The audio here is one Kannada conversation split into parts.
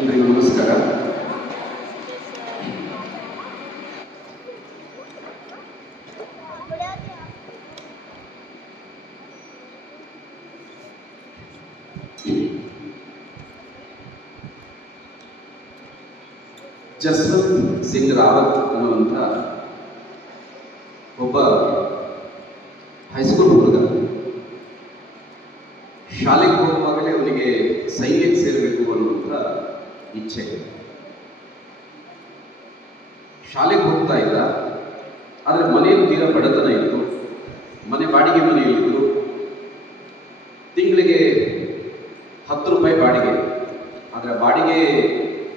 ಎಲ್ರಿಗೂ ನಮಸ್ಕಾರ. ಜಸ್ವಂತ್ ಸಿಂಗ್ ರಾವತ್ ಅನ್ನುವಂಥ ಒಬ್ಬ ಹೈಸ್ಕೂಲ್ ಹುಡುಗ ಶಾಲೆಗೆ ಹೋಗುವಾಗಲೇ ಅವನಿಗೆ ಸೈನ್ಯಕ್ಕೆ ಸೇರಬೇಕು ಅನ್ನುವಂಥ ಇಚ್ಛೆ. ಶಾಲೆಗೆ ಹೋಗ್ತಾ ಇದ್ದ, ಆದರೆ ಮನೆಯಲ್ಲಿ ತೀರಾ ಬಡತನ ಇತ್ತು. ಮನೆ ಬಾಡಿಗೆ ಮನೆಯಲ್ಲಿದ್ದರು. ತಿಂಗಳಿಗೆ 10 ರೂಪಾಯಿ ಬಾಡಿಗೆ. ಆದರೆ ಬಾಡಿಗೆ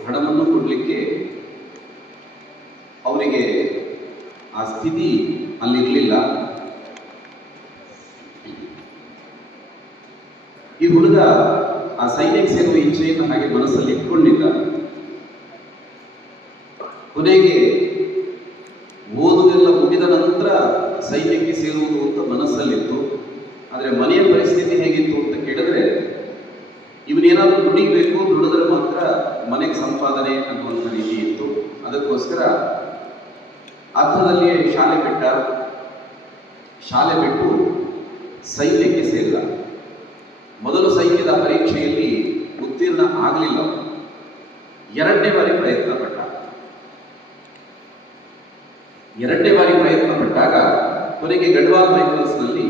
ಹಣವನ್ನು ಕೊಡಲಿಕ್ಕೆ ಅವರಿಗೆ ಆ ಸ್ಥಿತಿ ಅಲ್ಲಿರಲಿಲ್ಲ. ಈ ಹುಡುಗ ಆ ಸೈನ್ಯಕ್ಕೆ ಸೇರುವ ಇಚ್ಛೆಯನ್ನು ಹಾಗೆ ಮನಸ್ಸಲ್ಲಿ ಇಟ್ಕೊಂಡಿದ್ದ. ಕೊನೆಗೆ ಓದುವೆಲ್ಲ ಮುಗಿದ ನಂತರ ಸೈನ್ಯಕ್ಕೆ ಸೇರುವುದು ಅಂತ ಮನಸ್ಸಲ್ಲಿತ್ತು. ಆದರೆ ಮನೆಯ ಪರಿಸ್ಥಿತಿ ಹೇಗಿತ್ತು ಅಂತ ಕೇಳಿದ್ರೆ, ಇವನೇನಾದರೂ ದುಡಿಬೇಕು, ದುಡಿದ್ರೆ ಮಾತ್ರ ಮನೆಗೆ ಸಂಪಾದನೆ ಅನ್ನುವಂಥ ರೀತಿ ಇತ್ತು. ಅದಕ್ಕೋಸ್ಕರ ಅರ್ಧದಲ್ಲಿಯೇ ಶಾಲೆ ಬಿಟ್ಟು ಸೈನ್ಯಕ್ಕೆ ಸೇರಿದ. ಮೊದಲು ಸೈನ್ಯದ ಪರೀಕ್ಷೆಯಲ್ಲಿ ಉತ್ತೀರ್ಣ ಆಗಲಿಲ್ಲ. 2ನೇ ಬಾರಿ ಪ್ರಯತ್ನ ಪಟ್ಟ. 2ನೇ ಬಾರಿ ಪ್ರಯತ್ನ ಪಟ್ಟಾಗ ಕೊನೆಗೆ ಗಡ್ವಾಲ್ ರೈಫಲ್ಸ್ನಲ್ಲಿ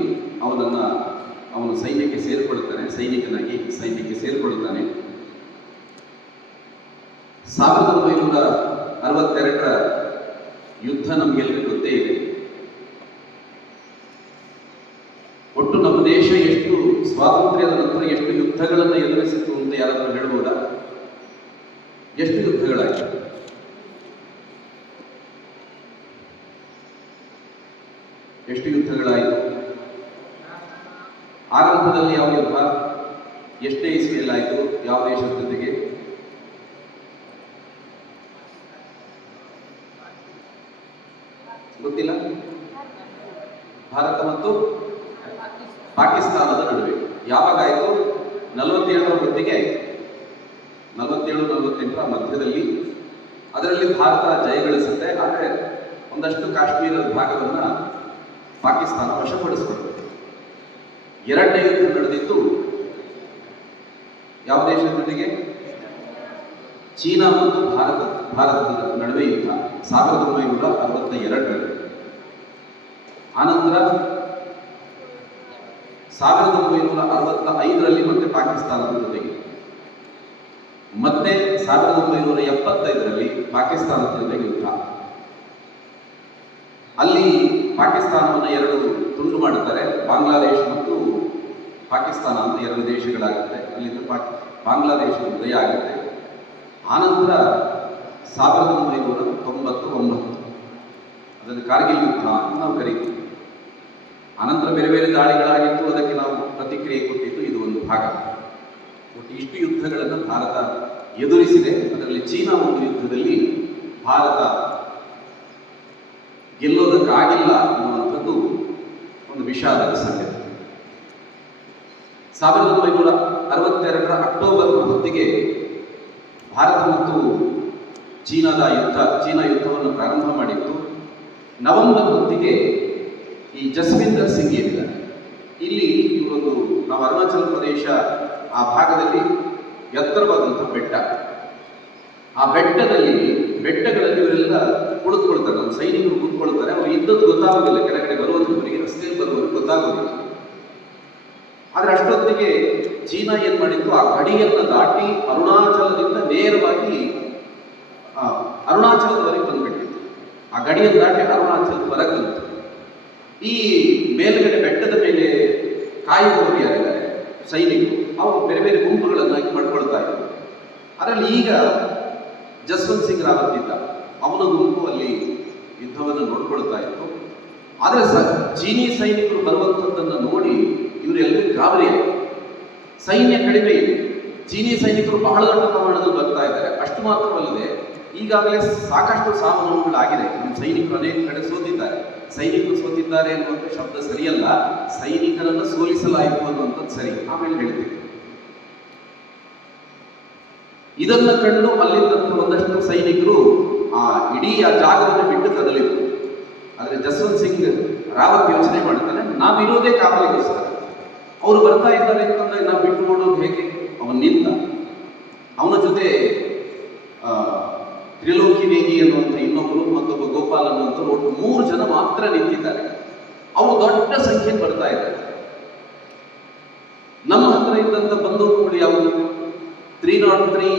ಅವನು ಸೈನ್ಯಕ್ಕೆ ಸೇರಿಕೊಳ್ಳುತ್ತಾನೆ. ಸೈನಿಕನಾಗಿ ಸೈನ್ಯಕ್ಕೆ ಸೇರಿಕೊಳ್ಳುತ್ತಾನೆ. 1962ರ ಯುದ್ಧ ನಮಗೆಲ್ಲರಿಗೂ ಗೊತ್ತೇ ಇದೆ. ಒಟ್ಟು ನಮ್ಮ ದೇಶ ಎಷ್ಟು ಸ್ವಾತಂತ್ರ್ಯದ ನಂತರ ಎಷ್ಟು ಯುದ್ಧಗಳನ್ನು ಎದುರಿಸಿತು ಅಂತ ಯಾರಾದರೂ ಹೇಳ್ಬೋದಾ? ಎಷ್ಟು ಯುದ್ಧಗಳಾಯಿತು? ಎಷ್ಟು ಯುದ್ಧಗಳಾಯಿತು? ಆರಂಭದಲ್ಲಿ ಯಾವ ಯುದ್ಧ, ಎಷ್ಟನೇ ಇಸ್ವಿಯಲ್ಲಾಯಿತು, ಯಾವ ದೇಶದ ಜೊತೆಗೆ? ಗೊತ್ತಿಲ್ಲ. ಭಾರತ ಮತ್ತು ಪಾಕಿಸ್ತಾನದ ನಡುವೆ. ಯಾವಾಗ ಆಯಿತು? 47ರ ಹೊತ್ತಿಗೆ ಆಯಿತು. 47-48ರ ಮಧ್ಯದಲ್ಲಿ. ಅದರಲ್ಲಿ ಭಾರತ ಜಯಗಳಿಸುತ್ತೆ. ಆದರೆ ಒಂದಷ್ಟು ಕಾಶ್ಮೀರದ ಭಾಗವನ್ನು ಪಾಕಿಸ್ತಾನ ವಶಪಡಿಸಿಕೊಳ್ಳುತ್ತೆ. 2ನೇ ಯುದ್ಧ ನಡೆದಿದ್ದು ಯಾವ ದೇಶದ ಜೊತೆಗೆ? ಚೀನಾ ಮತ್ತು ಭಾರತದ ನಡುವೆ ಯುದ್ಧ 1962ರಲ್ಲಿ. ಆನಂತರ 1965ರಲ್ಲಿ ಮತ್ತೆ ಪಾಕಿಸ್ತಾನದ ಜೊತೆಗೆ, ಮತ್ತೆ 1975ರಲ್ಲಿ ಪಾಕಿಸ್ತಾನದ ಜೊತೆಗೆ ಯುದ್ಧ. ಅಲ್ಲಿ ಪಾಕಿಸ್ತಾನವನ್ನು 2 ತುಂಡು ಮಾಡುತ್ತಾರೆ. ಬಾಂಗ್ಲಾದೇಶ ಮತ್ತು ಪಾಕಿಸ್ತಾನ ಅಂತ 2 ದೇಶಗಳಾಗುತ್ತೆ. ಅಲ್ಲಿಂದ ಬಾಂಗ್ಲಾದೇಶದ ಉದಯ ಆಗುತ್ತೆ. ಆನಂತರ 1999 ಅದನ್ನು ಕಾರ್ಗಿಲ್ ಯುದ್ಧ ಅಂತ ನಾವು ಕರೀತೀವಿ. ಆನಂತರ ಬೇರೆ ಬೇರೆ ದಾಳಿಗಳಾಗಿತ್ತು. ಅದಕ್ಕೆ ನಾವು ಪ್ರತಿಕ್ರಿಯೆ ಕೊಟ್ಟಿದ್ದು ಇದು ಒಂದು ಭಾಗ. ಒಟ್ಟು ಇಷ್ಟು ಯುದ್ಧಗಳನ್ನು ಭಾರತ ಎದುರಿಸಿದೆ. ಅದರಲ್ಲಿ ಚೀನಾ ಒಂದು ಯುದ್ಧದಲ್ಲಿ ಭಾರತ ಗೆಲ್ಲೋದಕ್ಕಾಗಿಲ್ಲ ಅನ್ನುವಂಥದ್ದು ಒಂದು ವಿಷಾದದ ಸಂಗತಿ. 1962ರ ಅಕ್ಟೋಬರ್ ಹೊತ್ತಿಗೆ ಭಾರತ ಮತ್ತು ಚೀನಾ ಯುದ್ಧವನ್ನು ಪ್ರಾರಂಭ ಮಾಡಿತ್ತು. ನವೆಂಬರ್ ಹೊತ್ತಿಗೆ ಈ ಜಸ್ವಿಂದರ್ ಸಿಂಗ್ ಏನಿದ್ದಾರೆ, ಇಲ್ಲಿ ಇವರೊಂದು, ನಾವು ಅರುಣಾಚಲ ಪ್ರದೇಶ ಆ ಭಾಗದಲ್ಲಿ ಎತ್ತರವಾದಂಥ ಬೆಟ್ಟ. ಆ ಬೆಟ್ಟಗಳಲ್ಲಿ ಇವರೆಲ್ಲ ಕುಳಿತುಕೊಳ್ತಾರೆ. ನಮ್ಮ ಸೈನಿಕರು ಕೂತ್ಕೊಳ್ತಾರೆ. ಅವರು ಇದ್ದದ್ದು ಗೊತ್ತಾಗೋದಿಲ್ಲ. ಕೆಳಗಡೆ ಬರುವುದವರಿಗೆ, ರಸ್ತೆಯಲ್ಲಿ ಬರುವವರಿಗೆ ಗೊತ್ತಾಗೋದಿಲ್ಲ. ಆದರೆ ಅಷ್ಟೊತ್ತಿಗೆ ಚೀನಾ ಏನ್ ಮಾಡಿತ್ತು, ಆ ಗಡಿಯನ್ನು ದಾಟಿ ಅರುಣಾಚಲದಿಂದ ನೇರವಾಗಿ ಅರುಣಾಚಲದವರೆಗೆ ಬಂದ್ಬಿಟ್ಟಿತ್ತು. ಆ ಗಡಿಯನ್ನು ದಾಟಿ ಅರುಣಾಚಲದ ಹೊರಗೆ ಬಂತು. ಈ ಮೇಲ್ಗಡೆ ಬೆಟ್ಟದ ಮೇಲೆ ಕಾಯುವವರು ಯಾರಿದ್ದಾರೆ, ಸೈನಿಕರು, ಅವರು ಬೇರೆ ಬೇರೆ ಗುಂಪುಗಳನ್ನಾಗಿ ಮಾಡ್ಕೊಳ್ತಾ ಇದ್ದಾರೆ. ಅದರಲ್ಲಿ ಈಗ ಜಸ್ವಂತ್ ಸಿಂಗ್ ರಾವತ್ ಇದ್ದ, ಅವನ ಗುಂಪು ಅಲ್ಲಿ ಯುದ್ಧವನ್ನು ನೋಡ್ಕೊಳ್ತಾ ಇತ್ತು. ಆದರೆ ಚೀನಿ ಸೈನಿಕರು ಬರುವಂಥದ್ದನ್ನು ನೋಡಿ ಇವರೆಲ್ಲರೂ ಗಾಬರಿಯಾಗಿ, ಸೈನ್ಯ ಕಡಿಮೆ ಇದೆ, ಚೀನಿ ಸೈನಿಕರು ಬಹಳ ದೊಡ್ಡ ಪ್ರಮಾಣದಲ್ಲಿ ಬರ್ತಾ ಇದ್ದಾರೆ. ಅಷ್ಟು ಮಾತ್ರವಲ್ಲದೆ ಈಗಾಗಲೇ ಸಾಕಷ್ಟು ಸಾವು-ನೋವುಗಳಾಗಿದೆ. ನಮ್ಮ ಸೈನಿಕರು ಅನೇಕ ಕಡೆ ಸೋತಿದ್ದಾರೆ. ಸೈನಿಕರು ಸೋತಿದ್ದಾರೆ ಅನ್ನುವಂಥ ಶಬ್ದ ಸರಿಯಲ್ಲ, ಸೈನಿಕರನ್ನು ಸೋಲಿಸಲಾಯಿತು ಅನ್ನುವಂಥದ್ದು ಸರಿ. ಆಮೇಲೆ ಹೇಳ್ತೀವಿ. ಇದನ್ನ ಕಂಡು ಅಲ್ಲಿದ್ದಂಥ ಒಂದಷ್ಟು ಸೈನಿಕರು ಇಡೀ ಆ ಜಾಗವನ್ನು ಬಿಟ್ಟು ಕದಲಿದ್ರು. ಆದರೆ ಜಸ್ವಂತ್ ಸಿಂಗ್ ರಾವತ್ ಯೋಚನೆ ಮಾಡ್ತಾನೆ, ನಾವಿರೋದೇ ಕಾವಲಿಗೋಸ್ಕರ, ಅವರು ಬರ್ತಾ ಇದ್ದಾರೆ ಅಂತಂದ್ರೆ ನಾವು ಬಿಟ್ಟು ಮಾಡೋದು ಹೇಗೆ? ಅವನು ನಿಂತ. ಅವನ ಜೊತೆ ತ್ರಿಲೋಕಿ ವೇಗಿ ಅನ್ನುವಂಥ ಇನ್ನೊಬ್ಬರು, ಮತ್ತೊಬ್ಬ ಗೋಪಾಲ್ ಅನ್ನುವಂಥವ್ರು, ಒಟ್ಟು 3 ಜನ ಮಾತ್ರ ನಿಂತಿದ್ದಾರೆ. ಅವರು ದೊಡ್ಡ ಸಂಖ್ಯೆಯಲ್ಲಿ ಬರ್ತಾ ಇದ್ದಾರೆ. ನಮ್ಮ ಹತ್ರ ಇದ್ದಂಥ ಬಂದೂಕುಗಳು ಯಾವುದು? 303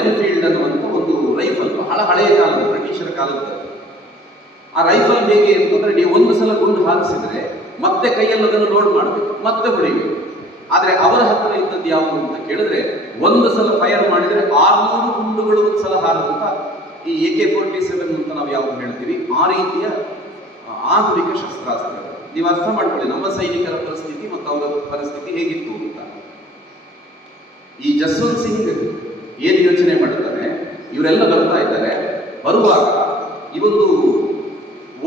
ಎನ್ಫೀಲ್ಡ್ ಅನ್ನುವಂಥ ಒಂದು ರೈಫಲ್, ಬಹಳ ಹಳೆಯ ಕಾಲದ, ಬ್ರಿಟಿಷರ ಕಾಲದ. ಆ ರೈಫಲ್ ಹೇಗೆ ಅಂತಂದ್ರೆ, ನೀವು ಒಂದು ಸಲ ಗುಂಡು ಹಾರಿಸಿದ್ರೆ ಮತ್ತೆ ಕೈಯಲ್ಲದನ್ನು ಲೋಡ್ ಮಾಡಬೇಕು, ಮತ್ತೆ ಹೊಡಿಬೇಕು. ಆದ್ರೆ ಅವರ ಹತ್ರ ಇದ್ದದ್ದು ಯಾವುದು ಅಂತ ಕೇಳಿದ್ರೆ, ಒಂದು ಸಲ ಫೈರ್ ಮಾಡಿದ್ರೆ 600 ಗುಂಡುಗಳು ಒಂದು ಸಲ ಹಾರುವಂತ ಈ AK-47 ಅಂತ ನಾವು ಯಾವುದು ಹೇಳ್ತೀವಿ, ಆ ರೀತಿಯ ಆಧುನಿಕ ಶಸ್ತ್ರಾಸ್ತ್ರಗಳು. ನೀವು ಅರ್ಥ ಮಾಡ್ಕೊಳ್ಳಿ ನಮ್ಮ ಸೈನಿಕರ ಪರಿಸ್ಥಿತಿ ಮತ್ತು ಅವರ ಪರಿಸ್ಥಿತಿ ಹೇಗಿತ್ತು ಅಂತ. ಈ ಜಸ್ವಂತ್ ಸಿಂಗ್ ಏನು ಯೋಚನೆ ಮಾಡ್ತಾರೆ, ಇವರೆಲ್ಲ ಬರ್ತಾ ಇದ್ದಾರೆ, ಬರುವಾಗ ಈ ಒಂದು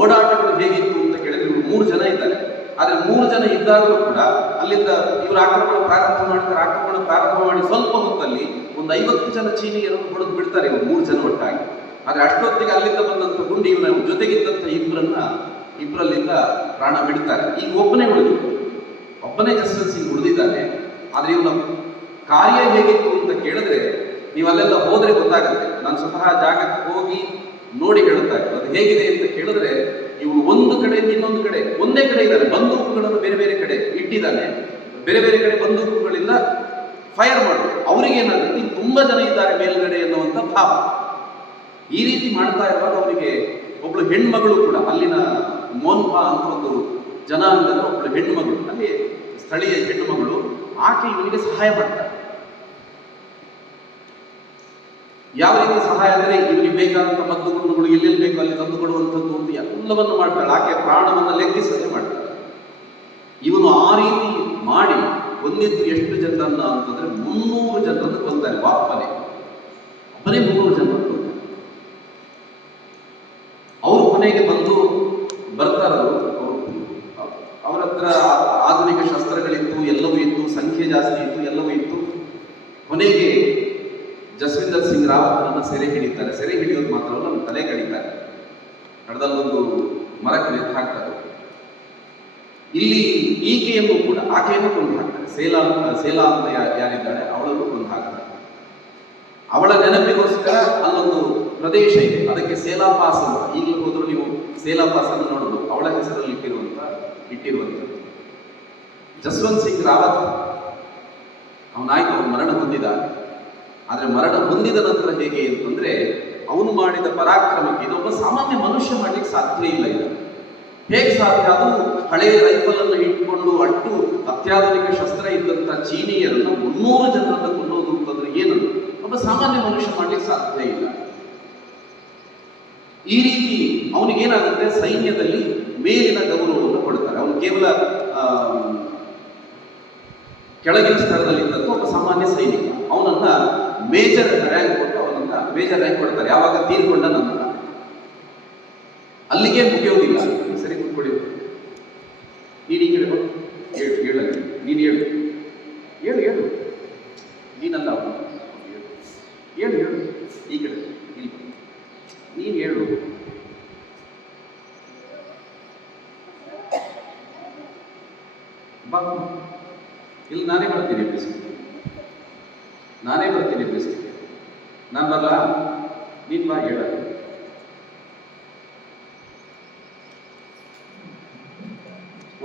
ಓಡಾಟಗಳು ಹೇಗಿತ್ತು ಅಂತ ಕೇಳಿದ್ರೆ, ಇವರು 3 ಜನ ಇದ್ದಾರೆ. ಆದ್ರೆ 3 ಜನ ಇದ್ದಾಗಲೂ ಕೂಡ ಅಲ್ಲಿಂದ ಇವರು ಆಕ್ರಮಣ ಪ್ರಾರಂಭ ಮಾಡಿ ಸ್ವಲ್ಪ ಹೊತ್ತಲ್ಲಿ ಒಂದು 50 ಜನ ಚೀನಿಯರನ್ನು ಹೊಡೆದು ಬಿಡ್ತಾರೆ ಇವರು 3 ಜನ ಒಟ್ಟಾಗಿ. ಆದ್ರೆ ಅಷ್ಟೊತ್ತಿಗೆ ಅಲ್ಲಿಂದ ಬಂದಂತ ಗುಂಡಿ ಇವನ ಜೊತೆಗಿದ್ದಂಥ ಇಬ್ಬರಲ್ಲಿಂದ ಪ್ರಾಣ ಬಿಡ್ತಾರೆ. ಈಗ ಒಬ್ಬನೇ ಜಸ್ವಂತ್ ಸಿಂಗ್ ಉಳಿದಿದ್ದಾನೆ. ಆದ್ರೆ ಇವನ ಕಾರ್ಯ ಹೇಗಿತ್ತು ಅಂತ ಕೇಳಿದ್ರೆ, ನೀವು ಅಲ್ಲೆಲ್ಲ ಹೋದ್ರೆ ಗೊತ್ತಾಗುತ್ತೆ. ನಾನು ಸ್ವತಃ ಜಾಗಕ್ಕೆ ಹೋಗಿ ನೋಡಿ ಹೇಳುತ್ತಾ ಇದ್ದೆ ಅದು ಹೇಗಿದೆ ಅಂತ ಕೇಳಿದ್ರೆ, ಇವನು ಒಂದು ಕಡೆಯಿಂದ ಇನ್ನೊಂದು ಕಡೆ, ಒಂದೇ ಕಡೆ ಇದ್ದಾನೆ, ಬಂದೂಕುಗಳನ್ನು ಬೇರೆ ಬೇರೆ ಕಡೆ ಇಟ್ಟಿದ್ದಾನೆ, ಬೇರೆ ಬೇರೆ ಕಡೆ ಬಂದೂಕುಗಳಿಂದ ಫೈರ್ ಮಾಡೋದು. ಅವರಿಗೇನಾಗುತ್ತೆ, ತುಂಬಾ ಜನ ಇದ್ದಾರೆ ಮೇಲ್ಗಡೆ ಎನ್ನುವಂಥ ಭಾವ. ಈ ರೀತಿ ಮಾಡ್ತಾ ಇರುವಾಗ ಅವರಿಗೆ ಒಬ್ಳು ಹೆಣ್ಮಗಳು ಕೂಡ, ಅಲ್ಲಿನ ಮೋನ್ಪಾ ಅಂತ ಒಂದು ಜನಾಂಗದ ಒಬ್ಳು ಹೆಣ್ಣುಮಗಳು, ಅಲ್ಲಿ ಸ್ಥಳೀಯ ಹೆಣ್ಣುಮಗಳು, ಆಕೆ ಇವನಿಗೆ ಸಹಾಯ ಮಾಡ್ತಾರೆ. ಯಾವ ರೀತಿ ಸಹಾಯ ಅಂದ್ರೆ, ಇವನಿಗೆ ಬೇಕಾದಂಥ ಮದ್ದು ಗುಂಡುಗಳು ಎಲ್ಲೆಲ್ಲಿ ಬೇಕು ಅಲ್ಲಿ ತಂದು ಕೊಡುವಂಥದ್ದು ಅಂತ ಎಲ್ಲವನ್ನು ಮಾಡ್ತಾಳೆ. ಆಕೆ ಪ್ರಾಣವನ್ನು ಲೆಕ್ಕಿಸದೆ ಮಾಡ್ತಾಳೆ. ಇವನು ಆ ರೀತಿ ಮಾಡಿ ಕೊಂದಿದ್ದು ಎಷ್ಟು ಜನರನ್ನ ಅಂತಂದ್ರೆ 300 ಜನರನ್ನು ಕೊಂದಾನೆ. ಒಬ್ಬನೇ 300 ಜನರನ್ನು ಕೊಂದಾನೆ. ಅವರು ಕೊನೆಗೆ ಬರ್ತಾರರು. ಅವರ ಹತ್ರ ಆಧುನಿಕ ಶಸ್ತ್ರಗಳಿತ್ತು, ಎಲ್ಲವೂ ಇತ್ತು, ಸಂಖ್ಯೆ ಜಾಸ್ತಿ ಇತ್ತು, ಎಲ್ಲವೂ ಇತ್ತು. ಕೊನೆಗೆ ಜಸ್ವಿಂದರ್ ಸಿಂಗ್ ರಾವತ್ನನ್ನ ಸೆರೆ ಹಿಡಿತಾರೆ. ಸೆರೆ ಹಿಡಿಯೋದು ಮಾತ್ರವಲ್ಲ, ಅವನ ತಲೆ ಕಡಿತಾರೆ, ಕಡದಲ್ಲೊಂದು ಮರಕ್ಕೆ ನೇತು ಹಾಕ್ತಾರೆ. ಇಲ್ಲಿ ಈಕೆಯನ್ನು ಕೂಡ, ಆಕೆಯನ್ನು ಕೊಂದು ಹಾಕ್ತಾರೆ. ಸೇಲಾ ಅಂತ ಯಾರಿದ್ದಾಳೆ ಅವಳನ್ನು ಕೊಂದು ಹಾಕ್ತಾರೆ. ಅವಳ ನೆನಪಿಗೋಸ್ಕರ ಅಲ್ಲೊಂದು ಪ್ರದೇಶ ಇದೆ, ಅದಕ್ಕೆ ಸೇಲಾ ಪಾಸ್ ಅಂತ. ಈಗಲೂ ಹೋದ್ರು ನೀವು ಸೇಲಾ ಪಾಸ್ ಅನ್ನು ನೋಡಬಹುದು, ಅವಳ ಹೆಸರಲ್ಲಿ ಇಟ್ಟಿರುವಂಥದ್ದು. ಜಸ್ವಂತ್ ಸಿಂಗ್ ರಾವತ್ ಅವನಾಯ್ತು, ಅವನು ಮರಣ ಹೊಂದಿದ. ಆದರೆ ಮರಣ ಹೊಂದಿದ ನಂತರ ಹೇಗೆ ಅಂತಂದ್ರೆ, ಅವನು ಮಾಡಿದ ಪರಾಕ್ರಮಕ್ಕೆ ಇದೊಬ್ಬ ಸಾಮಾನ್ಯ ಮನುಷ್ಯ ಮಾಡ್ಲಿಕ್ಕೆ ಸಾಧ್ಯ ಇಲ್ಲ. ಇದು ಹೇಗೆ ಸಾಧ್ಯ? ಅದು ಹಳೆಯ ರೈಫಲ್ ಅನ್ನು ಇಟ್ಕೊಂಡು ಅಷ್ಟು ಅತ್ಯಾಧುನಿಕ ಶಸ್ತ್ರ ಇದ್ದಂಥ ಚೀನಿಯರನ್ನು 300 ಜನರನ್ನು ಕೊಲ್ಲೋದು ಅಂತಂದ್ರೆ ಏನದು? ಒಬ್ಬ ಸಾಮಾನ್ಯ ಮನುಷ್ಯ ಮಾಡ್ಲಿಕ್ಕೆ ಸಾಧ್ಯ ಇಲ್ಲ. ಈ ರೀತಿ ಅವನಿಗೇನಾಗುತ್ತೆ, ಸೈನ್ಯದಲ್ಲಿ ಮೇಲಿನ ಗೌರವವನ್ನು ಕೊಡ್ತಾರೆ. ಅವನು ಕೇವಲ ಕೆಳಗಿನ ಸ್ತರದಲ್ಲಿ ಇದ್ದಂಥ ಒಬ್ಬ ಸಾಮಾನ್ಯ ಸೈನಿಕ. ಅವನನ್ನ ಮೇಜರ್ ರ್ಯಾಂಕ್ ಕೊಡ್ತಾರೆ ಯಾವಾಗ ತೀರ್ಕೊಂಡ ನಂತರ. ಅಲ್ಲಿಗೆ ಮುಗಿಯೋದಿಲ್ಲ. ಸರಿ, ಕೂತ್ಕೊಳ್ಳಿ. ನೀನು ಈ ಕಡೆ ಹೇಳು, ನೀನು ಹೇಳು ನೀನಲ್ಲ ಅವನು, ಹೇಳು ಈ ಕಡೆ, ನೀನು ಹೇಳು. ಬಾ, ಇಲ್ಲಿ ನಾನೇ ಬರ್ತೀನಿ ಎಬ್ಬಿಸ್ಲಿಕ್ಕೆ. ನಾನು ಬರಲ್ಲ, ನೀನು ಬಾ, ಹೇಳ.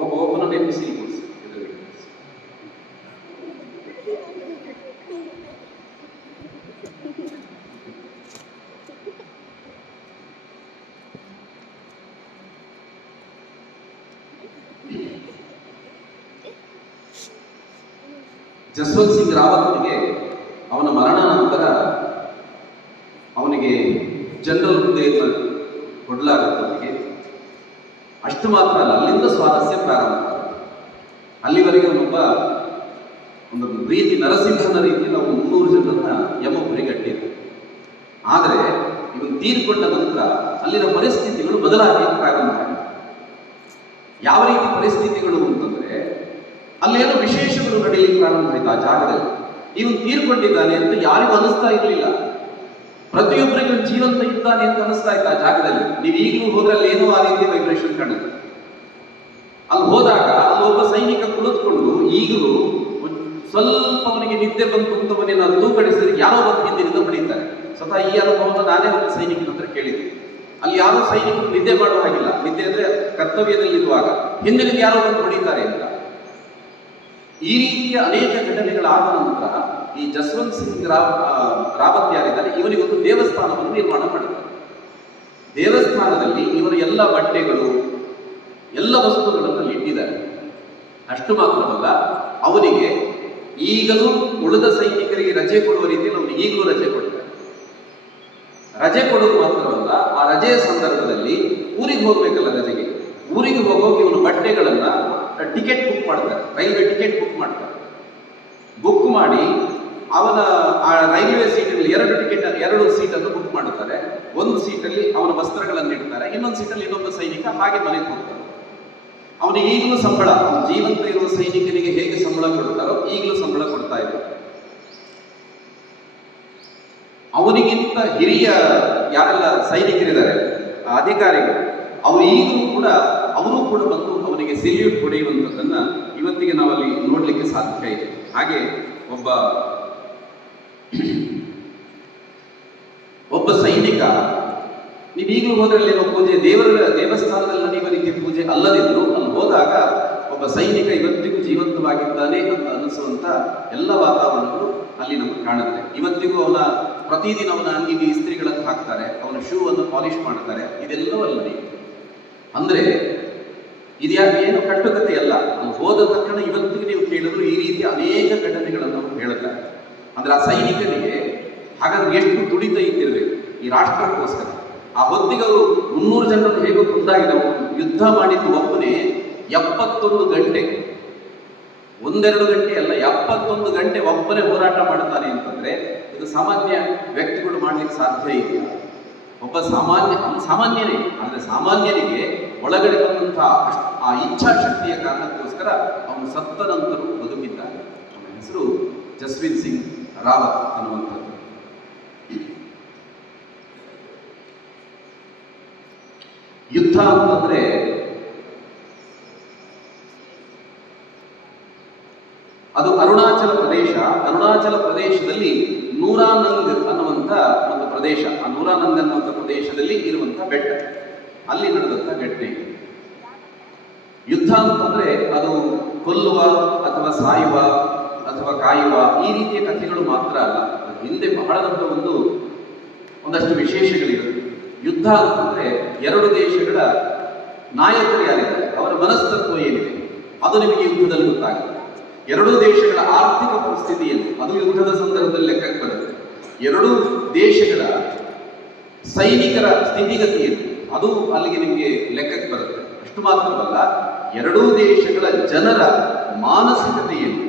ಒಬ್ಬನ ಎಬ್ಬಿಸಿ ಜಸ್ವಂತ್ ಸಿಂಗ್ ರಾವತ್ನಿಗೆ ಅವನ ಮರಣ ನಂತರ ಅವನಿಗೆ ಜನರಲ್ ಹುದ್ದೆಯನ್ನು ಕೊಡಲಾಗುತ್ತೆ. ಅಷ್ಟು ಮಾತ್ರ ಅಲ್ಲ, ಅಲ್ಲಿಂದ ಸ್ವಾರಸ್ಯ ಪ್ರಾರಂಭ. ಅಲ್ಲಿವರೆಗೆ ಒಂದು ಪ್ರೀತಿ ನರಸಿಂಹನ ರೀತಿಯಲ್ಲಿ ಅವನು 300 ಜನರನ್ನ ಯಮಪುರಿಗಟ್ಟಿದ್ದ. ಆದರೆ ಇವನು ತೀರ್ಕೊಂಡ ನಂತರ ಅಲ್ಲಿನ ಪರಿಸ್ಥಿತಿಗಳು ಬದಲಾಗಲಿಕ್ಕೆ ಪ್ರಾರಂಭ ಆಗಿದೆ. ಯಾವ ರೀತಿ ಪರಿಸ್ಥಿತಿಗಳು ಅಂತಂದ್ರೆ, ಅಲ್ಲೇನೋ ವಿಶೇಷಗಳು ನಡೆಯಲಿಕ್ಕೆ ಪ್ರಾರಂಭ ಆಯಿತು ಆ ಜಾಗದಲ್ಲಿ. ಇವನು ತೀರ್ಕೊಂಡಿದ್ದಾನೆ ಅಂತ ಯಾರಿಗೂ ಅನಿಸ್ತಾ ಇರಲಿಲ್ಲ. ಪ್ರತಿಯೊಬ್ಬರಿಗೂ ಜೀವಂತ ಇದ್ದಾನೆ ಅಂತ ಅನಿಸ್ತಾ ಇತ್ತು ಆ ಜಾಗದಲ್ಲಿ. ನೀವು ಈಗಲೂ ಹೋದ್ರಲ್ಲಿ ಏನೋ ಆ ರೀತಿ ವೈಬ್ರೇಷನ್ ಕಾಣುತ್ತೆ. ಅಲ್ಲಿ ಹೋದಾಗ ಅಲ್ಲಿ ಒಬ್ಬ ಸೈನಿಕ ಕುಳಿತುಕೊಂಡು ಈಗಲೂ ಸ್ವಲ್ಪ ಅವನಿಗೆ ನಿದ್ದೆ ಬಂತು ಅಂತವನ್ನೇನು ತೂಕಡಿಸಿದ್ರೆ ಯಾರೋ ಬಂದು ಹಿಂದಿನಿಂದ ಹೊಡಿತಾರೆ. ಸ್ವತಃ ಈ ಅನುಭವನ ನಾನೇ ಒಬ್ಬ ಸೈನಿಕನ ಹತ್ರ ಕೇಳಿದ್ದೆ. ಅಲ್ಲಿ ಯಾರೋ ಸೈನಿಕರು ನಿದ್ದೆ ಮಾಡುವ ಹಾಗಿಲ್ಲ, ನಿದ್ದೆ ಅಂದ್ರೆ ಕರ್ತವ್ಯದಲ್ಲಿರುವಾಗ ಹಿಂದಿನಿಂದ ಯಾರೋ ಬಂದು ಹೊಡಿತಾರೆ ಅಂತ. ಈ ರೀತಿಯ ಅನೇಕ ಘಟನೆಗಳಾದ ನಂತರ ಈ ಜಸ್ವಂತ್ ಸಿಂಗ್ ರಾವತ್ ಯಾರಿದ್ದಾರೆ, ಇವನಿಗೊಂದು ದೇವಸ್ಥಾನವನ್ನು ನಿರ್ಮಾಣ ಮಾಡಿದ್ದಾರೆ. ದೇವಸ್ಥಾನದಲ್ಲಿ ಇವರ ಎಲ್ಲ ಬಟ್ಟೆಗಳು ಎಲ್ಲ ವಸ್ತುಗಳನ್ನು ಇಟ್ಟಿದ್ದಾರೆ. ಅಷ್ಟು ಮಾತ್ರವಲ್ಲ, ಅವನಿಗೆ ಈಗಲೂ ಉಳಿದ ಸೈನಿಕರಿಗೆ ರಜೆ ಕೊಡುವ ರೀತಿಯಲ್ಲಿ ಅವನಿಗೆ ಈಗಲೂ ರಜೆ ಕೊಡ್ತಾರೆ. ರಜೆ ಕೊಡೋದು ಮಾತ್ರವಲ್ಲ, ಆ ರಜೆಯ ಸಂದರ್ಭದಲ್ಲಿ ಊರಿಗೆ ಹೋಗ್ಬೇಕಲ್ಲ, ರಜೆಗೆ ಊರಿಗೆ ಹೋಗೋಕೆ ಇವನು ಬಟ್ಟೆಗಳನ್ನ ಟಿಕೆಟ್ ಬುಕ್ ಮಾಡ್ತಾರೆ, ರೈಲ್ವೆ ಟಿಕೆಟ್ ಬುಕ್ ಮಾಡ್ತಾರೆ. ಬುಕ್ ಮಾಡಿ ಅವನ ಆ ರೈಲ್ವೆ ಸೀಟಲ್ಲಿ ಎರಡು ಸೀಟನ್ನು ಬುಕ್ ಮಾಡುತ್ತಾರೆ. ಒಂದು ಸೀಟಲ್ಲಿ ಅವನ ವಸ್ತ್ರಗಳನ್ನು ಇಡ್ತಾರೆ, ಇನ್ನೊಂದು ಸೀಟಲ್ಲಿ ಇನ್ನೊಬ್ಬ ಸೈನಿಕ ಹಾಗೆ ಮನೆಗೆ ಹೋಗ್ತಾರೆ. ಅವನಿಗೆ ಈಗಲೂ ಸಂಬಳ, ಜೀವಂತ ಇರುವ ಸೈನಿಕನಿಗೆ ಹೇಗೆ ಸಂಬಳ ಕೊಡ್ತಾರೋ ಈಗಲೂ ಸಂಬಳ ಕೊಡ್ತಾ ಇದ್ದಾರೆ. ಅವನಿಗಿಂತ ಹಿರಿಯ ಯಾರೆಲ್ಲ ಸೈನಿಕರಿದ್ದಾರೆ, ಅಧಿಕಾರಿಗಳು, ಅವರು ಈಗಲೂ ಕೂಡ ಬಂದು ಅವನಿಗೆ ಸೆಲ್ಯೂಟ್ ಹೊಡೆಯುವಂಥದ್ದನ್ನ ಇವತ್ತಿಗೆ ನಾವಲ್ಲಿ ನೋಡ್ಲಿಕ್ಕೆ ಸಾಧ್ಯ ಇದೆ. ಹಾಗೆ ಒಬ್ಬ ಸೈನಿಕ, ನೀವು ಈಗಲೂ ಹೋದ್ರಲ್ಲಿ ಪೂಜೆ ದೇವಸ್ಥಾನದಲ್ಲಿ ನಡೆಯುವ ರೀತಿಯ ಪೂಜೆ ಅಲ್ಲದಿದ್ರು ಅಲ್ಲಿ ಹೋದಾಗ ಒಬ್ಬ ಸೈನಿಕ ಇವತ್ತಿಗೂ ಜೀವಂತವಾಗಿದ್ದಾನೆ ಅಂತ ಅನಿಸುವಂತ ಎಲ್ಲ ವಾತಾವರಣಗಳು ಅಲ್ಲಿ ನಮಗೆ ಕಾಣುತ್ತೆ. ಇವತ್ತಿಗೂ ಪ್ರತಿದಿನ ಅವನ ಅಂಗಿಗೆ ಇಸ್ತ್ರಿಗಳನ್ನು ಹಾಕ್ತಾರೆ, ಅವನ ಶೂ ಅನ್ನು ಪಾಲಿಶ್ ಮಾಡ್ತಾರೆ. ಇದೆಲ್ಲವಲ್ಲ ಅಂದ್ರೆ ಇದ್ಯಾಕೇನು ಕಟ್ಟುಕತೆ ಅಲ್ಲ. ಅಲ್ಲಿ ಹೋದ ತಕ್ಷಣ ಇವತ್ತಿಗೆ ನೀವು ಕೇಳಿದ್ರು ಈ ರೀತಿಯ ಅನೇಕ ಘಟನೆಗಳನ್ನು ಅವರು ಹೇಳ್ತಾರೆ. ಅಂದ್ರೆ ಆ ಸೈನಿಕನಿಗೆ ಹಾಗಾದ್ರೆ ಎಷ್ಟು ದುಡಿತ ಇದ್ದಿರಬೇಕು ಈ ರಾಷ್ಟ್ರಕ್ಕೋಸ್ಕರ. ಆ ಹೊತ್ತಿಗೆ ಅವರು 300 ಜನರನ್ನು ಹೇಗೋ ಕೊಂದಾಗಿದೆ. ಯುದ್ಧ ಮಾಡಿದ್ದು ಒಬ್ಬನೇ 71 ಗಂಟೆ, 1-2 ಗಂಟೆ ಅಲ್ಲ, 71 ಗಂಟೆ ಒಬ್ಬನೇ ಹೋರಾಟ ಮಾಡ್ತಾನೆ ಅಂತಂದ್ರೆ ಇದು ಸಾಮಾನ್ಯ ವ್ಯಕ್ತಿಗಳು ಮಾಡ್ಲಿಕ್ಕೆ ಸಾಧ್ಯ ಇದೆಯಾ? ಒಬ್ಬ ಸಾಮಾನ್ಯನೇ, ಅಂದ್ರೆ ಸಾಮಾನ್ಯನಿಗೆ ಒಳಗಡೆ ಬಂದಂತಹ ಆ ಇಚ್ಛಾಶಕ್ತಿಯ ಕಾರಣಕ್ಕೋಸ್ಕರ ಅವನು ಸತ್ತ ನಂತರ ಬದುಕಿದ್ದಾನೆ. ಅವನ ಹೆಸರು ಜಸ್ವಂತ್ ಸಿಂಗ್ ರಾವತ್ ಅನ್ನುವಂಥದ್ದು. ಯುದ್ಧ ಅಂತಂದ್ರೆ ಅದು ಅರುಣಾಚಲ ಪ್ರದೇಶದಲ್ಲಿ ನೂರಾನಂಗ್ ಅನ್ನುವಂಥ ಒಂದು ಪ್ರದೇಶ, ಆ ನೂರಾನಂಗ್ ಅನ್ನುವಂಥ ಪ್ರದೇಶದಲ್ಲಿ ಇರುವಂಥ ಬೆಟ್ಟ, ಅಲ್ಲಿ ನಡೆದಂಥ ಘಟನೆ. ಯುದ್ಧ ಅಂತಂದ್ರೆ ಅದು ಕೊಲ್ಲುವ ಅಥವಾ ಸಾಯುವ ಅಥವಾ ಕಾಯುವ ಈ ರೀತಿಯ ಕಥೆಗಳು ಮಾತ್ರ ಅಲ್ಲ, ಹಿಂದೆ ಬಹಳ ದೊಡ್ಡ ಒಂದಷ್ಟು ವಿಶೇಷಗಳಿರುತ್ತೆ. ಯುದ್ಧ ಅಂತಂದ್ರೆ ಎರಡು ದೇಶಗಳ ನಾಯಕರು ಯಾರಿದ್ದಾರೆ, ಅವರ ಮನಸ್ತತ್ವ ಏನಿದೆ ಅದು ನಿಮಗೆ ಯುದ್ಧದಲ್ಲಿ ಗೊತ್ತಾಗುತ್ತೆ. ಎರಡೂ ದೇಶಗಳ ಆರ್ಥಿಕ ಪರಿಸ್ಥಿತಿ ಏನು ಅದು ಯುದ್ಧದ ಸಂದರ್ಭದಲ್ಲಿ ಲೆಕ್ಕಕ್ಕೆ ಬರುತ್ತೆ. ಎರಡೂ ದೇಶಗಳ ಸೈನಿಕರ ಸ್ಥಿತಿಗತಿ ಏನು ಅದು ಅಲ್ಲಿಗೆ ನಿಮಗೆ ಲೆಕ್ಕಕ್ಕೆ ಬರುತ್ತೆ. ಅಷ್ಟು ಮಾತ್ರವಲ್ಲ, ಎರಡೂ ದೇಶಗಳ ಜನರ ಮಾನಸಿಕತೆ ಏನು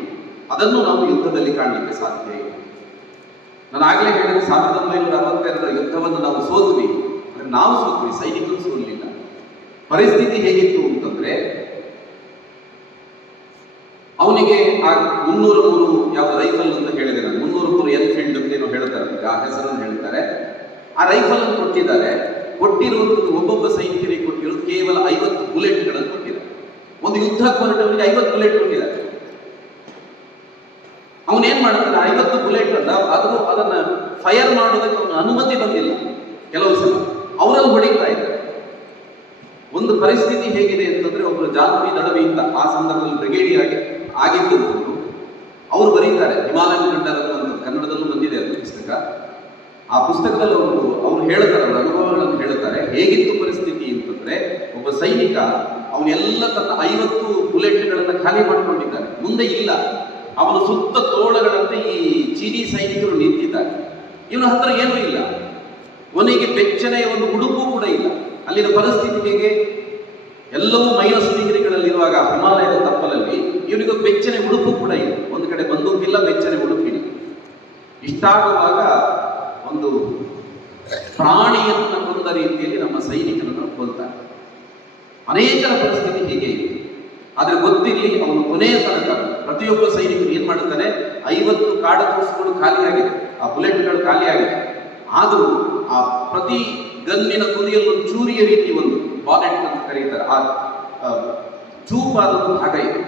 ಅದನ್ನು ನಾವು ಯುದ್ಧದಲ್ಲಿ ಕಾಣಲಿಕ್ಕೆ ಸಾಧ್ಯ ಇದೆ. ನಾನು ಆಗಲೇ ಹೇಳಿದ 1962 ಯುದ್ಧವನ್ನು ನಾವು ಸೋತ್ವಿ, ನಾವು ಸೋತ್ವಿ, ಸೈನಿಕರು ಸೋಲಿಲ್ಲ. ಪರಿಸ್ಥಿತಿ ಹೇಗಿತ್ತು ಅಂತಂದ್ರೆ, ಅವನಿಗೆ ಆ 303 ಯಾವ ರೈಫಲ್ ಅಂತ ಹೇಳಿದೆ ನಾನು, 303 ಎನ್ಫೀಲ್ಡ್ ಅಂತ ಏನೋ ಹೇಳ್ತಾರೆ, ಆ ಹೆಸರನ್ನು ಹೇಳ್ತಾರೆ. ಆ ರೈಫಲ್ ಅನ್ನು ಕೊಟ್ಟಿದ್ದಾರೆ. ಕೊಟ್ಟಿರುವಂಥದ್ದು ಒಬ್ಬೊಬ್ಬ ಸೈನಿಕರಿಗೆ ಕೊಟ್ಟಿರೋದು ಕೇವಲ 50 ಬುಲೆಟ್ಗಳನ್ನು ಕೊಟ್ಟಿದ್ದಾರೆ. ಒಂದು ಯುದ್ಧಕ್ಕೆ ಹೊರಟವನಿಗೆ 50 ಬುಲೆಟ್ ಕೊಟ್ಟಿದ್ದಾರೆ. ಅವನೇನ್ ಮಾಡ್ತಾನೆ, 50 ಬುಲೆಟ್ ಅದನ್ನ ಫೈರ್ ಮಾಡೋದಕ್ಕೆ ಅವನ ಅನುಮತಿ ಬಂದಿಲ್ಲ. ಕೆಲವು ಸಲ ಅವರಲ್ಲಿ ಹೊಡಿತಾ ಇದ್ದಾರೆ. ಒಂದು ಪರಿಸ್ಥಿತಿ ಹೇಗಿದೆ ಅಂತಂದ್ರೆ, ಒಬ್ಬರು ಜಾನ್ವಿ ದಳವಿಯಿಂದ ಆ ಸಂದರ್ಭದಲ್ಲಿ ಬ್ರಿಗೇಡಿಯರ್ ಆಗಿದ್ದಂಥವ್ರು ಅವರು ಬರೀತಾರೆ, ಹಿಮಾಲಯನ್ ಕಂಡರ್ ಅನ್ನುವಂಥದ್ದು ಕನ್ನಡದಲ್ಲೂ ಬಂದಿದೆ ಅದು ಪುಸ್ತಕ. ಆ ಪುಸ್ತಕದಲ್ಲಿ ಅವರು ಹೇಳ್ತಾರೆ, ಅವರ ಅನುಭವಗಳನ್ನು ಹೇಳ್ತಾರೆ. ಹೇಗಿತ್ತು ಪರಿಸ್ಥಿತಿ ಅಂತಂದ್ರೆ, ಒಬ್ಬ ಸೈನಿಕ ಅವನೆಲ್ಲ ತನ್ನ 50 ಬುಲೆಟ್ಗಳನ್ನು ಖಾಲಿ ಮಾಡಿಕೊಂಡಿದ್ದಾನೆ, ಮುಂದೆ ಇಲ್ಲ. ಅವನು ಸುತ್ತ ತೋಳಗಳಂತೆ ಈ ಚೀನಿ ಸೈನಿಕರು ನಿಂತಿದ್ದಾರೆ. ಇವನ ಹತ್ರ ಏನೂ ಇಲ್ಲ, ಅವನಿಗೆ ಬೆಚ್ಚನೆಯ ಒಂದು ಉಡುಪು ಕೂಡ ಇಲ್ಲ. ಅಲ್ಲಿನ ಪರಿಸ್ಥಿತಿ ಹೇಗೆ, ಎಲ್ಲವೂ -ಡಿಗ್ರಿಗಳಲ್ಲಿರುವಾಗ ಹಿಮಾಲಯದ ತಪ್ಪಲಲ್ಲಿ ಇವನಿಗೆ ಬೆಚ್ಚನೆ ಉಡುಪು ಕೂಡ ಇಲ್ಲ. ಒಂದು ಕಡೆ ಬಂದೂಕಿಲ್ಲ, ಬೆಚ್ಚನೆ ಉಡುಪಿಲ್ಲ. ಇಷ್ಟಾಗುವಾಗ ಒಂದು ಪ್ರಾಣಿಯನ್ನು ಕೊಂದ ರೀತಿಯಲ್ಲಿ ನಮ್ಮ ಸೈನಿಕರನ್ನು ಕೊಲ್ತಾರೆ. ಅನೇಕರ ಪರಿಸ್ಥಿತಿ ಹೀಗೆ ಇದೆ. ಆದ್ರೆ ಗೊತ್ತಿರಲಿ, ಅವನು ಕೊನೆಯ ತನಕ ಪ್ರತಿಯೊಬ್ಬ ಸೈನಿಕರು ಏನ್ ಮಾಡ್ತಾನೆ, 50 ಕಾಡತೂಸುಗಳು ಖಾಲಿಯಾಗಿದೆ, ಆ ಬುಲೆಟ್ಗಳು ಖಾಲಿಯಾಗಿದೆ. ಆದರೂ ಆ ಪ್ರತಿ ಗನ್ನಿನ ತುದಿಯಲ್ಲಿ ಒಂದು ಚೂರಿಯ ರೀತಿ ಒಂದು ಬಾನೆಟ್ ಅಂತ ಕರೀತಾರೆ, ಆ ಚೂಪಾದೊಂದು ಭಾಗ ಇದೆ.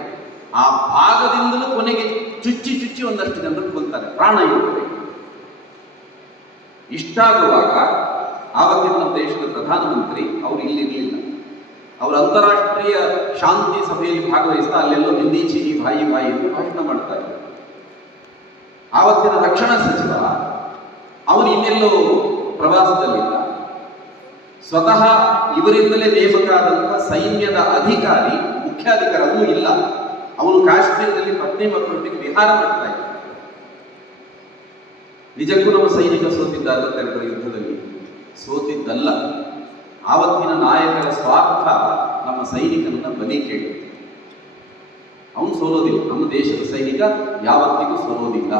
ಆ ಭಾಗದಿಂದಲೂ ಕೊನೆಗೆ ಚುಚ್ಚಿ ಚುಚ್ಚಿ ಒಂದಷ್ಟು ಜನರು ಕೊಲ್ತಾರೆ, ಪ್ರಾಣ ಇರುತ್ತದೆ. ಇಷ್ಟಾಗುವಾಗ ಆವತ್ತಿನ ನಮ್ಮ ದೇಶದ ಪ್ರಧಾನಮಂತ್ರಿ ಅವರು ಇಲ್ಲಿರಲಿಲ್ಲ. ಅವರು ಅಂತಾರಾಷ್ಟ್ರೀಯ ಶಾಂತಿ ಸಭೆಯಲ್ಲಿ ಭಾಗವಹಿಸ್ತಾ ಅಲ್ಲೆಲ್ಲೋ ಹಿಂದಿ ಚೀನಿ ಭಾಯಿ ಭಾಯಿ ಎಂದು ಭಾಷಣ ಮಾಡ್ತಾ ಇದ್ದಾರೆ. ಆವತ್ತಿನ ರಕ್ಷಣಾ ಸಚಿವ ಅವನು ಇನ್ನೆಲ್ಲೋ ಪ್ರವಾಸದಲ್ಲಿಲ್ಲ. ಸ್ವತಃ ಇವರಿಂದಲೇ ನೇಮಕ ಆದಂತಹ ಸೈನ್ಯದ ಅಧಿಕಾರಿ, ಮುಖ್ಯಾಧಿಕಾರವೂ ಇಲ್ಲ. ಅವನು ಕಾಶ್ಮೀರದಲ್ಲಿ ಪತ್ನಿ ಮಕ್ಕಳೊಂದಿಗೆ ವಿಹಾರ ಮಾಡ್ತಾ ಇದ್ದ. ನಿಜಕ್ಕೂ ನಮ್ಮ ಸೈನಿಕ ಸೋತಿದ್ದ ತೆರಳಿದ ಯುದ್ಧದಲ್ಲಿ ಸೋತಿದ್ದಲ್ಲ. ಆವತ್ತಿನ ನಾಯಕರ ಸ್ವಾರ್ಥ ನಮ್ಮ ಸೈನಿಕನನ್ನ ಬಲಿ ಕೇಳಿ. ಅವನು ಸೋಲೋದಿಲ್ಲ, ನಮ್ಮ ದೇಶದ ಸೈನಿಕ ಯಾವತ್ತಿಗೂ ಸೋಲೋದಿಲ್ಲ.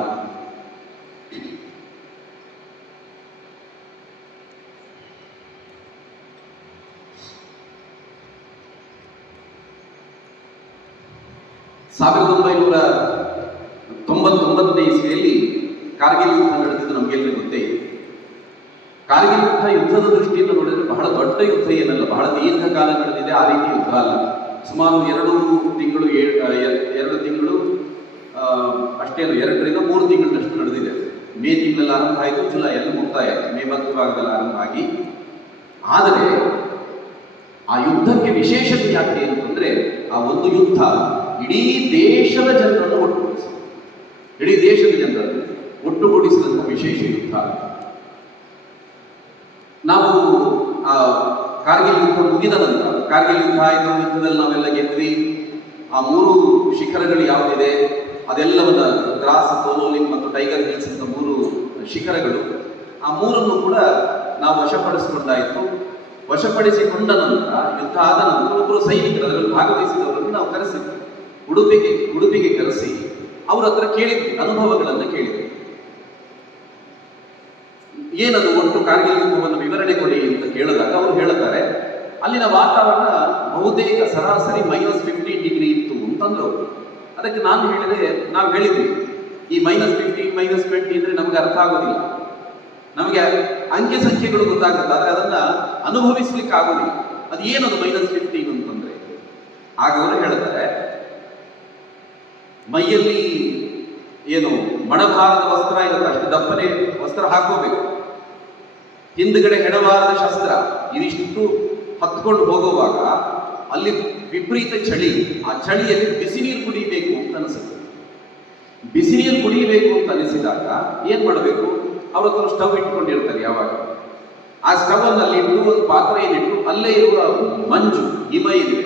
ಸಾವಿರದ 1999ನೇ ಇಸ್ವಿಯಲ್ಲಿ ಕಾರ್ಗಿಲ್ ಯುದ್ಧ ನಡೆದಿದ್ದು ನಮಗೆಲ್ಲರೂ ಗೊತ್ತೇ ಇದೆ. ಕಾರ್ಗಿಲ್ ಯುದ್ಧ ಯುದ್ಧದ ದೃಷ್ಟಿಯಿಂದ ನೋಡಿದ್ರೆ ಬಹಳ ದೊಡ್ಡ ಯುದ್ಧ ಏನಲ್ಲ, ಬಹಳ ದೀರ್ಘಕಾಲ ನಡೆದಿದೆ. ಆ ರೀತಿ ಯುದ್ಧ ಅಲ್ಲ, ಸುಮಾರು 2 ತಿಂಗಳು ಅಷ್ಟೇನು 2ರಿಂದ 3 ತಿಂಗಳಷ್ಟು ನಡೆದಿದೆ. ಮೇ ತಿಂಗಳಲ್ಲಿ ಆರಂಭ ಆಯಿತು, ಜುಲೈಯಲ್ಲಿ ಮುಕ್ತಾಯ, ಮೇ ಮಧ್ಯಭಾಗದಲ್ಲಿ ಆರಂಭ ಆಗಿ. ಆದರೆ ಆ ಯುದ್ಧಕ್ಕೆ ವಿಶೇಷತೆ ಯಾಕೆ ಅಂತಂದ್ರೆ, ಆ ಒಂದು ಯುದ್ಧ ಇಡೀ ದೇಶದ ಜನರನ್ನು ಒಟ್ಟುಗೂಡಿಸಿದಂಥ ವಿಶೇಷ ಯುದ್ಧ. ನಾವು ಆ ಕಾರ್ಗಿಲ್ ಯುದ್ಧ ಮುಗಿದ ನಂತರ, ಕಾರ್ಗಿಲ್ ಯುದ್ಧ ಆಯಿತು, ಯುದ್ಧದಲ್ಲಿ ನಾವೆಲ್ಲ ಗೆದ್ವಿ. ಆ 3 ಶಿಖರಗಳು ಯಾವುದಿದೆ ಅದೆಲ್ಲವನ್ನ, ದ್ರಾಸ್, ತೋಲೋಲಿಂಗ್ ಮತ್ತು ಟೈಗರ್ ಹಿಲ್ಸ್ ಅಂತ 3 ಶಿಖರಗಳು, ಆ 3ಅನ್ನು ಕೂಡ ನಾವು ವಶಪಡಿಸಿಕೊಂಡಾಯಿತು. ವಶಪಡಿಸಿಕೊಂಡ ನಂತರ, ಯುದ್ಧ ಆದ ನಂತರ ಒಬ್ಬರು ಸೈನಿಕರು, ಅದರಲ್ಲಿ ಭಾಗವಹಿಸಿದವರನ್ನು ನಾವು ಕರೆಸಿದ್ವಿ, ಉಡುಪಿಗೆ ಕರೆಸಿ ಅವ್ರ ಹತ್ರ ಕೇಳಿದ್ವಿ, ಅನುಭವಗಳನ್ನು ಕೇಳಿದ್ವಿ. ಏನದು ಒಟ್ಟು ಕಾರ್ಗಿಲ್ ಯುದ್ಧವನ್ನು ವಿವರಣೆ ಕೊಡಿ ಅಂತ ಕೇಳಿದಾಗ ಅವರು ಹೇಳ್ತಾರೆ, ಅಲ್ಲಿನ ವಾತಾವರಣ ಬಹುತೇಕ ಸರಾಸರಿ -15 ಡಿಗ್ರಿ ಇತ್ತು ಅಂತಂದ್ರು. ಅದಕ್ಕೆ ನಾವು ಹೇಳಿದ್ವಿ, ಈ -15 -20 ಅಂದ್ರೆ ನಮ್ಗೆ ಅರ್ಥ ಆಗೋದಿಲ್ಲ, ನಮಗೆ ಅಂಕೆ ಸಂಖ್ಯೆಗಳು ಗೊತ್ತಾಗುತ್ತೆ, ಆದ್ರೆ ಅದನ್ನ ಅನುಭವಿಸ್ಲಿಕ್ಕೆ ಆಗೋದಿಲ್ಲ. ಅದು ಏನದು -15 ಅಂತಂದ್ರೆ? ಆಗ ಅವರು ಹೇಳ್ತಾರೆ, ಮೈಯಲ್ಲಿ ಏನು ಮಣಭಾರದ ವಸ್ತ್ರ ಇರುತ್ತೆ, ಅಷ್ಟು ದಪ್ಪನೆ ವಸ್ತ್ರ ಹಾಕೋಬೇಕು, ಹಿಂದ್ಗಡೆ ಹೆಣವಾರದ ಶಸ್ತ್ರ, ಇದಿಷ್ಟು ಹತ್ಕೊಂಡು ಹೋಗುವಾಗ ಅಲ್ಲಿ ವಿಪರೀತ ಚಳಿ, ಆ ಚಳಿಯಲ್ಲಿ ಬಿಸಿ ನೀರು ಕುಡಿಬೇಕು ಅಂತ ಅನಿಸುತ್ತೆ. ಬಿಸಿ ನೀರು ಕುಡಿಯಬೇಕು ಅಂತ ಅನಿಸಿದಾಗ ಏನ್ ಮಾಡಬೇಕು? ಅವ್ರ ಹತ್ರ ಸ್ಟವ್ ಇಟ್ಕೊಂಡಿರ್ತಾರೆ ಯಾವಾಗ. ಆ ಸ್ಟವ್ ಅಲ್ಲಿ ಇಟ್ಟು ಒಂದು ಪಾತ್ರೆಯನ್ನಿಟ್ಟು ಅಲ್ಲೇ ಇರುವ ಮಂಜು, ಹಿಮ ಇದೆ,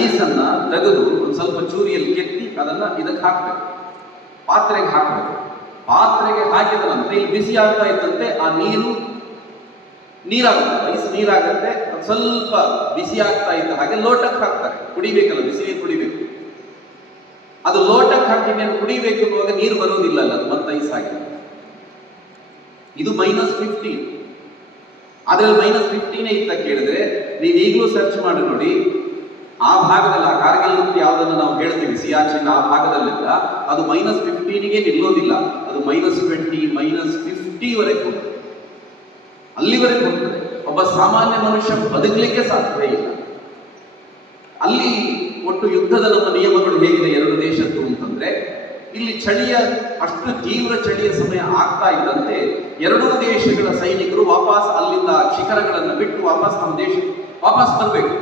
ಐಸನ್ನ ತೆಗೆದು ಒಂದು ಸ್ವಲ್ಪ ಚೂರಿಯಲ್ಲಿ ಕೆತ್ತಿ ಅದನ್ನ ಇದಕ್ಕೆ ಹಾಕ್ಬೇಕು, ಪಾತ್ರೆಗೆ ಹಾಕ್ಬೇಕು. ಪಾತ್ರೆಗೆ ಹಾಕಿದ ನಂತರ ಇಲ್ಲಿ ಬಿಸಿ ಆಗ್ತಾ ಇದ್ದಂತೆ ಆ ನೀರಾಗುತ್ತೆ, ಐಸ್ ನೀರಾಗುತ್ತೆ. ಅದು ಸ್ವಲ್ಪ ಬಿಸಿ ಆಗ್ತಾ ಇದ್ದ ಹಾಗೆ ಲೋಟಕ್ಕೆ ಹಾಕ್ತಾರೆ, ಕುಡಿಬೇಕಲ್ಲ, ಬಿಸಿ ನೀರು ಕುಡಿಬೇಕು. ಅದು ಲೋಟಕ್ಕೆ ಹಾಕಿ ನೀನು ಕುಡಿಬೇಕು ಅನ್ನುವಾಗ ನೀರು ಬರೋದಿಲ್ಲ, ಅದು ಮತ್ತೆ ಐಸ್ ಆಗಿದೆ. ಇದು -15. ಅದ್ರಲ್ಲಿ -15 ಇತ್ತ ಕೇಳಿದ್ರೆ ನೀವು ಈಗಲೂ ಸರ್ಚ್ ಮಾಡಿ ನೋಡಿ, ಆ ಭಾಗದಲ್ಲಿ, ಆ ಕಾರ್ಗಿಲ್ ಯಾವುದನ್ನು ನಾವು ಹೇಳ್ತೀವಿ ಸಿಯಾಚಿನ್, ಆ ಭಾಗದಲ್ಲಿಲ್ಲ, ಅದು -15ಗೆ ನಿಲ್ಲೋದಿಲ್ಲ, ಅದು -20 -50 ವರೆಗೆ ಹೋಗ್ತದೆ, ಅಲ್ಲಿವರೆಗೆ ಹೋಗ್ತದೆ. ಒಬ್ಬ ಸಾಮಾನ್ಯ ಮನುಷ್ಯ ಬದುಕಲಿಕ್ಕೆ ಸಾಧ್ಯ ಇಲ್ಲ. ಅಲ್ಲಿ ಒಟ್ಟು ಯುದ್ಧದ ನಮ್ಮ ನಿಯಮಗಳು ಹೇಗಿದೆ 2 ದೇಶದ್ದು ಅಂತಂದ್ರೆ, ಇಲ್ಲಿ ಚಳಿಯ ಅಷ್ಟು ತೀವ್ರ ಚಳಿಯ ಸಮಯ ಆಗ್ತಾ ಇದ್ದಂತೆ 2 ದೇಶಗಳ ಸೈನಿಕರು ವಾಪಸ್ ಅಲ್ಲಿಂದ ಶಿಖರಗಳನ್ನು ಬಿಟ್ಟು ವಾಪಸ್ ನಮ್ಮ ದೇಶಕ್ಕೆ ವಾಪಸ್ ಬರಬೇಕು.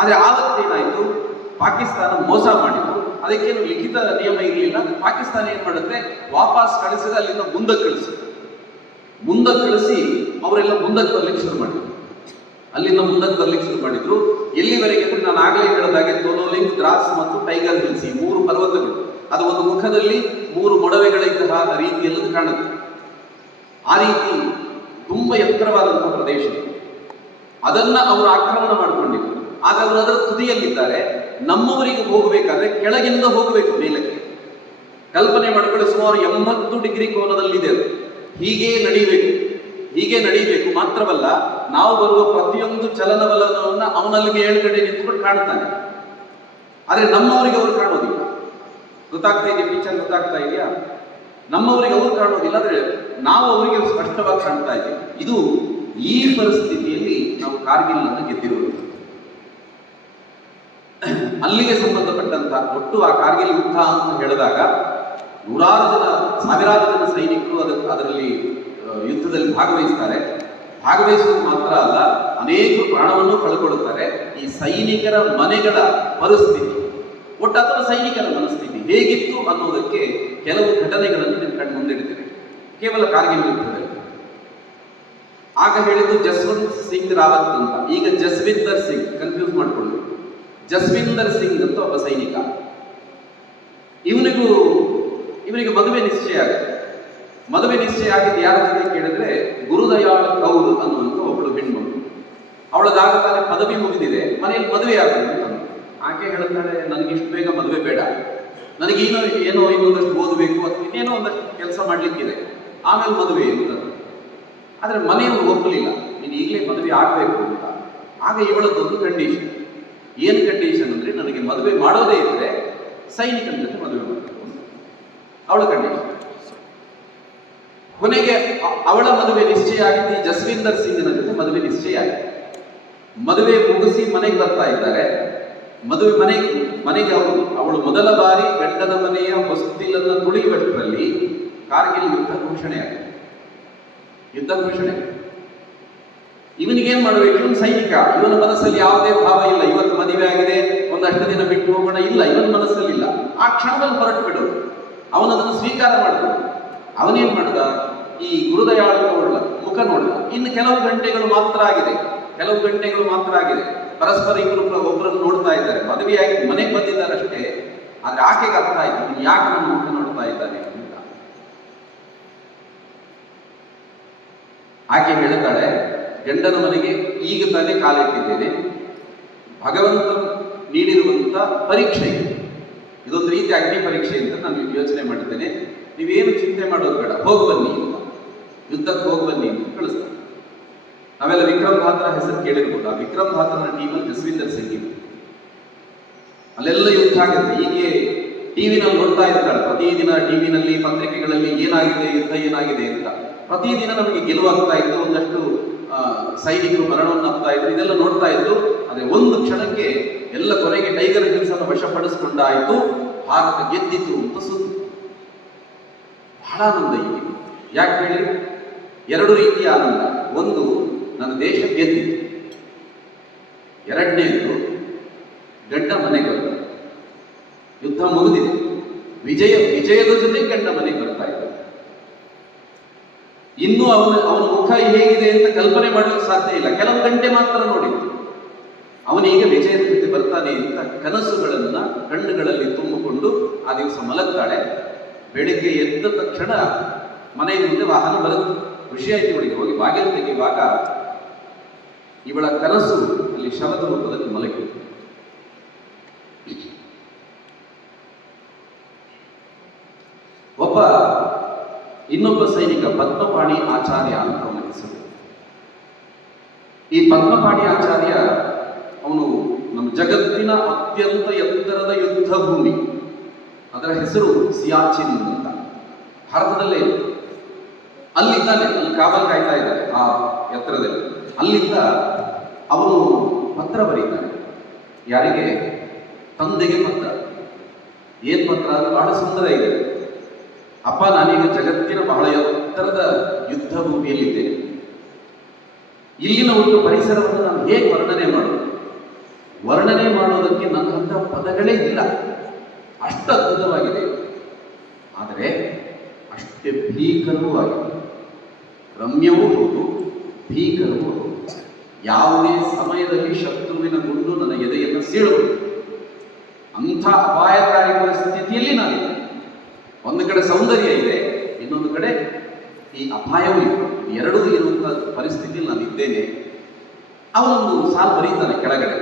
ಆದ್ರೆ ಆವತ್ತೇನಾಯ್ತು, ಪಾಕಿಸ್ತಾನ ಮೋಸ ಮಾಡಿತು. ಅದಕ್ಕೇನು ಲಿಖಿತ ನಿಯಮ ಇರಲಿಲ್ಲ. ಪಾಕಿಸ್ತಾನ ಏನ್ ಮಾಡುತ್ತೆ, ವಾಪಸ್ ಕಳಿಸಿದ ಅಲ್ಲಿಂದ ಮುಂದಕ್ಕೆ ಕಳಿಸಿ ಅವರೆಲ್ಲ ಮುಂದಕ್ಕೆ ಬರ್ಲಿಕ್ಕೆ ಶುರು ಮಾಡಿದ್ರು. ಅಲ್ಲಿಂದ ಮುಂದಕ್ಕೆ ಬರ್ಲಿಕ್ಕೆ ಶುರು ಮಾಡಿದ್ರು. ಎಲ್ಲಿವರೆಗೆ ಅಂದ್ರೆ, ನಾನು ಆಗಲೇ ಹೇಳಿದಾಗೆ ತೋಲೋಲಿಂಗ್, ದ್ರಾಸ್ ಮತ್ತು ಟೈಗರ್ ಹಿಲ್ಸ್, ಈ 3 ಪರ್ವತಗಳು, ಅದು ಒಂದು ಮುಖದಲ್ಲಿ 3 ಮೊಡವೆಗಳಿದ್ದ ರೀತಿಯಲ್ಲಿ ಕಾಣುತ್ತೆ. ಆ ರೀತಿ ತುಂಬಾ ಎತ್ತರವಾದಂತಹ ಪ್ರದೇಶ, ಅದನ್ನ ಅವರು ಆಕ್ರಮಣ ಮಾಡಿಕೊಂಡಿದ್ರು. ಆಗ ಅವರು ಅದರ ತುದಿಯಲ್ಲಿದ್ದಾರೆ. ನಮ್ಮವರಿಗೆ ಹೋಗಬೇಕಾದ್ರೆ ಕೆಳಗಿಂದ ಹೋಗಬೇಕು ಮೇಲಕ್ಕೆ. ಕಲ್ಪನೆ ಮಾಡಿಕೊಳ್ಳಿ, ಸುಮಾರು 80 ಡಿಗ್ರಿ ಕೋನದಲ್ಲಿದೆ ಅದು. ಹೀಗೆ ನಡೀಬೇಕು. ಮಾತ್ರವಲ್ಲ, ನಾವು ಬರುವ ಪ್ರತಿಯೊಂದು ಚಲನವಲನವನ್ನ ಅವನಲ್ಲಿ ಮೇಲ್ಗಡೆ ನಿಂತ್ಕೊಂಡು ಕಾಣ್ತಾನೆ. ಆದರೆ ನಮ್ಮವರಿಗೆ ಅವರು ಕಾಣೋದಿಲ್ಲ. ಗೊತ್ತಾಗ್ತಾ ಇದೆಯಾ ಪಿಕ್ಚರ್? ಗೊತ್ತಾಗ್ತಾ ಇದೆಯಾ? ನಮ್ಮವರಿಗೆ ಅವರು ಕಾಣೋದಿಲ್ಲ, ಆದರೆ ನಾವು ಅವರಿಗೆ ಸ್ಪಷ್ಟವಾಗಿ ಕಾಣ್ತಾ ಇದ್ದೀವಿ. ಇದು ಈ ಪರಿಸ್ಥಿತಿಯಲ್ಲಿ ನಾವು ಕಾರ್ಗಿಲ್ ಅನ್ನು ಗೆದ್ದಿರುವುದು. ಅಲ್ಲಿಗೆ ಸಂಬಂಧಪಟ್ಟಂತ ಒಟ್ಟು ಆ ಕಾರ್ಗಿಲ್ ಯುದ್ಧ ಅಂತ ಹೇಳಿದಾಗ ನೂರಾರು ಜನ, ಸಾವಿರಾರು ಜನ ಸೈನಿಕರು ಅದರಲ್ಲಿ ಯುದ್ಧದಲ್ಲಿ ಭಾಗವಹಿಸ್ತಾರೆ. ಭಾಗವಹಿಸುವುದು ಮಾತ್ರ ಅಲ್ಲ, ಅನೇಕರು ಪ್ರಾಣವನ್ನು ಕಳ್ಕೊಳ್ಳುತ್ತಾರೆ. ಈ ಸೈನಿಕರ ಮನೆಗಳ ಪರಿಸ್ಥಿತಿ, ಒಟ್ಟು ಅಥವಾ ಸೈನಿಕರ ಮನಸ್ಥಿತಿ ಹೇಗಿತ್ತು ಅನ್ನೋದಕ್ಕೆ ಕೆಲವು ಘಟನೆಗಳನ್ನು ನಿಮ್ಮ ಕಣ್ಣು ಮುಂದಿಡ್ತೇನೆ. ಕೇವಲ ಕಾರ್ಗಿಲ್ ಯುದ್ಧದಲ್ಲಿ ಆಗ ಹೇಳಿದ್ದು ಜಸ್ವಂತ್ ಸಿಂಗ್ ರಾವತ್ ಅಂತ, ಈಗ ಜಸ್ವಿಂದರ್ ಸಿಂಗ್, ಕನ್ಫ್ಯೂಸ್ ಮಾಡಿಕೊಳ್ಳಿ. ಜಸ್ವಿಂದರ್ ಸಿಂಗ್ ಅಂತ ಒಬ್ಬ ಸೈನಿಕ. ಇವನಿಗೆ ಮದುವೆ ನಿಶ್ಚಯ ಆಗುತ್ತೆ. ಮದುವೆ ನಿಶ್ಚಯ ಆಗಿದ್ದು ಯಾರ ಜೊತೆ ಕೇಳಿದ್ರೆ ಗುರುದಯಾಳ್ ಕೌರ್ ಅನ್ನುವಂಥ ಒಬ್ಬಳು ಹೆಣ್ಮಗಳು. ಅವಳದಾಗುತ್ತಾನೆ ಪದವಿ ಮುಗಿದಿದೆ, ಮನೆಯಲ್ಲಿ ಮದುವೆ ಆಗಬೇಕು ಅಂತ. ಆಕೆ ಹೇಳ್ತಾಳೆ, ನನಗೆ ಇಷ್ಟು ಬೇಗ ಮದುವೆ ಬೇಡ, ನನಗೆ ಏನೋ ಇನ್ನೊಂದಷ್ಟು ಓದಬೇಕು ಅಥವಾ ಇನ್ನೇನೋ ಒಂದಷ್ಟು ಕೆಲಸ ಮಾಡ್ಲಿಕ್ಕಿದೆ, ಆಮೇಲೆ ಮದುವೆ ಅಂತ. ಆದರೆ ಮನೆಯವರು ಒಪ್ಪಲಿಲ್ಲ, ನೀನು ಈಗಲೇ ಮದುವೆ ಆಗಬೇಕು ಅಂತ. ಆಗ ಇವಳದ್ದೊಂದು ಕಂಡೀಷನ್. ಏನು ಕಂಡೀಷನ್ ಅಂದರೆ, ನನಗೆ ಮದುವೆ ಮಾಡೋದೇ ಇದ್ರೆ ಸೈನಿಕನ ಜೊತೆ ಮದುವೆ ಮಾಡಬೇಕು ಅಂತ ಅವಳ ಕಂಡೀಷನ್. ಕೊನೆಗೆ ಅವಳ ಮದುವೆ ನಿಶ್ಚಯ ಆಗಿದ್ದು ಈ ಜಸ್ವಿಂದರ್ ಸಿಂಗ್ನ ಜೊತೆ ಮದುವೆ ನಿಶ್ಚಯ ಆಗಿದೆ. ಮದುವೆ ಮುಗಿಸಿ ಮನೆಗೆ ಬರ್ತಾ ಇದ್ದಾರೆ. ಮನೆಗೆ ಅವಳು ಮೊದಲ ಬಾರಿ ಗಂಡನ ಮನೆಯ ಹೊಸ್ತಿಲನ್ನು ತುಳಿಯುವಷ್ಟರಲ್ಲಿ ಕಾರ್ಗಿಲ್ ಯುದ್ಧ ಘೋಷಣೆ ಆಗಿದೆ. ಯುದ್ಧ ಘೋಷಣೆ. ಇವನಿಗೇನ್ ಮಾಡಬೇಕು? ಇವನು ಸೈನಿಕ, ಇವನ ಮನಸ್ಸಲ್ಲಿ ಯಾವುದೇ ಭಾವ ಇಲ್ಲ. ಇವತ್ತು ಮದುವೆ ಆಗಿದೆ, ಒಂದಷ್ಟು ದಿನ ಬಿಟ್ಟು ಹೋಗೋಣ, ಇಲ್ಲ, ಇವನ ಮನಸ್ಸಲ್ಲಿಲ್ಲ. ಆ ಕ್ಷಣದಲ್ಲಿ ಹೊರಟು ಬಿಡೋದು, ಅವನದನ್ನು ಸ್ವೀಕಾರ ಮಾಡೋದು. ಅವನೇನ್ ಮಾಡ್ದ? ಈ ಗುರುದಯಾಳ ಮುಖ ನೋಡಿದ. ಇನ್ನು ಕೆಲವು ಗಂಟೆಗಳು ಮಾತ್ರ ಆಗಿದೆ, ಪರಸ್ಪರ ಇಬ್ಬರು ಒಬ್ಬರನ್ನು ನೋಡ್ತಾ ಇದ್ದಾರೆ. ಮದುವೆಯಾಗಿ ಮನೆಗೆ ಬಂದಿದ್ದಾರೆ ಅಷ್ಟೇ. ಆದ್ರೆ ಆಕೆಗೆ ಅರ್ಥ ಆಯ್ತು, ಇವನು ಯಾಕೆ ನನ್ನ ಮುಖ ನೋಡ್ತಾ ಇದ್ದಾನೆ ಅಂತ. ಆಕೆ ಹೇಳ್ತಾಳೆ, ಗಂಡನ ಮನೆಗೆ ಈಗ ತಾನೇ ಕಾಲಿಟ್ಟಿದ್ದೇನೆ, ಭಗವಂತ ನೀಡಿರುವಂತ ಪರೀಕ್ಷೆ ಇದೊಂದು ರೀತಿ ಅಗ್ನಿ ಪರೀಕ್ಷೆ ಅಂತ ನಾನು ಯೋಚನೆ ಮಾಡಿದ್ದೇನೆ. ನೀವೇನು ಚಿಂತೆ ಮಾಡೋದು ಬೇಡ, ಹೋಗಿ ಬನ್ನಿ ಅಂತ, ಯುದ್ಧಕ್ಕೆ ಹೋಗಿ ಬನ್ನಿ ಅಂತ ಕಳಿಸ್ತಾರೆ. ನಾವೆಲ್ಲ ವಿಕ್ರಮ್ ಧಾತ್ರ ಹೆಸರು ಕೇಳಿರ್ಬೋದು. ಆ ವಿಕ್ರಮ್ ಧಾತ್ರನ ಟೀಮಲ್ಲಿ ಜಸ್ವಿಂದರ್ ಸಿಂಗ್ ಇತ್ತು. ಅಲ್ಲೆಲ್ಲ ಯುದ್ಧ ಆಗುತ್ತೆ. ಹೀಗೆ ಟಿವಿನಲ್ಲಿ ನೋಡ್ತಾ ಇರ್ತಾಳೆ ಪ್ರತಿದಿನ, ಟಿವಿನಲ್ಲಿ ಪತ್ರಿಕೆಗಳಲ್ಲಿ ಏನಾಗಿದೆ, ಯುದ್ಧ ಏನಾಗಿದೆ ಅಂತ. ಪ್ರತಿದಿನ ನಮಗೆ ಗೆಲುವಾಗ್ತಾ ಇತ್ತು, ಒಂದಷ್ಟು ಸೈನಿಕರು ಮರಣವನ್ನು ಆಗ್ತಾ ಇದ್ರು, ಇದೆಲ್ಲ ನೋಡ್ತಾ ಇದ್ದು. ಅದೇ ಒಂದು ಕ್ಷಣಕ್ಕೆ ಎಲ್ಲ ಕೊನೆಗೆ ಟೈಗರ್ ಹಿಲ್ಸ್ ಅನ್ನು ವಶಪಡಿಸಿಕೊಂಡಾಯಿತು, ಭಾರತ ಗೆದ್ದಿತು ಅಂತ ಸುದ್ದಿ. ಬಹಳ ಆನಂದ ಹೀಗೆ. ಯಾಕೆ ಹೇಳಿ? ಎರಡು ರೀತಿಯ ಆನಂದ. ಒಂದು, ನನ್ನ ದೇಶ ಗೆದ್ದಿತು. ಎರಡನೇದು, ಗಂಡ ಮನೆಗೆ ಬರ್ತಾರೆ, ಯುದ್ಧ ಮುಗಿದಿದೆ, ವಿಜಯದ ಜೊತೆ ಗಂಡ ಮನೆಗೆ ಬರ್ತಾ ಇದ್ದಾರೆ. ಇನ್ನೂ ಅವನ ಮುಖ ಹೇಗಿದೆ ಅಂತ ಕಲ್ಪನೆ ಮಾಡಲಿಕ್ಕೆ ಸಾಧ್ಯ ಇಲ್ಲ. ಕೆಲವು ಗಂಟೆ ಮಾತ್ರ ನೋಡಿದ್ದು. ಅವನೀಗ ವಿಜಯದ ಜೊತೆ ಬರ್ತಾನೆ ಅಂತ ಕನಸುಗಳನ್ನ ಕಣ್ಣುಗಳಲ್ಲಿ ತುಂಬಿಕೊಂಡು ಆ ದಿವಸ ಮಲಗ್ತಾಳೆ. ಬೆಳಿಗ್ಗೆ ಎದ್ದ ತಕ್ಷಣ ಮನೆಯ ಮುಂದೆ ವಾಹನ ಬರುತ್ತೆ. ಖುಷಿ ಆಯ್ತು ಇವಳಿಗೆ. ಹೋಗಿ ಬಾಗಿಲು ತೆಗೆಯುವಾಗ ಇವಳ ಕನಸು ಅಲ್ಲಿ ಶವದ ರೂಪದಲ್ಲಿ ಮಲಗಿ. ಇನ್ನೊಬ್ಬ ಸೈನಿಕ ಪದ್ಮಪಾಣಿ ಆಚಾರ್ಯ ಅಂತ ಅವನ ಹೆಸರು. ಈ ಪದ್ಮಪಾಣಿ ಆಚಾರ್ಯ ಅವನು ನಮ್ಮ ಜಗತ್ತಿನ ಅತ್ಯಂತ ಎತ್ತರದ ಯುದ್ಧ ಭೂಮಿ, ಅದರ ಹೆಸರು ಸಿಯಾಚಿನ್ ಅಂತ, ಭಾರತದಲ್ಲೇ ಅಲ್ಲಿದ್ದಾನೆ. ಅಲ್ಲಿ ಕಾವಲು ಕಾಯ್ತಾ ಇದ್ದಾರೆ ಆ ಎತ್ತರದಲ್ಲಿ. ಅಲ್ಲಿಂದ ಅವನು ಪತ್ರ ಬರೀತಾನೆ. ಯಾರಿಗೆ? ತಂದೆಗೆ ಪತ್ರ. ಏನ್ ಪತ್ರ? ಅದು ಬಹಳ ಸುಂದರ ಇದೆ. ಅಪ್ಪ, ನಾನೀಗ ಜಗತ್ತಿನ ಬಹಳ ಎತ್ತರದ ಯುದ್ಧ ಭೂಮಿಯಲ್ಲಿದ್ದೇನೆ. ಇಲ್ಲಿನ ಒಂದು ಪರಿಸರವನ್ನು ನಾನು ಹೇಗೆ ವರ್ಣನೆ ಮಾಡೋದಕ್ಕೆ ನನ್ನ ಹತ್ರ ಪದಗಳೇ ಇಲ್ಲ. ಅಷ್ಟು ಅದ್ಭುತವಾಗಿದೆ, ಆದರೆ ಅಷ್ಟೇ ಭೀಕರವೂ ಆಗಿದೆ. ರಮ್ಯವೂ ಹೌದು, ಭೀಕರವೂ ಹೌದು. ಯಾವುದೇ ಸಮಯದಲ್ಲಿ ಶತ್ರುವಿನ ಗುಂಡು ನನ್ನ ಎದೆಯನ್ನು ಸೀಳಬಹುದು. ಅಂಥ ಅಪಾಯಕಾರಿ ಪರಿಸ್ಥಿತಿಯಲ್ಲಿ ನಾನಿದ್ದೆ. ಒಂದು ಕಡೆ ಸೌಂದರ್ಯ ಇದೆ, ಇನ್ನೊಂದು ಕಡೆ ಈ ಅಪಾಯವೂ ಇದೆ. ಎರಡೂ ಇರುವಂಥ ಪರಿಸ್ಥಿತಿಯಲ್ಲಿ ನಾನು ಇದ್ದೇನೆ. ಅವನೊಂದು ಸಾಲು ಬರೀತಾನೆ ಕೆಳಗಡೆ,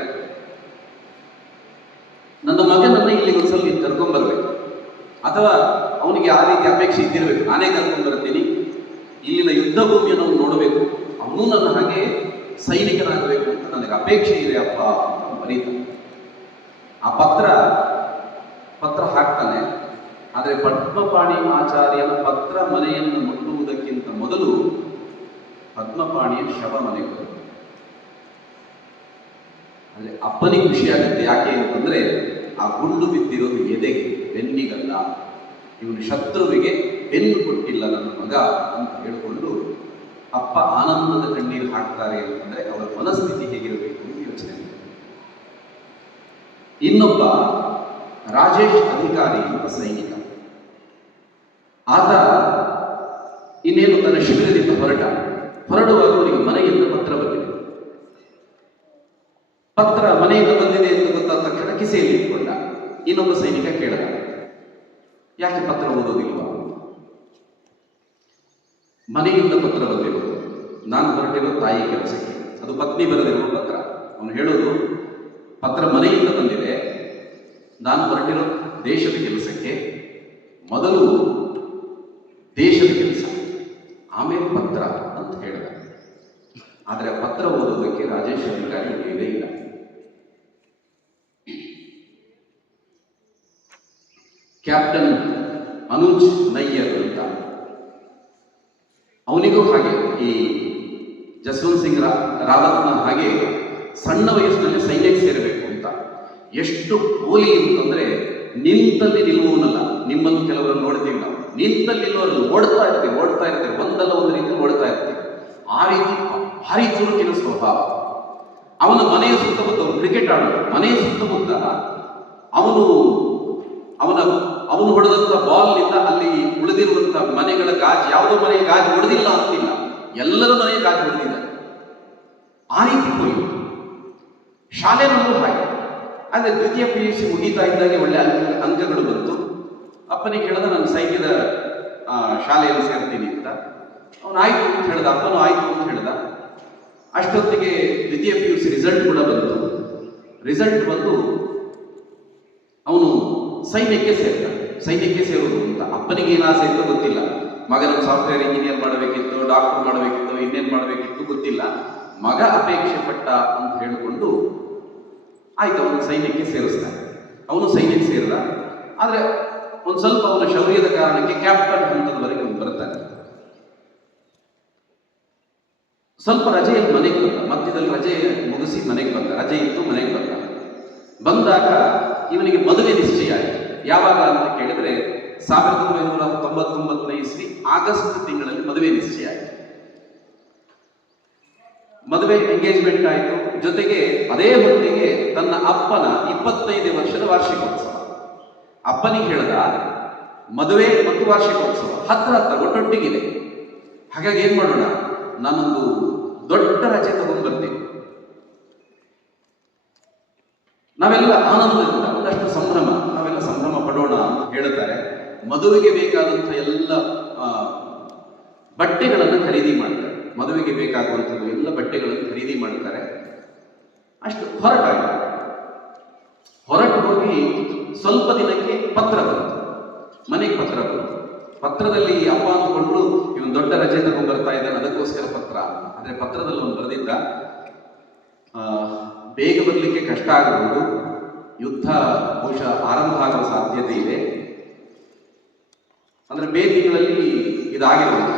ನನ್ನ ಮಗನನ್ನು ಇಲ್ಲಿಗೆ ಒಂದ್ಸಲ ನೀನು ಕರ್ಕೊಂಡ್ಬರ್ಬೇಕು, ಅಥವಾ ಅವನಿಗೆ ಆ ರೀತಿ ಅಪೇಕ್ಷೆ ಇದ್ದಿರಬೇಕು, ನಾನೇ ಕರ್ಕೊಂಡ್ಬರ್ತೀನಿ, ಇಲ್ಲಿನ ಯುದ್ಧ ಭೂಮಿಯನ್ನು ಅವನು ನೋಡಬೇಕು, ಅವನು ನನ್ನ ಹಾಗೆ ಸೈನಿಕನಾಗಬೇಕು ಅಂತ ನನಗೆ ಅಪೇಕ್ಷೆ ಇದೆ ಅಪ್ಪ ಅಂತ ಬರೀತಾನೆ. ಆ ಪತ್ರ ಆದರೆ ಪದ್ಮಪಾಣಿ ಆಚಾರ್ಯನ ಪತ್ರ ಮನೆಯನ್ನು ಮುಟ್ಟುವುದಕ್ಕಿಂತ ಮೊದಲು ಪದ್ಮಪಾಣಿಯ ಶವ ಮನೆಗೆ ಬಂತು. ಅಂದ್ರೆ ಅಪ್ಪನಿಗೆ ಖುಷಿಯಾಗುತ್ತೆ. ಯಾಕೆ ಅಂತಂದ್ರೆ ಆ ಗುಂಡು ಬಿದ್ದಿರೋದು ಎದೆಗೆ, ಬೆನ್ನಿಗಲ್ಲ. ಇವನು ಶತ್ರುವಿಗೆ ಬೆನ್ನು ಕೊಟ್ಟಿಲ್ಲ ನನ್ನ ಮಗ ಅಂತ ಹೇಳಿಕೊಂಡು ಅಪ್ಪ ಆನಂದದ ಕಣ್ಣೀರು ಹಾಕ್ತಾರೆ ಅಂತಂದ್ರೆ ಅವರ ಮನಸ್ಥಿತಿ ಹೇಗಿರಬೇಕು ಅಂತ ಯೋಚನೆ ಮಾಡಿ. ಇನ್ನೊಬ್ಬ ರಾಜೇಶ್ ಅಧಿಕಾರಿ ಅಂತ ಸೈನಿಕ. ಆತ ಇನ್ನೇನು ತನ್ನ ಶಿಬಿರದಿಂದ ಹೊರಡುವಾಗ ಅವರಿಗೆ ಮನೆಯಿಂದ ಪತ್ರ ಬಂದಿದೆ. ಪತ್ರ ಮನೆಯಿಂದ ಬಂದಿದೆ ಎಂದು ಗೊತ್ತಾದ ತಕ್ಷಣ ಕಿಸೆಯಲ್ಲಿ ಇಟ್ಕೊಂಡ. ಇನ್ನೊಬ್ಬ ಸೈನಿಕ ಕೇಳಿದ, ಯಾಕೆ ಪತ್ರ ಓದೋದಿಲ್ವಾ? ಮನೆಯಿಂದ ಪತ್ರ ಬಂದಿರೋದು, ನಾನು ಹೊರಟಿರೋ ತಾಯಿ ಕೆಲಸಕ್ಕೆ, ಅದು ಪತ್ನಿ ಬರೆದಿರುವ ಪತ್ರ. ಅವನು ಹೇಳೋದು, ಪತ್ರ ಮನೆಯಿಂದ ಬಂದಿದೆ, ನಾನು ಹೊರಟಿರೋ ದೇಶದ ಕೆಲಸಕ್ಕೆ, ಮೊದಲು ದೇಶದ ಕೆಲಸ, ಆಮೇಲೆ ಪತ್ರ ಅಂತ ಹೇಳಿದ. ಆದರೆ ಆ ಪತ್ರ ಓದೋದಕ್ಕೆ ರಾಜೇಶ್ ಅಧಿಕಾರಿ ಒಳ್ಳೆಯದೇ ಇಲ್ಲ. ಕ್ಯಾಪ್ಟನ್ ಅನುಜ್ ನಯ್ಯರ್ ಅಂತ, ಅವನಿಗೂ ಹಾಗೆ ಈ ಜಸ್ವಂತ್ ಸಿಂಗ್ ರಾವತ್ನ ಹಾಗೆ ಸಣ್ಣ ವಯಸ್ಸಿನಲ್ಲಿ ಸೈನ್ಯಕ್ಕೆ ಸೇರಬೇಕು ಅಂತ. ಎಷ್ಟು ಪೋಲಿ ಅಂತಂದ್ರೆ ನಿಂತಲ್ಲಿ ನಿಲ್ಲುವವನಲ್ಲ. ನಿಮ್ಮನ್ನು ಕೆಲವರು ನೋಡ್ತೀವಿ ನಾವು, ನಿಂತಲ್ಲಿ ನಿಲ್ಲುವವರು ಓಡ್ತಾ ಇರ್ತೀವಿ, ಒಂದಲ್ಲ ಒಂದು ರೀತಿ ಓಡ್ತಾ ಇರ್ತೀವಿ. ಆ ರೀತಿ ಭಾರಿ ಚುರುಕಿನ ಸ್ವಭಾವ. ಅವನ ಮನೆಯ ಸುತ್ತಮುತ್ತ, ಕ್ರಿಕೆಟ್ ಆಡೋದು, ಮನೆಯ ಸುತ್ತಮುತ್ತ ಅವನು ಹೊಡೆದಂತ ಬಾಲ್ನಿಂದ ಅಲ್ಲಿ ಉಳಿದಿರುವಂತ ಮನೆಗಳ ಗಾಜು, ಯಾವುದೋ ಮನೆಯ ಗಾಜು ಹೊಡೆದಿಲ್ಲ ಅಂತಿಲ್ಲ, ಎಲ್ಲರ ಮನೆಯ ಗಾಜು ಹೊಡೆದಿದ್ದಾರೆ. ಆ ರೀತಿ ಹೋಗಿ ಶಾಲೆನಲ್ಲೂ ಹಾಗೆ. ಆದರೆ ದ್ವಿತೀಯ PUC ಮುಗೀತಾ ಇದ್ದಾಗೆ ಒಳ್ಳೆ ಅಂಕಗಳು ಬಂತು. ಅಪ್ಪನಿಗೆ ಹೇಳಿದ, ನಾನು ಸೈನ್ಯದ ಶಾಲೆಯಲ್ಲಿ ಸೇರ್ತೀನಿ ಅಂತ. ಅವನು ಆಯ್ತು ಅಂತ ಹೇಳ್ದ, ಅಪ್ಪನು ಆಯ್ತು ಅಂತ ಹೇಳ್ದ. ಅಷ್ಟೊತ್ತಿಗೆ ದ್ವಿತೀಯ PUC ರಿಸಲ್ಟ್ ಕೂಡ ಬಂತು. ರಿಸಲ್ಟ್ ಬಂದು ಅವನು ಸೈನ್ಯಕ್ಕೆ ಸೇರೋದು ಅಂತ. ಅಪ್ಪನಿಗೆ ಏನು ಆಸೆ ಇತ್ತು ಗೊತ್ತಿಲ್ಲ. ಮಗನ ಸಾಫ್ಟ್ವೇರ್ ಇಂಜಿನಿಯರ್ ಮಾಡಬೇಕಿತ್ತು, ಡಾಕ್ಟರ್ ಮಾಡಬೇಕಿತ್ತು, ಇನ್ನೇನು ಮಾಡಬೇಕಿತ್ತು ಗೊತ್ತಿಲ್ಲ. ಮಗ ಅಪೇಕ್ಷೆ ಪಟ್ಟ ಅಂತ ಹೇಳಿಕೊಂಡು ಆಯ್ತು, ಅವನು ಸೈನ್ಯಕ್ಕೆ ಸೇರಿಸ್ತಾನೆ. ಅವನು ಸೈನ್ಯಕ್ಕೆ ಸೇರಿದ. ಆದರೆ ಒಂದು ಸ್ವಲ್ಪ ಅವನ ಶೌರ್ಯದ ಕಾರಣಕ್ಕೆ ಕ್ಯಾಪ್ಟನ್ ಹಂತದವರೆಗೆ ಅವನು ಬರ್ತಾನೆ. ಸ್ವಲ್ಪ ರಜೆಯಲ್ಲಿ ಮನೆಗೆ ಬಂದ, ಮಧ್ಯದಲ್ಲಿ ರಜೆ ಮುಗಿಸಿ ಮನೆಗೆ ಬಂದ. ರಜೆ ಇತ್ತು, ಮನೆಗೆ ಬಂದಾಗ ಇವನಿಗೆ ಮದುವೆ ನಿಶ್ಚಯ ಆಯಿತು. ಯಾವಾಗ ಅಂತ ಕೇಳಿದ್ರೆ 1999 ಇಸ್ವಿ ಆಗಸ್ಟ್ ತಿಂಗಳಲ್ಲಿ ಮದುವೆ ನಿಶ್ಚಯ ಆಯಿತು. ಮದುವೆ ಎಂಗೇಜ್ಮೆಂಟ್ ಆಯಿತು. ಜೊತೆಗೆ ಅದೇ ಹೊತ್ತಿಗೆ ತನ್ನ ಅಪ್ಪನ 25 ವರ್ಷದ ವಾರ್ಷಿಕೋತ್ಸವ. ಅಪ್ಪನಿಗೆ ಹೇಳ್ದ, ಮದುವೆ ಮತ್ತು ವಾರ್ಷಿಕೋತ್ಸವ ಹತ್ರ ಒಟ್ಟೊಟ್ಟಿಗಿದೆ, ಹಾಗಾಗಿ ಏನ್ ಮಾಡೋಣ, ನಾನೊಂದು ದೊಡ್ಡ ರಜೆ ತಗೊಂಡು ಬರ್ತೀನಿ, ನಾವೆಲ್ಲ ಆನಂದದಿಂದ ಒಂದಷ್ಟು ನಾವೆಲ್ಲ ಸಂಭ್ರಮ ಪಡೋಣ ಅಂತ ಹೇಳ್ತಾರೆ. ಮದುವೆಗೆ ಬೇಕಾದಂಥ ಎಲ್ಲ ಬಟ್ಟೆಗಳನ್ನು ಖರೀದಿ ಮಾಡ್ತಾರೆ. ಮದುವೆಗೆ ಬೇಕಾಗುವಂಥದ್ದು ಎಲ್ಲ ಬಟ್ಟೆಗಳನ್ನು ಖರೀದಿ ಮಾಡ್ತಾರೆ. ಅಷ್ಟು ಹೊರಟು ಹೋಗಿ ಸ್ವಲ್ಪ ದಿನಕ್ಕೆ ಪತ್ರ ಬಂತು, ಮನೆಗೆ ಪತ್ರ ಬಂತು. ಪತ್ರದಲ್ಲಿ ಅಪ್ಪ ಅಂದ್ಕೊಂಡ್ರು ಇವನು ದೊಡ್ಡ ರಜೆ ತಗೊಂಡು ಬರ್ತಾ ಇದ್ದಾನೆ, ಅದಕ್ಕೋಸ್ಕರ ಪತ್ರ. ಆದರೆ ಪತ್ರದಲ್ಲಿ ಅವನು ಬರೆದಿದ್ದ, ಬೇಗ ಬರಲಿಕ್ಕೆ ಕಷ್ಟ ಆಗಬಹುದು, ಯುದ್ಧ ಬಹುಶಃ ಆರಂಭ ಆಗುವ ಸಾಧ್ಯತೆ ಇದೆ. ಅಂದ್ರೆ ಮೇ ತಿಂಗಳಲ್ಲಿ ಇದಾಗಿರುವುದು,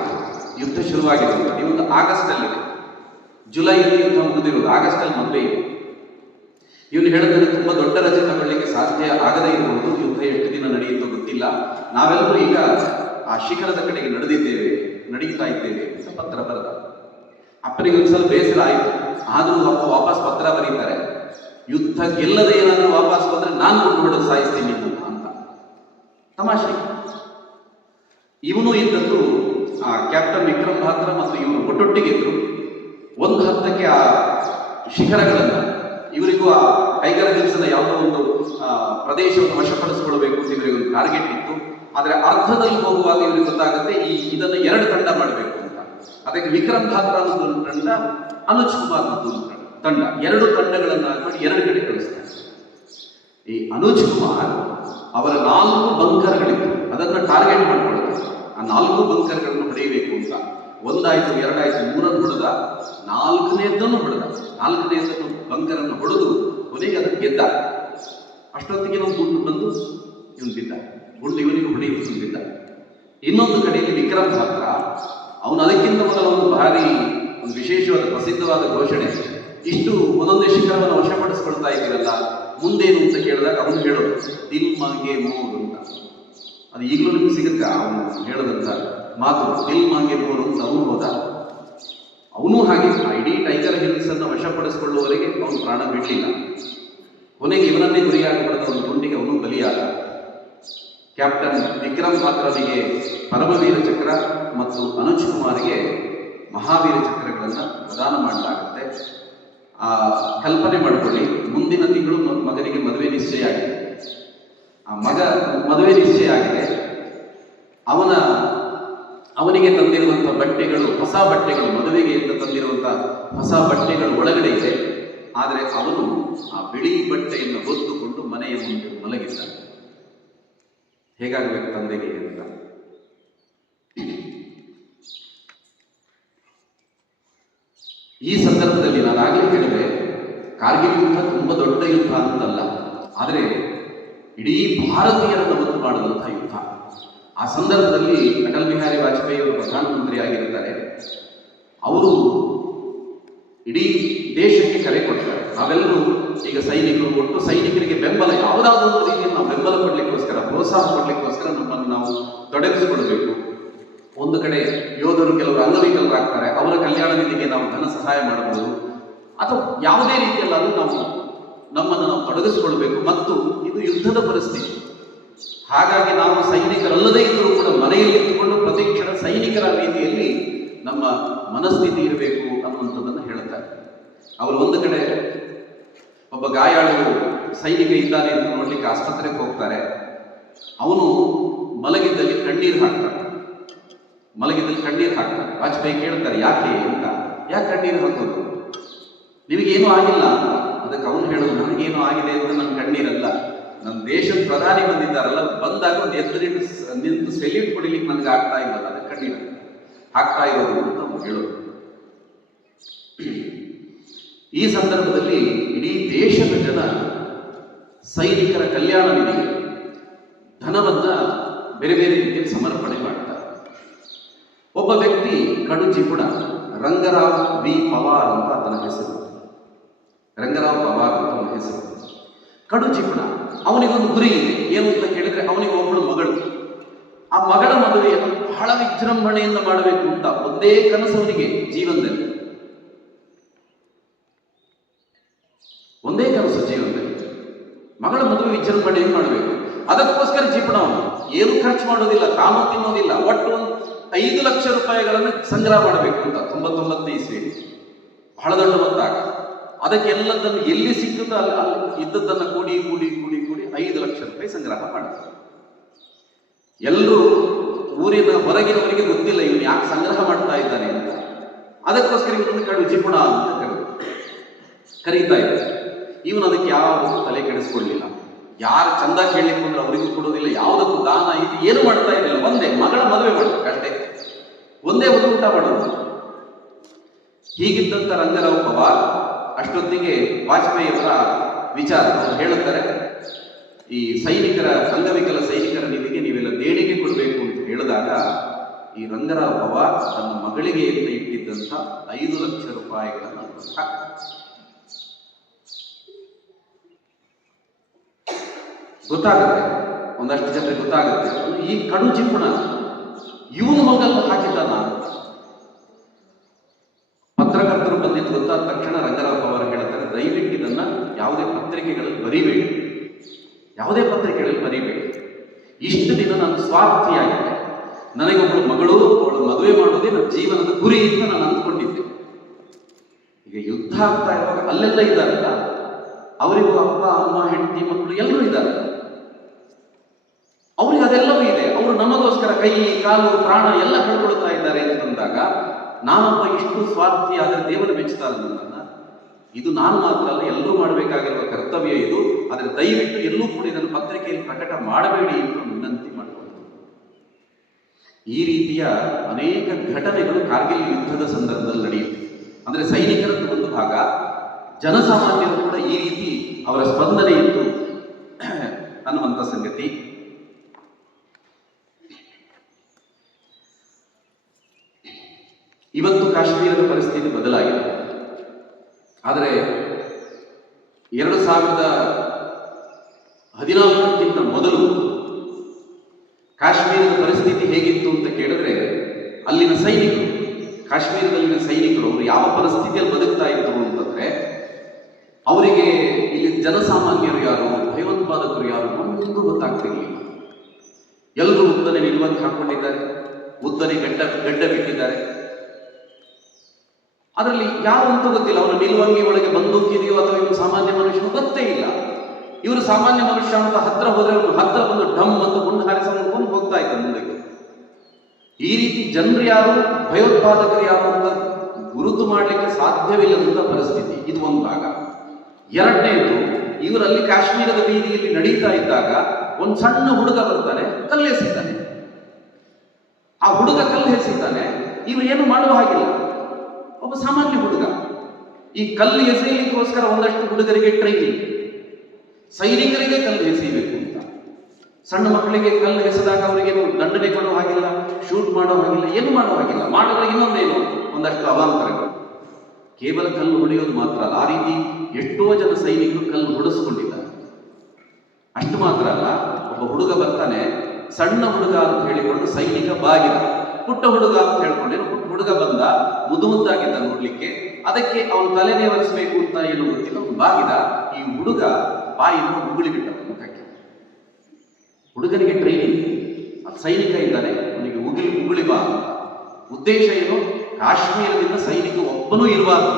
ಯುದ್ಧ ಶುರುವಾಗಿರುವುದು. ಇವತ್ತು ಆಗಸ್ಟ್ ಅಲ್ಲಿದೆ, ಜುಲೈಯಲ್ಲಿ ಯುದ್ಧ ಮುಗಿದಿರುವುದು, ಆಗಸ್ಟ್ ಅಲ್ಲಿ ಮದುವೆ ಇದೆ. ಇವನು ಹೇಳಿದ್ರೆ ತುಂಬಾ ದೊಡ್ಡ ರಜೆ ತಗೊಳ್ಳಿಕ್ಕೆ ಸಾಧ್ಯ ಆಗದೇ ಇರಬಹುದು, ಯುದ್ಧ ಎಷ್ಟು ದಿನ ನಡೆಯುತ್ತೋ ಗೊತ್ತಿಲ್ಲ, ನಾವೆಲ್ಲರೂ ಈಗ ಆ ಶಿಖರದ ಕಡೆಗೆ ನಡೀತಾ ಇದ್ದೇವೆ ಅಂತ ಪತ್ರ ಬರೆದ. ಅಪ್ಪನಿಗೆ ಒಂದ್ಸಲ ಬೇಸರ ಆಯಿತು. ಆದರೂ ಅಪ್ಪ ವಾಪಸ್ ಪತ್ರ ಬರೀತಾರೆ, ಯುದ್ಧ ಗೆಲ್ಲದೆ ಏನಾದರೂ ವಾಪಸ್ ಬಂದ್ರೆ ನಾನು ಕೊಂಡು ಹೊಡೆದು ಸಾಯಿಸ್ತೀನಿ ಅಂತ. ತಮಾಷೆ. ಇವನು ಇದ್ದದ್ದು ಆ ಕ್ಯಾಪ್ಟನ್ ವಿಕ್ರಮ್ ಭಾತ್ರ ಮತ್ತು ಇವನು ಒಟ್ಟೊಟ್ಟಿಗಿದ್ರು. ಒಂದು ಹಂತಕ್ಕೆ ಆ ಶಿಖರಗಳನ್ನ, ಇವರಿಗೂ ಆ ಟೈಗರ್ ಹಿಲ್ಸ್ನ ಯಾವುದೋ ಒಂದು ಪ್ರದೇಶವನ್ನು ವಶಪಡಿಸಿಕೊಳ್ಳಬೇಕು ಅಂತ ಇವರಿಗೆ ಒಂದು ಟಾರ್ಗೆಟ್ ಇತ್ತು. ಆದರೆ ಅರ್ಧದಲ್ಲಿ ಹೋಗುವಾಗ ಇವರಿಗೆ ಗೊತ್ತಾಗುತ್ತೆ ಇದನ್ನು 2 ತಂಡ ಮಾಡಬೇಕು ಅಂತ. ಅದಕ್ಕೆ ವಿಕ್ರಮ್ ಭಾತ್ರ ಅನ್ನೋದು ಒಂದು ತಂಡ, ಅನುಜ್ ಕುಮಾರ್ ಅನ್ನೋದು ಒಂದು ತಂಡ, 2 ತಂಡಗಳನ್ನು ಹಾಕೊಂಡು 2 ಕಡೆ ಕಳಿಸ್ತಾರೆ. ಈ ಅನುಜ್ ಕುಮಾರ್ ಅವರ 4 ಬಂಕರ್ಗಳಿತ್ತು, ಅದನ್ನ ಟಾರ್ಗೆಟ್ ಮಾಡ್ಕೊಳ್ಳೋದು. ಆ 4 ಬಂಕರ್ಗಳನ್ನು ಹೊಡೆಯಬೇಕು ಅಂತ. 1 ಆಯ್ತು, 2 ಆಯ್ತು, 3 ಹೊಡೆದ, 4ನೇದನ್ನು ಹೊಡೆದ. 4ನೇದನ್ನು ಬಂಕರನ್ನು ಹೊಡೆದು ಕೊನೆಗೆ ಅದನ್ನು ಗೆದ್ದ. ಅಷ್ಟೊತ್ತಿಗೆ ನಾವು ಗುಂಡು ಬಂದು ಇವನು ಬಿದ್ದ. ಗುಂಡು ಇವನಿಗೆ ಹೊಡೆಯುತ್ತಿಲ್ಲ. ಇನ್ನೊಂದು ಕಡೆಯಲ್ಲಿ ವಿಕ್ರಮ್ ಮಾತ್ರ ಅವನು ಅದಕ್ಕಿಂತ ಮೊದಲ ಒಂದು ಭಾರಿ ಒಂದು ವಿಶೇಷವಾದ ಪ್ರಸಿದ್ಧವಾದ ಘೋಷಣೆ, ಇಷ್ಟು ಒಂದೊಂದೇ ಶಿಖರವನ್ನು ವಶಪಡಿಸ್ಕೊಳ್ತಾ ಇದ್ದೀರಲ್ಲ, ಮುಂದೇನು ಅಂತ ಕೇಳಿದಾಗ ಅವನು ಹೇಳೋದು ದಿಲ್ ಮಾಂಗೆ ಮೋರ್ ಅಂತ. ಅದು ಈಗಲೂ ನಿಮ್ಗೆ ಸಿಗುತ್ತೆ ಅವನು ಹೇಳದಂತ ಮಾತು, ದಿಲ್ ಮಾಂಗೆ ಮೋರ್ ಅಂತ. ಅವನು ಹೋದ, ಅವನು ಹಾಗೆ ಇಡೀ ಟೈಗರ್ ಹಿಲ್ಸ್ ಅನ್ನು ವಶಪಡಿಸಿಕೊಳ್ಳುವವರೆಗೆ ಅವನು ಪ್ರಾಣ ಬಿಡಲಿಲ್ಲ. ಕೊನೆಗೆ ಇವನನ್ನೇ ಗುರಿಯಾಗಿ ಪಡೆದ ಒಂದು ಗುಂಡಿಗೆ ಅವನು ಬಲಿಯಾದ. ಕ್ಯಾಪ್ಟನ್ ವಿಕ್ರಮ್ ಮಾತ್ರನಿಗೆ ಪರಮವೀರ ಚಕ್ರ ಮತ್ತು ಅನುಜ್ ಕುಮಾರ್ಗೆ ಮಹಾವೀರ ಚಕ್ರಗಳನ್ನು ಪ್ರದಾನ ಮಾಡಲಾಗುತ್ತೆ. ಆ ಕಲ್ಪನೆ ಮಾಡಿಕೊಳ್ಳಿ, ಮುಂದಿನ ತಿಂಗಳು ಮಗನಿಗೆ ಮದುವೆ ನಿಶ್ಚಯ ಆಗಿದೆ. ಆ ಮದುವೆ ನಿಶ್ಚಯ ಆಗಿದೆ. ಅವನಿಗೆ ತಂದಿರುವಂಥ ಬಟ್ಟೆಗಳು, ಹೊಸ ಬಟ್ಟೆಗಳು, ಮದುವೆಗೆ ಅಂತ ತಂದಿರುವಂಥ ಹೊಸ ಬಟ್ಟೆಗಳು ಒಳಗಡೆ ಇದೆ. ಆದರೆ ಅವನು ಆ ಬಿಳಿ ಬಟ್ಟೆಯನ್ನು ಹೊತ್ತುಕೊಂಡು ಮನೆಯ ಮುಂದೆ ಮಲಗಿದ್ದಾನೆ. ಹೇಗಾಗಬೇಕು ತಂದೆಗೆ ಅಂತ. ಈ ಸಂದರ್ಭದಲ್ಲಿ ನಾನಾಗಲೇ ಹೇಳಿದೆ, ಕಾರ್ಗಿಲ್ ಯುದ್ಧ ತುಂಬಾ ದೊಡ್ಡ ಯುದ್ಧ ಅಂತಲ್ಲ, ಆದರೆ ಇಡೀ ಭಾರತೀಯರನ್ನು ಒಂದು ಮಾಡಿದಂಥ ಯುದ್ಧ. ಆ ಸಂದರ್ಭದಲ್ಲಿ ಅಟಲ್ ಬಿಹಾರಿ ವಾಜಪೇಯಿ ಅವರು ಪ್ರಧಾನಮಂತ್ರಿ ಆಗಿರ್ತಾರೆ. ಅವರು ಇಡೀ ದೇಶಕ್ಕೆ ಕರೆ ಕೊಡ್ತಾರೆ, ನಾವೆಲ್ಲರೂ ಈಗ ಸೈನಿಕರು, ಒಟ್ಟು ಸೈನಿಕರಿಗೆ ಬೆಂಬಲ, ಯಾವುದಾದ್ರೂ ಒಂದು ರೀತಿಯಲ್ಲಿ ನಾವು ಬೆಂಬಲ ಕೊಡ್ಲಿಕ್ಕೋಸ್ಕರ, ಪ್ರೋತ್ಸಾಹ ಕೊಡ್ಲಿಕ್ಕೋಸ್ಕರ ನಮ್ಮನ್ನು ನಾವು ತೊಡಗಿಸಿಕೊಳ್ಬೇಕು. ಒಂದು ಕಡೆ ಯೋಧರು ಕೆಲವರು ಅಂಗವಿಕಲರಾಗ್ತಾರೆ, ಅವರ ಕಲ್ಯಾಣ ನಿಧಿಗೆ ನಾವು ಧನ ಸಹಾಯ ಮಾಡಬಹುದು, ಅಥವಾ ಯಾವುದೇ ರೀತಿಯಲ್ಲಾದರೂ ನಮ್ಮನ್ನು ನಾವು ತೊಡಗಿಸಿಕೊಳ್ಬೇಕು. ಮತ್ತು ಇದು ಯುದ್ಧದ ಪರಿಸ್ಥಿತಿ, ಹಾಗಾಗಿ ನಾವು ಸೈನಿಕರಲ್ಲದೇ ಇದ್ದರೂ ಕೂಡ ಮನೆಯಲ್ಲಿ ಇಟ್ಟುಕೊಂಡು ಪ್ರತಿಕ್ಷಣ ಸೈನಿಕರ ರೀತಿಯಲ್ಲಿ ನಮ್ಮ ಮನಸ್ಥಿತಿ ಇರಬೇಕು ಅನ್ನುವಂಥದ್ದನ್ನು ಹೇಳ್ತಾರೆ. ಅವರು ಒಂದು ಕಡೆ ಒಬ್ಬ ಗಾಯಾಳು ಸೈನಿಕ ಇದ್ದಾನೆ ಅಂತ ನೋಡ್ಲಿಕ್ಕೆ ಆಸ್ಪತ್ರೆಗೆ ಹೋಗ್ತಾರೆ. ಅವನು ಮಲಗಿದ್ದಲ್ಲಿ ಕಣ್ಣೀರು ಹಾಕ್ತಾನೆ. ವಾಜಪೇಯಿ ಕೇಳ್ತಾರೆ ಯಾಕೆ ಅಂತ. ಯಾಕೆ ಕಣ್ಣೀರು ಹಾಕೋದು, ನಿಮಗೇನು ಆಗಿಲ್ಲ ಅಂತ. ಅದಕ್ಕೆ ಅವನು ಹೇಳೋದು, ನನಗೇನು ಆಗಿದೆ ಅಂತ ನನ್ನ ಕಣ್ಣೀರಲ್ಲ, ನನ್ನ ದೇಶದ ಪ್ರಧಾನಿ ಬಂದಿದ್ದಾರಲ್ಲ, ಬಂದಾಗ ಒಂದು ಎದುರಿಟ್ಟು ನಿಂತು ಸೆಲ್ಯೂಟ್ ಕೊಡಿಲಿಕ್ಕೆ ನನಗೆ ಆಗ್ತಾ ಇಲ್ಲಲ್ಲ, ಅದಕ್ಕೆ ಕಣ್ಣೀರು ಹಾಕ್ತಾ ಇರೋದು ಅಂತ ಅವನು ಹೇಳೋದು. ಈ ಸಂದರ್ಭದಲ್ಲಿ ಇಡೀ ದೇಶದ ಜನ ಸೈನಿಕರ ಕಲ್ಯಾಣ ನಿಧಿಗೆ ಧನವನ್ನ ಬೇರೆ ಬೇರೆ ರೀತಿಯಲ್ಲಿ ಸಮರ್ಪಣೆ ಮಾಡ್ತಾರೆ. ಒಬ್ಬ ವ್ಯಕ್ತಿ ಕಡು ಜಿಪುಣ, ರಂಗರಾವ್ ವಿ ಪವಾರ್ ಅಂತ ಆತನ ಹೆಸರು. ಕಡು ಜಿಪುಣ. ಅವನಿಗೊಂದು ಗುರಿ ಇದೆ, ಏನು ಅಂತ ಕೇಳಿದ್ರೆ ಅವನಿಗೆ ಒಬ್ಬಳು ಮಗಳು. ಆ ಮಗಳ ಮದುವೆಯನ್ನು ಬಹಳ ವಿಜೃಂಭಣೆಯಿಂದ ಮಾಡಬೇಕು ಅಂತ ಒಂದೇ ಕನಸು ಅವನಿಗೆ ಜೀವನದಲ್ಲಿ. ಮಗಳ ಮದುವೆ ವಿಜೃಂಭಣೆಯನ್ನು ಮಾಡಬೇಕು. ಅದಕ್ಕೋಸ್ಕರ ಜಿಪುಣ ಅವನು ಏನು ಖರ್ಚು ಮಾಡೋದಿಲ್ಲ, ತಾನು ತಿನ್ನೋದಿಲ್ಲ. ಒಟ್ಟು ಒಂದು 5 ಲಕ್ಷ ರೂಪಾಯಿಗಳನ್ನು ಸಂಗ್ರಹ ಮಾಡಬೇಕು ಅಂತ 99ನೇ ಇಸ್ವಿಯಲ್ಲಿ. ಬಹಳ ದೊಡ್ಡ ಮೊತ್ತ. ಅದಕ್ಕೆಲ್ಲದನ್ನು ಎಲ್ಲಿ ಸಿಕ್ಕುತ್ತೋ ಅಲ್ಲಿ ಇದ್ದದ್ದನ್ನು ಕೂಡಿ 5 ಲಕ್ಷ ರೂಪಾಯಿ ಸಂಗ್ರಹ ಮಾಡ್ತಾರೆ. ಎಲ್ಲರೂ ಊರಿನ ಹೊರಗಿನವರಿಗೆ ಗೊತ್ತಿಲ್ಲ ಇವನು ಯಾಕೆ ಸಂಗ್ರಹ ಮಾಡ್ತಾ ಇದ್ದಾನೆ ಅಂತ. ಅದಕ್ಕೋಸ್ಕರ ಇವನನ್ನು ಕಡು ಜಿಪುಣ ಅಂತ ಕರೀತಾ ಇದ್ದಾರೆ. ಇವನು ಅದಕ್ಕೆ ಯಾವುದಕ್ಕೂ ತಲೆ ಕೆಡಿಸ್ಕೊಳ್ಳಿಲ್ಲ. ಯಾರು ಚಂದ ಕೇಳಲಿಕ್ಕೆ ಬಂದ್ರೆ ಅವರಿಗೂ ಕೊಡೋದಿಲ್ಲ, ಯಾವುದಕ್ಕೂ ದಾನ ಇದು ಏನು ಮಾಡ್ತಾ ಇರಲಿಲ್ಲ. ಒಂದೇ ಮಗಳ ಮದುವೆ ಮಾಡಬೇಕು ಅಷ್ಟೇ, ಒಂದೇ ಒಂದು ಊಟ ಮಾಡೋದು. ಹೀಗಿದ್ದಂಥ ರಂಗರಾವ್ ಪವಾರ್ ಅಷ್ಟೊತ್ತಿಗೆ ವಾಜಪೇಯಿಯವರ ವಿಚಾರ ಹೇಳುತ್ತಾರೆ, ಈ ಸೈನಿಕರ, ಅಂಗವಿಕಲ ಸೈನಿಕರ ನಿಧಿಗೆ ನೀವೆಲ್ಲ ದೇಣಿಗೆ ಕೊಡಬೇಕು ಅಂತ ಹೇಳಿದಾಗ ಈ ರಂಗರಾವ್ ಪವಾರ್ ತನ್ನ ಮಗಳಿಗೆ ಅಂತ ಇಟ್ಟಿದ್ದಂಥ 5 ಲಕ್ಷ ರೂಪಾಯಿಗಳನ್ನು ಗೊತ್ತಾಗುತ್ತೆ, ಒಂದಷ್ಟು ಜನರಿಗೆ ಗೊತ್ತಾಗುತ್ತೆ ಈ ಕಡು ಜಿಪುಣ ಇವನು ಹೋಗಲ್ಲ ಹಾಕಿದ್ದಾನ. ಪತ್ರಕರ್ತರು ಬಂದಿದ್ದು ಗೊತ್ತಾದ ತಕ್ಷಣ ರಂಗರಾವ್ ಪವಾರ್ ಹೇಳ್ತಾರೆ, ದಯವಿಟ್ಟು ಇದನ್ನ ಯಾವುದೇ ಪತ್ರಿಕೆಗಳಲ್ಲಿ ಬರಿಬೇಡಿ. ಇಷ್ಟು ದಿನ ನಾನು ಸ್ವಾರ್ಥಿಯಾಗಿದ್ದೆ, ನನಗೊಬ್ಬಳು ಮಗಳು, ಅವಳು ಮದುವೆ ಮಾಡೋದೇ ನನ್ನ ಜೀವನದ ಗುರಿ ಅಂತ ನಾನು ಅಂದ್ಕೊಂಡಿದ್ದೆ. ಈಗ ಯುದ್ಧ ಆಗ್ತಾ ಇರುವಾಗ ಅಲ್ಲೆಲ್ಲ ಇದ್ದಾರಲ್ಲ, ಅವರಿಗೂ ಅಪ್ಪ ಅಮ್ಮ ಹೆಂಡತಿ ಮಕ್ಕಳು ಎಲ್ಲರೂ ಇದ್ದಾರೆ, ಅವ್ರಿಗೆ ಅದೆಲ್ಲವೂ ಇದೆ. ಅವರು ನಮಗೋಸ್ಕರ ಕೈ ಕಾಲು ಪ್ರಾಣ ಎಲ್ಲ ಕಳ್ಕೊಳ್ತಾ ಇದ್ದಾರೆ ಅಂತಂದಾಗ ನಾನೊಬ್ಬ ಇಷ್ಟು ಸ್ವಾರ್ಥಿ ಆದರೆ ದೇವರು ಮೆಚ್ಚುತ್ತಾರೆ ನನ್ನನ್ನು. ಇದು ನಾನು ಮಾತ್ರ ಅಲ್ಲ, ಎಲ್ಲರೂ ಮಾಡಬೇಕಾಗಿರುವ ಕರ್ತವ್ಯ ಇದು. ಆದರೆ ದಯವಿಟ್ಟು ಎಲ್ಲೂ ಕೂಡ ಇದನ್ನು ಪತ್ರಿಕೆಯಲ್ಲಿ ಪ್ರಕಟ ಮಾಡಬೇಡಿ ಅಂತ ವಿನಂತಿ ಮಾಡಿಕೊಂಡು ಈ ರೀತಿಯ ಅನೇಕ ಘಟನೆಗಳು ಕಾರ್ಗಿಲ್ ಯುದ್ಧದ ಸಂದರ್ಭದಲ್ಲಿ ನಡೆಯುತ್ತೆ. ಅಂದರೆ ಸೈನಿಕರದ್ದು ಒಂದು ಭಾಗ, ಜನಸಾಮಾನ್ಯರು ಕೂಡ ಈ ರೀತಿ ಅವರ ಸ್ಪಂದನೆ ಇತ್ತು ಅನ್ನುವಂಥ ಸಂಗತಿ. ಇವತ್ತು ಕಾಶ್ಮೀರದ ಪರಿಸ್ಥಿತಿ ಬದಲಾಗಿದೆ. ಆದರೆ 2014ಕ್ಕಿಂತ ಮೊದಲು ಕಾಶ್ಮೀರದ ಪರಿಸ್ಥಿತಿ ಹೇಗಿತ್ತು ಅಂತ ಕೇಳಿದ್ರೆ, ಅಲ್ಲಿನ ಸೈನಿಕರು, ಕಾಶ್ಮೀರದಲ್ಲಿನ ಸೈನಿಕರು ಅವರು ಯಾವ ಪರಿಸ್ಥಿತಿಯಲ್ಲಿ ಬದುಕ್ತಾ ಇದ್ರು ಅಂತಂದ್ರೆ, ಅವರಿಗೆ ಇಲ್ಲಿ ಜನಸಾಮಾನ್ಯರು ಯಾರು, ಭಯೋತ್ಪಾದಕರು ಯಾರು ಒಂದು ಗೊತ್ತಾಗ್ತಿರ್ಲಿಲ್ಲ. ಎಲ್ಲರೂ ಉದ್ದನೆ ನಿಲುವಂಗಿ ಹಾಕೊಂಡಿದ್ದಾರೆ, ಉದ್ದನೆ ಗಡ್ಡ ಬಿಟ್ಟಿದ್ದಾರೆ. ಅದರಲ್ಲಿ ಯಾರು ಅಂತ ಗೊತ್ತಿಲ್ಲ. ಅವನು ನಿಲುವಂಗಿ ಒಳಗೆ ಬಂದೂಕಿದೆಯೋ ಅಥವಾ ಇವನು ಸಾಮಾನ್ಯ ಮನುಷ್ಯನು ಗೊತ್ತೇ ಇಲ್ಲ. ಇವರು ಸಾಮಾನ್ಯ ಮನುಷ್ಯ ಅಂತ ಹತ್ರ ಹೋದ್ರೆ ಅವನು ಹತ್ರ ಬಂದು ಡಮ್ ಅಂತ ಗುಂಡು ಹಾರಿಸಿಕೊಂಡು ಹೋಗ್ತಾ ಇದ್ದ ಮುಂದಕ್ಕೆ. ಈ ರೀತಿ ಜನರು ಯಾರು, ಭಯೋತ್ಪಾದಕರು ಯಾರು ಅಂತ ಗುರುತು ಮಾಡಲಿಕ್ಕೆ ಸಾಧ್ಯವಿಲ್ಲದಂತ ಪರಿಸ್ಥಿತಿ. ಇದು ಒಂದು ಭಾಗ. ಎರಡನೇದು, ಇವರಲ್ಲಿ ಕಾಶ್ಮೀರದ ಬೀದಿಯಲ್ಲಿ ನಡೀತಾ ಇದ್ದಾಗ ಒಂದು ಸಣ್ಣ ಹುಡುಗ ಬರ್ತಾನೆ, ಕಲ್ಲೆಸಿದ್ದಾನೆ. ಆ ಹುಡುಗ ಕಲ್ಲು ಎಸಿದ್ದಾನೆ, ಇವರು ಏನು ಮಾಡುವ ಹಾಗಿಲ್ಲ, ಒಬ್ಬ ಸಾಮಾನ್ಯ ಹುಡುಗ. ಈ ಕಲ್ಲು ಎಸೆಯಲಿಕ್ಕೋಸ್ಕರ ಒಂದಷ್ಟು ಹುಡುಗರಿಗೆ ಟ್ರೈನಿಂಗ್, ಸೈನಿಕರಿಗೆ ಕಲ್ಲು ಎಸೆಯಬೇಕು ಅಂತ. ಸಣ್ಣ ಮಕ್ಕಳಿಗೆ ಕಲ್ಲು ಎಸೆದಾಗ ಅವರಿಗೇನು ದಂಡನೆ ಕೊಡುವ ಹಾಗಿಲ್ಲ, ಶೂಟ್ ಮಾಡೋ ಹಾಗಿಲ್ಲ, ಏನು ಮಾಡುವ ಹಾಗಿಲ್ಲ. ಮಾಡಿದ್ರೆ ಇನ್ನೊಂದೇನು ಒಂದಷ್ಟು ಅವಾಂತರಗಳು. ಕೇವಲ ಕಲ್ಲು ಹೊಡೆಯೋದು ಮಾತ್ರ ಅಲ್ಲ, ಆ ರೀತಿ ಎಷ್ಟೋ ಜನ ಸೈನಿಕರು ಕಲ್ಲು ಹೊಡೆಸ್ಕೊಂಡಿದ್ದಾರೆ. ಅಷ್ಟು ಮಾತ್ರ ಅಲ್ಲ, ಒಬ್ಬ ಹುಡುಗ ಬರ್ತಾನೆ, ಸಣ್ಣ ಹುಡುಗ ಅಂತ ಹೇಳಿಕೊಂಡು ಸೈನಿಕ ಬಾಗಿದ, ಪುಟ್ಟ ಹುಡುಗ ಅಂತ ಹೇಳ್ಕೊಂಡೇನು, ಪುಟ್ಟ ಹುಡುಗ ಬಂದ, ಮುದ್ದಾಗಿದ್ದ ನೋಡ್ಲಿಕ್ಕೆ. ಅದಕ್ಕೆ ಅವನು ತಲೆನೇ ಒರೆಸಬೇಕು ಅಂತ ಏನು ಗೊತ್ತಿಲ್ಲ, ಅವನು ಬಾಗಿದ. ಈ ಹುಡುಗ ಬಾಯಿಯನ್ನು ಉಗುಳಿ ಬಿಟ್ಟ ಮುಖಕ್ಕೆ. ಹುಡುಗನಿಗೆ ಟ್ರೈನಿಂಗ್, ಸೈನಿಕ ಇದ್ದಾನೆ, ಅವನಿಗೆ ಉಗುಳಿ ಬಾ. ಉದ್ದೇಶ ಏನು? ಕಾಶ್ಮೀರದಿಂದ ಸೈನಿಕ ಒಬ್ಬನೂ ಇರಬಾರ್ದು,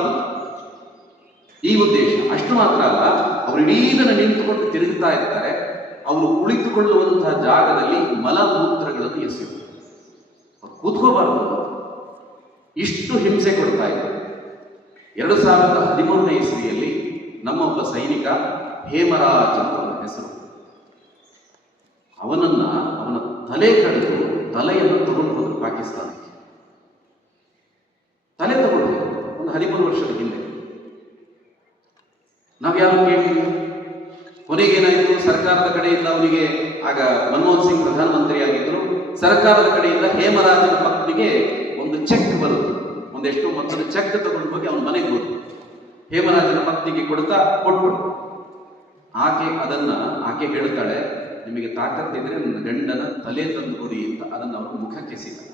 ಈ ಉದ್ದೇಶ. ಅಷ್ಟು ಮಾತ್ರ ಅಲ್ಲ, ಅವರು ಇಡೀ ದಿನ ನಿಂತುಕೊಂಡು ತಿರುಗುತ್ತಾ ಇರ್ತಾರೆ. ಅವರು ಕುಳಿತುಕೊಳ್ಳುವಂತಹ ಜಾಗದಲ್ಲಿ ಮಲಮೂತ್ರಗಳನ್ನು ಎಸೆಯುವುದು, ಕೂತ್ಕೋಬಾರದು. ಇಷ್ಟು ಹಿಂಸೆ ಕೊಡ್ತಾ ಇದ್ದಾರೆ. 2013ನೇ ಇಸ್ವಿಯಲ್ಲಿ ನಮ್ಮೊಬ್ಬ ಸೈನಿಕ ಹೇಮರಾಜ್ ಅಂತ ಅವನ ಹೆಸರು, ಅವನ ತಲೆ ಕಡಿದು ತಲೆಯನ್ನು ತಗೊಂಡು ಹೋದ್ರು ಪಾಕಿಸ್ತಾನಕ್ಕೆ. ತಲೆ ತಗೊಂಡು ಒಂದು 13 ವರ್ಷದ ಹಿಂದೆ. ನಾವ್ಯಾರು ಕೇಳಿಲ್ಲ. ಕೊನೆಗೇನಾಯಿತು? ಸರ್ಕಾರದ ಕಡೆಯಿಂದ ಅವನಿಗೆ, ಆಗ ಮನಮೋಹನ್ ಸಿಂಗ್ ಪ್ರಧಾನಮಂತ್ರಿ ಆಗಿದ್ರು, ಸರ್ಕಾರದ ಕಡೆಯಿಂದ ಹೇಮರಾಜನ ಪತ್ನಿಗೆ ಒಂದು ಚೆಕ್ ಬರುತ್ತೆ. ಒಂದೆಷ್ಟು ಮೊತ್ತದ ಚೆಕ್ ತಗೊಂಡು ಹೋಗಿ ಅವನ ಮನೆಗೆ ಹೋದ್ರು. ಹೇಮರಾಜನ ಪತ್ನಿಗೆ ಕೊಟ್ಟು ಆಕೆ ಹೇಳ್ತಾಳೆ, ನಿಮಗೆ ತಾಕತ್ತಿದ್ರೆ ನನ್ನ ಗಂಡನ ತಲೆ ತಂದು ಕೊಡಿ ಅಂತ. ಅದನ್ನು ಅವರು ಮುಖಕ್ಕೆ ಸಿಗ್ತಾರೆ.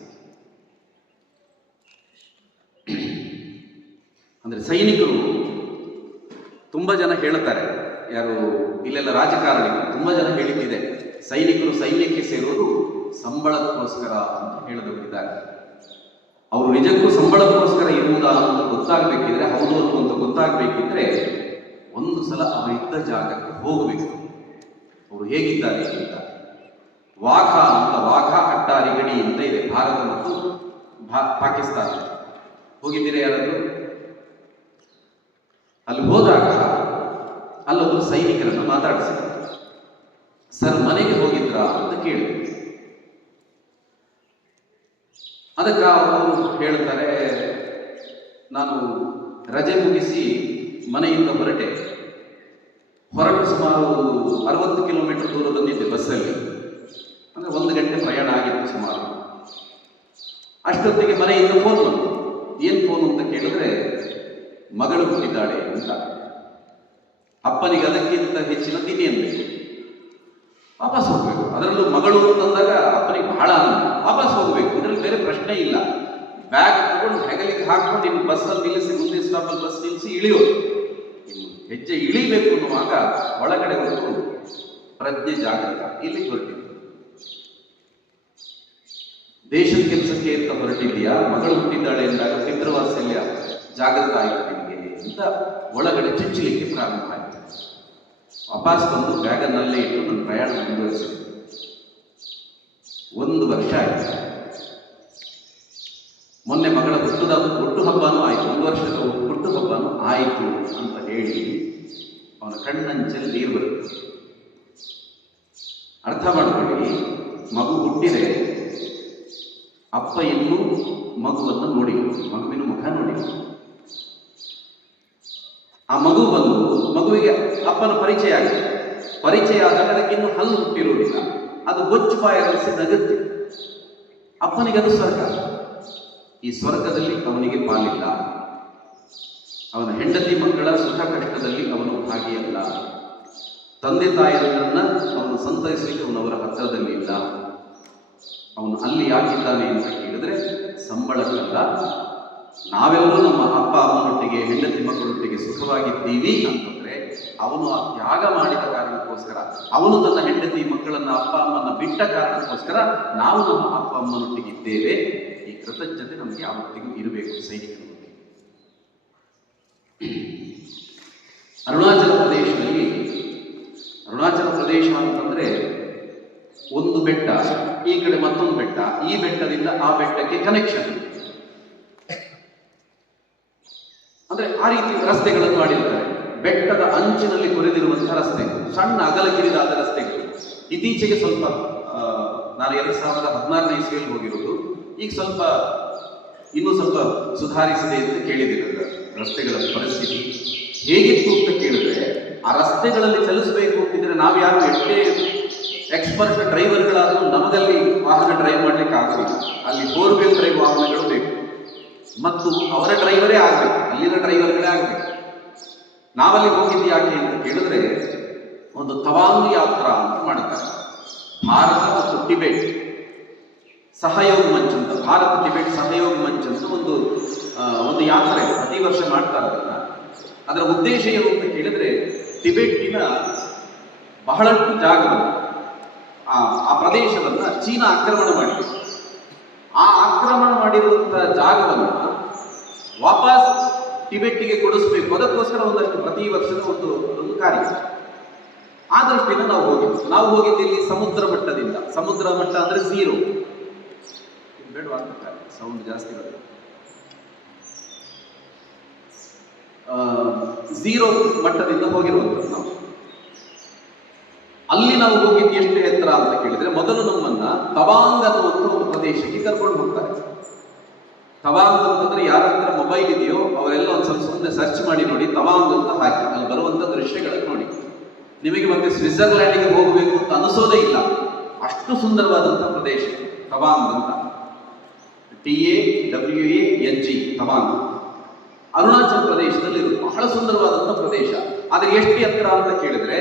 ಅಂದ್ರೆ ಸೈನಿಕರು, ತುಂಬಾ ಜನ ಹೇಳ್ತಾರೆ, ಯಾರು ಇಲ್ಲೆಲ್ಲ ರಾಜಕಾರಣಿಗಳು ತುಂಬಾ ಜನ ಹೇಳಿದ್ದಿದೆ, ಸೈನಿಕರು ಸೈನ್ಯಕ್ಕೆ ಸೇರೋದು ಸಂಬಳಕ್ಕೋಸ್ಕರ ಅಂತ ಹೇಳಿದವರಿದ್ದಾರೆ. ಅವರು ನಿಜಕ್ಕೂ ಸಂಬಳಕ್ಕೋಸ್ಕರ ಇರುವುದಾ ಅಂತ ಗೊತ್ತಾಗಬೇಕಿದ್ರೆ, ಹೌದು ಅಂತ ಗೊತ್ತಾಗಬೇಕಿದ್ರೆ ಒಂದು ಸಲ ಅವರಿದ್ದ ಜಾಗಕ್ಕೆ ಹೋಗಬೇಕು, ಅವರು ಹೇಗಿದ್ದಾರೆ ಅಂತ. ವಾಘಾ ಅಟ್ಟಾರಿ ಗಡಿ ಅಂತ ಇದೆ, ಭಾರತ ಮತ್ತು ಪಾಕಿಸ್ತಾನ. ಹೋಗಿದ್ದೀರಾ ಯಾರಾದ್ರು? ಅಲ್ಲಿ ಹೋದಾಗ ಅಲ್ಲೊಬ್ಬರು ಸೈನಿಕರನ್ನು ಮಾತಾಡಿಸಿದ್ರು. ಸರ್, ಮನೆಗೆ ಹೋಗಿದ್ರಾ ಅಂತ ಕೇಳಿದ್ರು. ಅದಕ್ಕೆ ಅವರು ಹೇಳ್ತಾರೆ, ನಾನು ರಜೆ ಮುಗಿಸಿ ಮನೆಯಿಂದ ಹೊರಟು ಸುಮಾರು 60 ಕಿಲೋಮೀಟರ್ ದೂರ ಬಂದಿದ್ದೆ ಬಸ್ಸಲ್ಲಿ. ಅಂದರೆ 1 ಗಂಟೆ ಪ್ರಯಾಣ ಆಗಿತ್ತು ಸುಮಾರು. ಅಷ್ಟೊತ್ತಿಗೆ ಮನೆಯಿಂದ ಫೋನ್ ಬಂತು. ಏನು ಫೋನ್ ಅಂತ ಕೇಳಿದ್ರೆ, ಮಗಳು ಹುಟ್ಟಿದ್ದಾಳೆ ಅಂತ. ಅಪ್ಪನಿಗೆ ಅದಕ್ಕಿಂತ ಹೆಚ್ಚಿನ ತಿನ್ನಿ ಅನ್ಬೇಕು, ವಾಪಸ್ ಹೋಗ್ಬೇಕು. ಅದರಲ್ಲೂ ಮಗಳು ಅಂತಂದಾಗ ಅಪ್ಪನಿಗೆ ಬಹಳ ಆನಂದ. ವಾಪಸ್ ಹೋಗ್ಬೇಕು, ಇದರಲ್ಲಿ ಬೇರೆ ಪ್ರಶ್ನೆ ಇಲ್ಲ. ಬ್ಯಾಗ್ ತಗೊಂಡು ಹೆಗಲಿಗೆ ಹಾಕೊಂಡು ಇನ್ನು ಬಸ್ಸಲ್ಲಿ ನಿಲ್ಲಿಸಿ, ಮುಂದಿನ ಸ್ಟಾಪಲ್ಲಿ ಬಸ್ ನಿಲ್ಲಿಸಿ ಇಳಿಯೋದು. ಇನ್ನು ಹೆಜ್ಜೆ ಇಳಿಬೇಕು ಅನ್ನುವಾಗ ಒಳಗಡೆ ಹೊರಟು ಪ್ರಜ್ಞೆ ಜಾಗೃತ, ಇಲ್ಲಿ ಹೊರಟಿದ್ದೆ. ದೇಶದ ಕೆಲಸಕ್ಕೆ ಅಂತ ಹೊರಟಿದ್ಯಾ, ಮಗಳು ಹುಟ್ಟಿದ್ದಾಳೆ ಎಂದಾಗ ಪಿತೃವಾತ್ಸಲ್ಯ ಜಾಗೃತ ಆಯಿತು ನಿಮಗೆ ಅಂತ ಒಳಗಡೆ ಚುಚ್ಚಲಿಕ್ಕೆ ಪ್ರಾರಂಭ ಆಯಿತು. ವಾಪಸ್ ಬಂದು ಬ್ಯಾಗನ್ನಲ್ಲೇ ಇಟ್ಟು ನನ್ನ ಪ್ರಯಾಣ ಮುಂದುವರಿಸಿದೆ. 1 ವರ್ಷ ಆಯಿತು. ಮೊನ್ನೆ ಮಗಳ ಹುಟ್ಟು ಹಬ್ಬನೂ ಆಯಿತು, 1 ವರ್ಷದ ಹುಟ್ಟು ಹಬ್ಬನೂ ಆಯಿತು ಅಂತ ಹೇಳಿ ಅವನ ಕಣ್ಣಂಚಲ್ಲಿ ನೀರು ಬರುತ್ತೆ. ಅರ್ಥ ಮಾಡ್ಕೊಳ್ಳಿ, ಮಗು ಹುಟ್ಟಿದೆ, ಅಪ್ಪ ಇನ್ನೂ ಮಗುವನ್ನು ನೋಡಿ, ಮಗುವಿನ ಮುಖ ನೋಡಿ. ಆ ಮಗು ಬಂದು ಮಗುವಿಗೆ ಅಪ್ಪನ ಪರಿಚಯ ಆದಾಗ ಅದಕ್ಕೆ ಇನ್ನು ಹಲ್ಲು ಹುಟ್ಟಿರುವುದಿಲ್ಲ, ಅದು ಬೊಚ್ಚು ಬಾಯರಿಸಿ ನಗುತ್ತೆ. ಅಪ್ಪನಿಗೆ ಅದು ಸ್ವರ್ಗ. ಈ ಸ್ವರ್ಗದಲ್ಲಿ ಅವನಿಗೆ ಪಾಲಿಲ್ಲ. ಅವನ ಹೆಂಡತಿ ಮಕ್ಕಳ ಸುಖ ಕಷ್ಟದಲ್ಲಿ ಅವನು ಭಾಗಿಯಲ್ಲ. ತಂದೆ ತಾಯಿಯರನ್ನ ಅವನು ಸಂತೈಸಲಿಕ್ಕೆ ಅವನವರ ಹತ್ತಿರದಲ್ಲಿ ಇಲ್ಲ. ಅವನು ಅಲ್ಲಿ ಯಾಕಿದ್ದಾನೆ ಅಂತ ಕೇಳಿದ್ರೆ ಸಂಬಳಕ್ಕಲ್ಲ. ನಾವೆಲ್ಲರೂ ನಮ್ಮ ಅಪ್ಪ ಅಮ್ಮನೊಟ್ಟಿಗೆ ಹೆಂಡತಿ ಮಕ್ಕಳೊಟ್ಟಿಗೆ ಸುಖವಾಗಿದ್ದೀವಿ ಅಂತಂದ್ರೆ ಅವನು ಆ ತ್ಯಾಗ ಮಾಡಿದ ಕಾರಣಕ್ಕೋಸ್ಕರ, ಅವನು ತನ್ನ ಹೆಂಡತಿ ಮಕ್ಕಳನ್ನ ಅಪ್ಪ ಅಮ್ಮನ ಬಿಟ್ಟ ಕಾರಣಕ್ಕೋಸ್ಕರ ನಾವು ನಮ್ಮ ಅಪ್ಪ ಅಮ್ಮನೊಟ್ಟಿಗೆ ಇದ್ದೇವೆ. ಈ ಕೃತಜ್ಞತೆ ನಮಗೆ ಯಾವತ್ತಿಗೂ ಇರಬೇಕು ಸೈನಿಕರ ಬಗ್ಗೆ. ಅರುಣಾಚಲ ಪ್ರದೇಶ ಅಂತಂದ್ರೆ ಒಂದು ಬೆಟ್ಟ, ಈ ಕಡೆ ಮತ್ತೊಂದು ಬೆಟ್ಟ, ಈ ಬೆಟ್ಟದಿಂದ ಆ ಬೆಟ್ಟಕ್ಕೆ ಕನೆಕ್ಷನ್, ಅಂದ್ರೆ ಆ ರೀತಿ ರಸ್ತೆಗಳನ್ನು ಮಾಡಿರ್ತಾರೆ. ಬೆಟ್ಟದ ಅಂಚಿನಲ್ಲಿ ಕೊರೆದಿರುವಂತಹ ರಸ್ತೆಗಳು, ಸಣ್ಣ ಅಗಲಗಿರಿದಾದ ರಸ್ತೆಗಳು. ಇತ್ತೀಚೆಗೆ ಸ್ವಲ್ಪ ನಾನು 2016ನೇ ಇಸ್ವಿಯಲ್ಲಿ ಹೋಗಿರೋದು, ಈಗ ಇನ್ನೂ ಸ್ವಲ್ಪ ಸುಧಾರಿಸಿದೆ ಅಂತ ಕೇಳಿದ್ದೇನೆ. ರಸ್ತೆಗಳ ಪರಿಸ್ಥಿತಿ ಹೇಗಿತ್ತು ಅಂತ ಕೇಳಿದ್ರೆ, ಆ ರಸ್ತೆಗಳಲ್ಲಿ ಚಲಿಸಬೇಕು ಅಂತಿದ್ರೆ ನಾವು ಯಾರು ಎಷ್ಟೇ ಎಕ್ಸ್ಪರ್ಟ್ ಡ್ರೈವರ್ಗಳಾದರೂ ನಮಗಲ್ಲಿ ವಾಹನ ಡ್ರೈವ್ ಮಾಡ್ಲಿಕ್ಕೆ ಆಗೋದಿಲ್ಲ. ಅಲ್ಲಿ 4 ವೀಲ್ ಡ್ರೈವ್ ವಾಹನಗಳು ಬೇಕು ಮತ್ತು ಅವರ ಡ್ರೈವರೇ ಆಗಬೇಕು, ಅಲ್ಲಿನ ಡ್ರೈವರ್ಗಳೇ ಆಗಬೇಕು. ನಾವಲ್ಲಿ ಹೋಗಿದ್ದು ಯಾಕೆ ಅಂತ ಕೇಳಿದ್ರೆ, ಒಂದು ತವಾಂಗ್ ಯಾತ್ರಾ ಅಂತ ಮಾಡ್ತಾರೆ. ಭಾರತ ಮತ್ತು ಟಿಬೆಟ್ ಸಹಯೋಗ ಮಂಚ್ ಅಂತ, ಭಾರತ ಟಿಬೆಟ್ ಸಹಯೋಗ ಮಂಚ್ ಅಂತ ಒಂದು ಯಾತ್ರೆ ಪ್ರತಿ ವರ್ಷ ಮಾಡ್ತಾರೆ. ಅದರ ಉದ್ದೇಶ ಏನು ಅಂತ ಕೇಳಿದ್ರೆ, ಟಿಬೆಟ್ಟಿನ ಬಹಳಷ್ಟು ಜಾಗವನ್ನು, ಆ ಪ್ರದೇಶವನ್ನ ಚೀನಾ ಆಕ್ರಮಣ ಮಾಡಿದೆ. ಆ ಆಕ್ರಮಣ ಮಾಡಿರುವಂತಹ ಜಾಗವನ್ನು ವಾಪಸ್ ಟಿಬೆಟ್ಟಿಗೆ ಕೊಡಿಸ್ಬೇಕು, ಅದಕ್ಕೋಸ್ಕರ ಒಂದಷ್ಟು ಪ್ರತಿ ವರ್ಷದ ಒಂದು ಕಾರ್ಯ. ಆ ದೃಷ್ಟಿಯಿಂದ ನಾವು ಹೋಗಿದ್ದು ಇಲ್ಲಿ ಸಮುದ್ರ ಮಟ್ಟದಿಂದ. ಸಮುದ್ರ ಮಟ್ಟ ಅಂದ್ರೆ 0, ಬೇಡವಾಗ್ತಾರೆ ಸೌಂಡ್ ಜಾಸ್ತಿ ಬರುತ್ತೆ. 0 ಮಟ್ಟದಿಂದ ಹೋಗಿರುವಂಥದ್ದು ನಾವು. ಅಲ್ಲಿ ನಾವು ಹೋಗಿದ್ದು ಎಷ್ಟು ಎತ್ತರ ಅಂತ ಕೇಳಿದ್ರೆ, ಮೊದಲು ನಮ್ಮನ್ನ ತವಾಂಗ್ ಅನ್ನುವಂಥ ಒಂದು ಪ್ರದೇಶಕ್ಕೆ ಕರ್ಕೊಂಡು ಹೋಗ್ತಾರೆ. ತವಾಂಗ್ ಅಂತಂದ್ರೆ ಯಾರ ಹತ್ರ ಮೊಬೈಲ್ ಇದೆಯೋ ಅವರೆಲ್ಲ ಒಂದು ಸ್ವಲ್ಪ ಸುಮ್ಮನೆ ಸರ್ಚ್ ಮಾಡಿ ನೋಡಿ, ತವಾಂಗ್ ಅಂತ ಹಾಕಿ ಅಲ್ಲಿ ಬರುವಂತ ದೃಶ್ಯಗಳನ್ನು ನೋಡಿ. ನಿಮಗೆ ಮತ್ತೆ ಸ್ವಿಟ್ಜರ್ಲ್ಯಾಂಡಿಗೆ ಹೋಗಬೇಕು ಅಂತ ಅನಿಸೋದೇ ಇಲ್ಲ, ಅಷ್ಟು ಸುಂದರವಾದಂಥ ಪ್ರದೇಶ ತವಾಂಗ್ ಅಂತ. TAWANG ತವಾಂಗ್ ಅರುಣಾಚಲ ಪ್ರದೇಶದಲ್ಲಿ ಇರುತ್ತೆ. ಬಹಳ ಸುಂದರವಾದಂಥ ಪ್ರದೇಶ. ಆದ್ರೆ ಎಷ್ಟು ಎತ್ತರ ಅಂತ ಕೇಳಿದ್ರೆ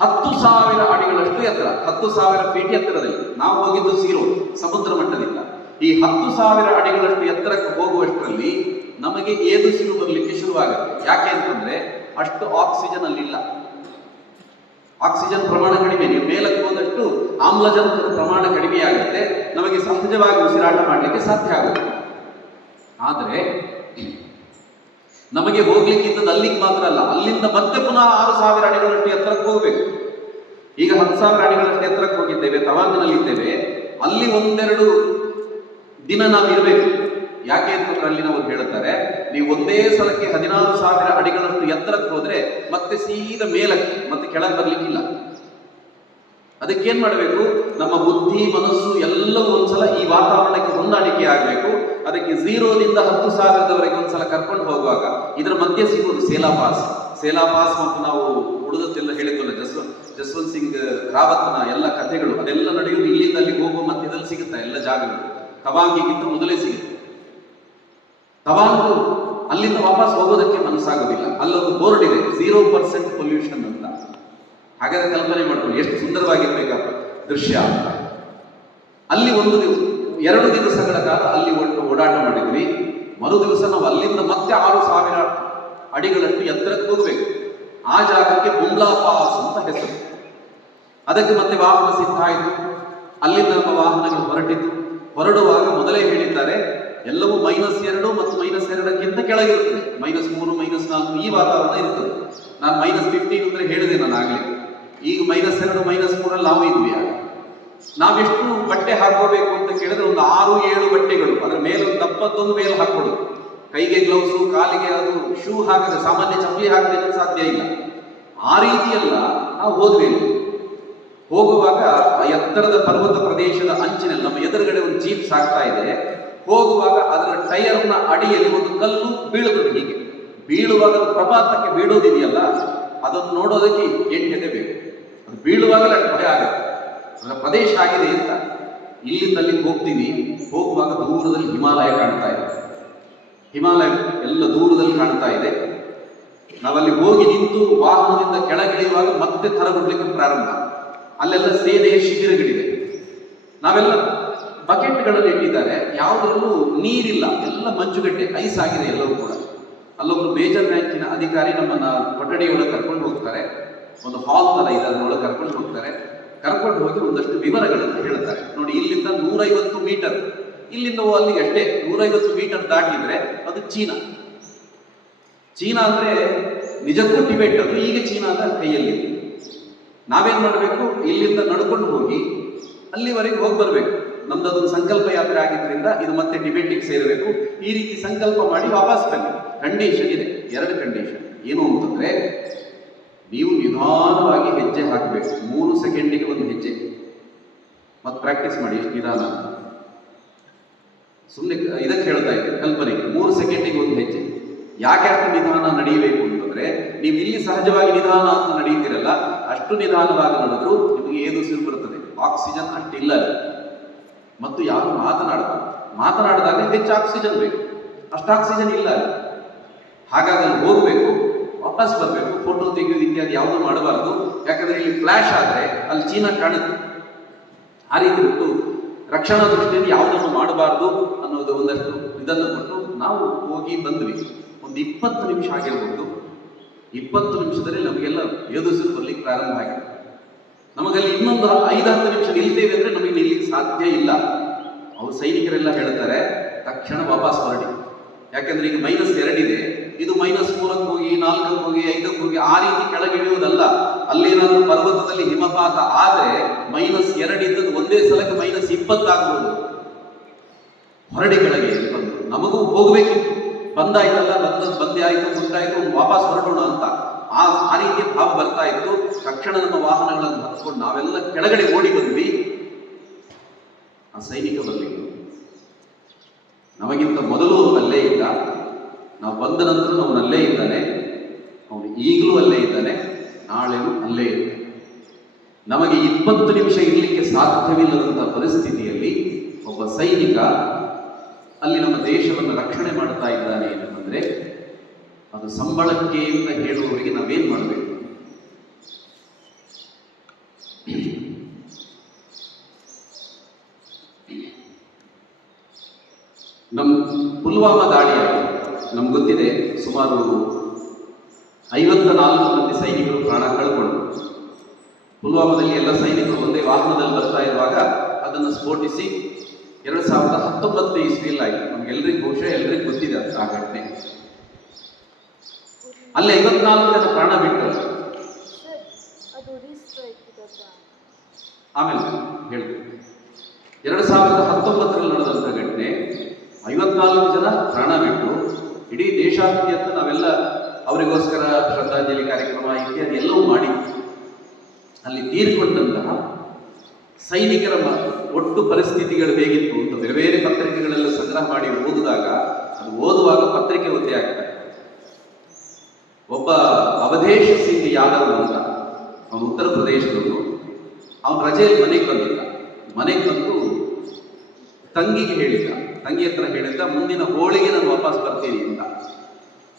10,000 ಅಡಿಗಳಷ್ಟು ಎತ್ತರ, 10,000 ಫೀಟ್ ಎತ್ತರದಲ್ಲಿ. ನಾವು ಹೋಗಿದ್ದು 0 ಸಮುದ್ರ ಮಟ್ಟದಿಂದ. ಈ 10,000 ಅಡಿಗಳಷ್ಟು ಎತ್ತರಕ್ಕೆ ಹೋಗುವಷ್ಟರಲ್ಲಿ ನಮಗೆ ಏದುಸಿರು ಬರಲಿಕ್ಕೆ ಶುರುವಾಗುತ್ತೆ. ಯಾಕೆ ಅಂತಂದ್ರೆ ಅಷ್ಟು ಆಕ್ಸಿಜನ್ ಅಲ್ಲಿಲ್ಲ, ಆಕ್ಸಿಜನ್ ಪ್ರಮಾಣ ಕಡಿಮೆ. ನೀವು ಮೇಲಕ್ಕೆ ಹೋದಷ್ಟು ಆಮ್ಲಜನಕದ ಪ್ರಮಾಣ ಕಡಿಮೆ ಆಗುತ್ತೆ, ನಮಗೆ ಸಹಜವಾಗಿ ಉಸಿರಾಟ ಮಾಡಲಿಕ್ಕೆ ಸಾಧ್ಯ ಆಗುತ್ತೆ. ಆದರೆ ನಮಗೆ ಹೋಗ್ಲಿಕ್ಕಿದ್ದದ್ದು ಅಲ್ಲಿಗೆ ಮಾತ್ರ ಅಲ್ಲ, ಅಲ್ಲಿಂದ ಮತ್ತೆ ಪುನಃ 6,000 ಅಡಿಗಳಷ್ಟು ಎತ್ತರಕ್ಕೆ ಹೋಗಬೇಕು. ಈಗ 10,000 ಅಡಿಗಳಷ್ಟು ಎತ್ತರಕ್ಕೆ ಹೋಗಿದ್ದೇವೆ, ತವಾಂಗ್ನಲ್ಲಿದ್ದೇವೆ. ಅಲ್ಲಿ 1-2 ದಿನ ನಾವು ಇರಬೇಕು. ಯಾಕೆ ಅಂತಂದ್ರೆ ಅಲ್ಲಿ ನಾವು ಹೇಳುತ್ತಾರೆ, ನೀವು ಒಂದೇ ಸಲಕ್ಕೆ 16,000 ಅಡಿಗಳಷ್ಟು ಎತ್ತರಕ್ಕೆ ಹೋದ್ರೆ ಮತ್ತೆ ಸೀದಾ ಮೇಲಕ್ಕೆ, ಮತ್ತೆ ಕೆಳಗೆ ಬರ್ಲಿಕ್ಕಿಲ್ಲ. ಅದಕ್ಕೇನ್ ಮಾಡಬೇಕು, ನಮ್ಮ ಬುದ್ಧಿ ಮನಸ್ಸು ಎಲ್ಲವೂ ಒಂದ್ಸಲ ಈ ವಾತಾವರಣಕ್ಕೆ ಹೊಂದಾಣಿಕೆ ಆಗಬೇಕು. ಅದಕ್ಕೆ 0ದಿಂದ 10,000ದವರೆಗೆ ಒಂದ್ಸಲ ಕರ್ಕೊಂಡು ಹೋಗುವಾಗ ಇದರ ಮಧ್ಯೆ ಸಿಗೋದು ಸೇಲಾ ಪಾಸ್ ಮತ್ತು ನಾವು ಉಳಿದತ್ತೆಲ್ಲ ಹೇಳಿದ್ವಲ್ಲ, ಜಸ್ವಂತ್ ಸಿಂಗ್ ರಾವತ್ನ ಎಲ್ಲ ಕಥೆಗಳು, ಅದೆಲ್ಲ ನಡೆಯುವುದು ಇಲ್ಲಿಂದ ಅಲ್ಲಿ ಹೋಗುವ ಮಧ್ಯದಲ್ಲಿ ಸಿಗುತ್ತೆ. ಎಲ್ಲ ಜಾಗಗಳು ತವಾಂಗಿಗಿಂತ ಮೊದಲೇ ಸಿಗುತ್ತೆ. ತವಾಂಗ್ ಅಲ್ಲಿಂದ ವಾಪಸ್ ಹೋಗೋದಕ್ಕೆ ಮನಸ್ಸಾಗೋದಿಲ್ಲ. ಅಲ್ಲೊಂದು ಬೋರ್ಡ್ ಇದೆ 0% ಪೊಲ್ಯೂಷನ್ ಅಂತ. ಹಾಗಾದ್ರೆ ಕಲ್ಪನೆ ಮಾಡ್ಕೊಳ್ಳಿ ಎಷ್ಟು ಸುಂದರವಾಗಿರ್ಬೇಕಪ್ಪ ದೃಶ್ಯ. ಅಲ್ಲಿ 2 ದಿವಸಗಳ ಕಾಲ ಅಲ್ಲಿ ಓಡಾಟ ಮಾಡಿದ್ವಿ. ಮರು ದಿವಸ ನಾವು ಅಲ್ಲಿಂದ ಮತ್ತೆ 6,000 ಅಡಿಗಳಷ್ಟು ಎತ್ತರಕ್ಕೆ ಹೋಗ್ಬೇಕು. ಆ ಜಾಗಕ್ಕೆ ಬುಮ್ಲಾ ಪಾಸ್ ಅಂತ ಹೆಸರು. ಅದಕ್ಕೆ ಮತ್ತೆ ವಾಹನ ಸಿದ್ಧ ಆಯಿತು. ಅಲ್ಲಿಂದ ನಮ್ಮ ವಾಹನಗಳು ಹೊರಡುವಾಗ ಮೊದಲೇ ಹೇಳಿದ್ದಾರೆ, ಎಲ್ಲವೂ -2 ಮತ್ತು -2ಕ್ಕಿಂತ ಕೆಳಗಿರುತ್ತದೆ. -3, -4 ಈ ವಾತಾವರಣ ಇರ್ತದೆ. ನಾನು -15 ಅಂದ್ರೆ ಹೇಳಿದೆ ನಾನು ಆಗಲಿ. ಈಗ -2, -3 ನಾವು ಇದ್ವಿ. ನಾವೆಷ್ಟು ಬಟ್ಟೆ ಹಾಕೋಬೇಕು ಅಂತ ಕೇಳಿದ್ರೆ ಒಂದು 6-7 ಬಟ್ಟೆಗಳು, ಅದ್ರ ಮೇಲೆ ಒಂದು ದಪ್ಪದ್ದೊಂದು ಮೇಲೆ ಹಾಕೊಳ್ಳೋದು. ಕೈಗೆ ಗ್ಲೌಸು, ಕಾಲಿಗೆ ಅದು ಶೂ ಹಾಕದೆ, ಸಾಮಾನ್ಯ ಚಪ್ಪಲಿ ಹಾಕದೆ ಸಾಧ್ಯ ಇಲ್ಲ. ಆ ರೀತಿಯೆಲ್ಲ ನಾವು ಹೋದ್ವಿ. ಹೋಗುವಾಗ ಆ ಎತ್ತರದ ಪರ್ವತ ಪ್ರದೇಶದ ಅಂಚಿನಲ್ಲಿ ನಮ್ಮ ಎದುರುಗಡೆ ಒಂದು ಜೀಪ್ ಸಾಗ್ತಾ ಇದೆ. ಹೋಗುವಾಗ ಅದರ ಟೈರ್ನ ಅಡಿಯಲ್ಲಿ ಒಂದು ಕಲ್ಲು ಬೀಳುತ್ತದೆ. ಹೀಗೆ ಬೀಳುವಾಗ ಅದು ಪ್ರಪಾತಕ್ಕೆ ಬೀಳೋದಿದೆಯಲ್ಲ, ಅದನ್ನು ನೋಡೋದಕ್ಕೆ 8 ಎದೆ ಬೇಕು. ಅದು ಬೀಳುವಾಗಲೇ ಭಯ ಆಗುತ್ತೆ. ಅದರ ಪ್ರದೇಶ ಆಗಿದೆ ಅಂತ. ಇಲ್ಲಿಂದ ಅಲ್ಲಿಗೆ ಹೋಗ್ತೀವಿ. ಹೋಗುವಾಗ ದೂರದಲ್ಲಿ ಹಿಮಾಲಯ ಕಾಣ್ತಾ ಇದೆ. ಹಿಮಾಲಯ ಎಲ್ಲ ದೂರದಲ್ಲಿ ಕಾಣ್ತಾ ಇದೆ. ನಾವಲ್ಲಿ ಹೋಗಿ ನಿಂತು ವಾಹನದಿಂದ ಕೆಳಗಿಳಿಯುವಾಗ ಮತ್ತೆ ತರಗೊಡ್ಲಿಕ್ಕೆ ಪ್ರಾರಂಭ. ಅಲ್ಲೆಲ್ಲ ಸೇನೆಯ ಶಿಬಿರಗಳಿವೆ. ನಾವೆಲ್ಲ ಬಕೆಟ್ಗಳಲ್ಲಿ ಇಟ್ಟಿದ್ದಾರೆ, ಯಾವುದರಲ್ಲೂ ನೀರಿಲ್ಲ, ಎಲ್ಲ ಮಂಜುಗಡ್ಡೆ, ಐಸ್ ಆಗಿದೆ ಎಲ್ಲವೂ ಕೂಡ. ಅಲ್ಲೊಬ್ರು ಮೇಜರ್ ರ್ಯಾಂಕಿನ ಅಧಿಕಾರಿ ನಮ್ಮನ್ನ ಕೊಠಡಿಯೊಳಗೆ ಕರ್ಕೊಂಡು ಹೋಗ್ತಾರೆ. ಒಂದು ಹಾಲ್ ತರ ಇದೆ, ಅದರೊಳಗೆ ಕರ್ಕೊಂಡು ಹೋಗ್ತಾರೆ. ಕರ್ಕೊಂಡು ಹೋಗಿ ಒಂದಷ್ಟು ವಿವರಗಳನ್ನು ಹೇಳ್ತಾರೆ. ನೋಡಿ, ಇಲ್ಲಿಂದ 150 ಮೀಟರ್, ಇಲ್ಲಿಂದ ಅಲ್ಲಿಗೆ ಅಷ್ಟೇ 150 ಮೀಟರ್ ದಾಟಿದ್ರೆ ಅದು ಚೀನಾ. ಚೀನಾ ಅಂದ್ರೆ ನಿಜಕ್ಕೂ ಟಿಬೆಟ್, ಅದು ಈಗ ಚೀನಾದ ಕೈಯಲ್ಲಿ. ನಾವೇನ್ ಮಾಡಬೇಕು, ಇಲ್ಲಿಂದ ನಡ್ಕೊಂಡು ಹೋಗಿ ಅಲ್ಲಿವರೆಗೆ ಹೋಗಿ ಬರ್ಬೇಕು. ನಮ್ದು ಅದೊಂದು ಸಂಕಲ್ಪ ಯಾತ್ರೆ ಆಗಿದ್ದರಿಂದ ಇದು ಮತ್ತೆ ಟಿಬೆಟಿಗೆ ಸೇರಬೇಕು. ಈ ರೀತಿ ಸಂಕಲ್ಪ ಮಾಡಿ ವಾಪಸ್ ಬನ್ನಿ. ಕಂಡೀಷನ್ ಇದೆ, 2 ಕಂಡೀಷನ್. ಏನು ಅಂತಂದ್ರೆ, ನೀವು ನಿಧಾನವಾಗಿ ಹೆಜ್ಜೆ ಹಾಕಬೇಕು, 3 ಸೆಕೆಂಡಿಗೆ ಒಂದು ಹೆಜ್ಜೆ. ಮತ್ತೆ ಪ್ರಾಕ್ಟೀಸ್ ಮಾಡಿ ಎಷ್ಟು ನಿಧಾನ. ಸುಮ್ಮನೆ ಇದಕ್ಕೆ ಹೇಳ್ತಾ ಇದ್ದೀನಿ, ಕಲ್ಪನೆಗೆ. 3 ಸೆಕೆಂಡಿಗೆ ಒಂದು ಹೆಜ್ಜೆ. ಯಾಕೆ ಅಷ್ಟು ನಿಧಾನ ನಡೆಯಬೇಕು ಅಂತಂದ್ರೆ, ನೀವು ಇಲ್ಲಿ ಸಹಜವಾಗಿ ನಿಧಾನ ಅಂತ ನಡೆಯುತ್ತೀರಲ್ಲ, ಅಷ್ಟು ನಿಧಾನವಾಗಿ ನಡೆದ್ರು ನಿಮಗೆ ಏನು ಉಸಿರು ಬರುತ್ತದೆ, ಆಕ್ಸಿಜನ್ ಅಷ್ಟಿಲ್ಲ. ಮತ್ತು ಯಾರು ಮಾತನಾಡಿದಾಗ ಹೆಚ್ಚು ಆಕ್ಸಿಜನ್ ಬೇಕು, ಅಷ್ಟು ಆಕ್ಸಿಜನ್ ಇಲ್ಲ. ಹಾಗಾಗಿ ಅಲ್ಲಿ ಹೋಗಬೇಕು, ವಾಪಸ್ ಬರಬೇಕು, ಫೋಟೋ ತೆಗೆಯೋದು ಇತ್ಯಾದಿ ಯಾವುದು ಮಾಡಬಾರ್ದು. ಯಾಕಂದ್ರೆ ಇಲ್ಲಿ ಫ್ಲಾಶ್ ಆದರೆ ಅಲ್ಲಿ ಚೀನಾ ಕಾಣುತ್ತೆ. ಆ ರೀತಿ ಬಿಟ್ಟು ರಕ್ಷಣಾ ದೃಷ್ಟಿಯಲ್ಲಿ ಯಾವುದನ್ನು ಮಾಡಬಾರ್ದು ಅನ್ನೋದು ಒಂದಷ್ಟು ಇದನ್ನು ಕೊಟ್ಟು ನಾವು ಹೋಗಿ ಬಂದ್ವಿ. ಒಂದು 20 ನಿಮಿಷ ಆಗಿರ್ಬೋದು. 20 ನಿಮಿಷದಲ್ಲಿ ನಮಗೆಲ್ಲ ಎದುರಿಸಲು ಬರ್ಲಿಕ್ಕೆ ಪ್ರಾರಂಭ ಆಗಿದೆ. ನಮಗಲ್ಲಿ ಇನ್ನೊಂದು 5-10 ನಿಮಿಷ ನಿಲ್ತೇವೆ ಅಂದ್ರೆ ನಮಗೆ ನಿಲ್ಲಿಕ್ಕೆ ಸಾಧ್ಯ ಇಲ್ಲ. ಅವ್ರು ಸೈನಿಕರೆಲ್ಲ ಹೇಳ್ತಾರೆ, ತಕ್ಷಣ ವಾಪಸ್ ಹೊರಡಿ. ಯಾಕಂದ್ರೆ ಈಗ -2 ಇದೆ, ಇದು -3ಕ್ಕೆ ಹೋಗಿ, 4ಕ್ಕೆ ಹೋಗಿ, 5ಕ್ಕೆ ಹೋಗಿ ಆ ರೀತಿ ಕೆಳಗಿಳಿಯುವುದಲ್ಲ. ಅಲ್ಲೇನಾದ್ರೂ ಪರ್ವತದಲ್ಲಿ ಹಿಮಪಾತ ಆದ್ರೆ -2 ಇದ್ದದ್ದು ಒಂದೇ ಸಲಕ್ಕೆ -20 ಆಗ್ಬೋದು. ಹೊರಡಿ ಕೆಳಗೆ ಬಂದು ನಮಗೂ ಹೋಗ್ಬೇಕಿತ್ತು. ಬಂದಾಯ್ತಲ್ಲ, ಬಂದೇ ಆಯ್ತು, ಮುಂದಾಯ್ತು, ವಾಪಸ್ ಹೊರಡೋಣ ಅಂತ ಆ ರೀತಿಯ ಭಾವ ಬರ್ತಾ ಇತ್ತು. ತಕ್ಷಣ ನಮ್ಮ ವಾಹನಗಳನ್ನು ಹತ್ಕೊಂಡು ನಾವೆಲ್ಲ ಕೆಳಗಡೆ ಓಡಿ ಬಂದ್ವಿ. ಆ ಸೈನಿಕ ಬರಲಿಲ್ಲ. ನಮಗಿಂತ ಮೊದಲು ಅವನು ಅಲ್ಲೇ ಇದ್ದ, ನಾವು ಬಂದ ನಂತರ ಅವನು ಅಲ್ಲೇ ಇದ್ದಾನೆ, ಅವನು ಈಗಲೂ ಅಲ್ಲೇ ಇದ್ದಾನೆ, ನಾಳೆನೂ ಅಲ್ಲೇ ಇದ್ದಾನೆ. ನಮಗೆ 20 ನಿಮಿಷ ಇರಲಿಕ್ಕೆ ಸಾಧ್ಯವಿಲ್ಲದಂತಹ ಪರಿಸ್ಥಿತಿಯಲ್ಲಿ ಒಬ್ಬ ಸೈನಿಕ ಅಲ್ಲಿ ನಮ್ಮ ದೇಶವನ್ನು ರಕ್ಷಣೆ ಮಾಡ್ತಾ ಇದ್ದಾನೆ ಅಂತಂದ್ರೆ, ಅದು ಸಂಬಳಕ್ಕೆ ಅಂತ ಹೇಳುವವರಿಗೆ ನಾವೇನ್ ಮಾಡಬೇಕು? ನಮ್ಮ ಪುಲ್ವಾಮಾ ದಾಳಿಯಾಗಿ ನಮ್ಗೆ ಗೊತ್ತಿದೆ, ಸುಮಾರು 54 ಮಂದಿ ಸೈನಿಕರು ಪ್ರಾಣ ಕಳ್ಕೊಂಡ್ರು. ಪುಲ್ವಾಮಾದಲ್ಲಿ ಎಲ್ಲ ಸೈನಿಕರು ಒಂದೇ ವಾಹನದಲ್ಲಿ ಬರ್ತಾ ಇರುವಾಗ ಅದನ್ನು ಸ್ಫೋಟಿಸಿ 2019 ಇಸ್ವಿಯಲ್ಲಿ ಆಯ್ತು. ನಮ್ಗೆಲ್ರಿಗೂ ಬಹುಶಃ ಎಲ್ರಿಗೂ ಗೊತ್ತಿದೆ ಆ ಘಟನೆ. ಅಲ್ಲಿ 54 ಜನ ಪ್ರಾಣ ಬಿಟ್ಟರು. ಆಮೇಲೆ ಹೇಳಿದ್ರು 2019ರಲ್ಲಿ ನಡೆದಂತ ಘಟನೆ. 54 ಜನ ಪ್ರಾಣ ಬಿಟ್ಟು ಇಡೀ ದೇಶಾದ್ಯಂತ ನಾವೆಲ್ಲ ಅವರಿಗೋಸ್ಕರ ಶ್ರದ್ಧಾಂಜಲಿ ಕಾರ್ಯಕ್ರಮ ಇತ್ಯಾದಿ ಎಲ್ಲವೂ ಮಾಡಿ ಅಲ್ಲಿ ತೀರ್ಕೊಂಡಂತಹ ಸೈನಿಕರ ಒಟ್ಟು ಪರಿಸ್ಥಿತಿಗಳು ಹೇಗಿತ್ತು ಅಂತ ಬೇರೆ ಬೇರೆ ಪತ್ರಿಕೆಗಳೆಲ್ಲ ಸಂಗ್ರಹ ಮಾಡಿ ಓದಿದಾಗ, ಅದು ಓದುವಾಗ ಪತ್ರಿಕೆ ಒದ್ದೆ ಆಗ್ತಾರೆ. ಒಬ್ಬ ಅವಧೇಶ್ ಸಿಂಗ್ ಯಾದವ್ ಅಂತ, ಅವನು ಉತ್ತರ ಪ್ರದೇಶದವನು. ಅವನು ರಜೆಯಲ್ಲಿ ಮನೆಗೆ ಬಂದಿದ್ದ. ಮನೆಗೆ ಬಂದು ತಂಗಿಗೆ ಹೇಳಿದ್ದ, ತಂಗಿ ಹತ್ರ ಹೇಳಿದ್ದ, ಮುಂದಿನ ಹೋಳಿಗೆ ನಾನು ವಾಪಸ್ ಬರ್ತೀನಿ ಅಂತ.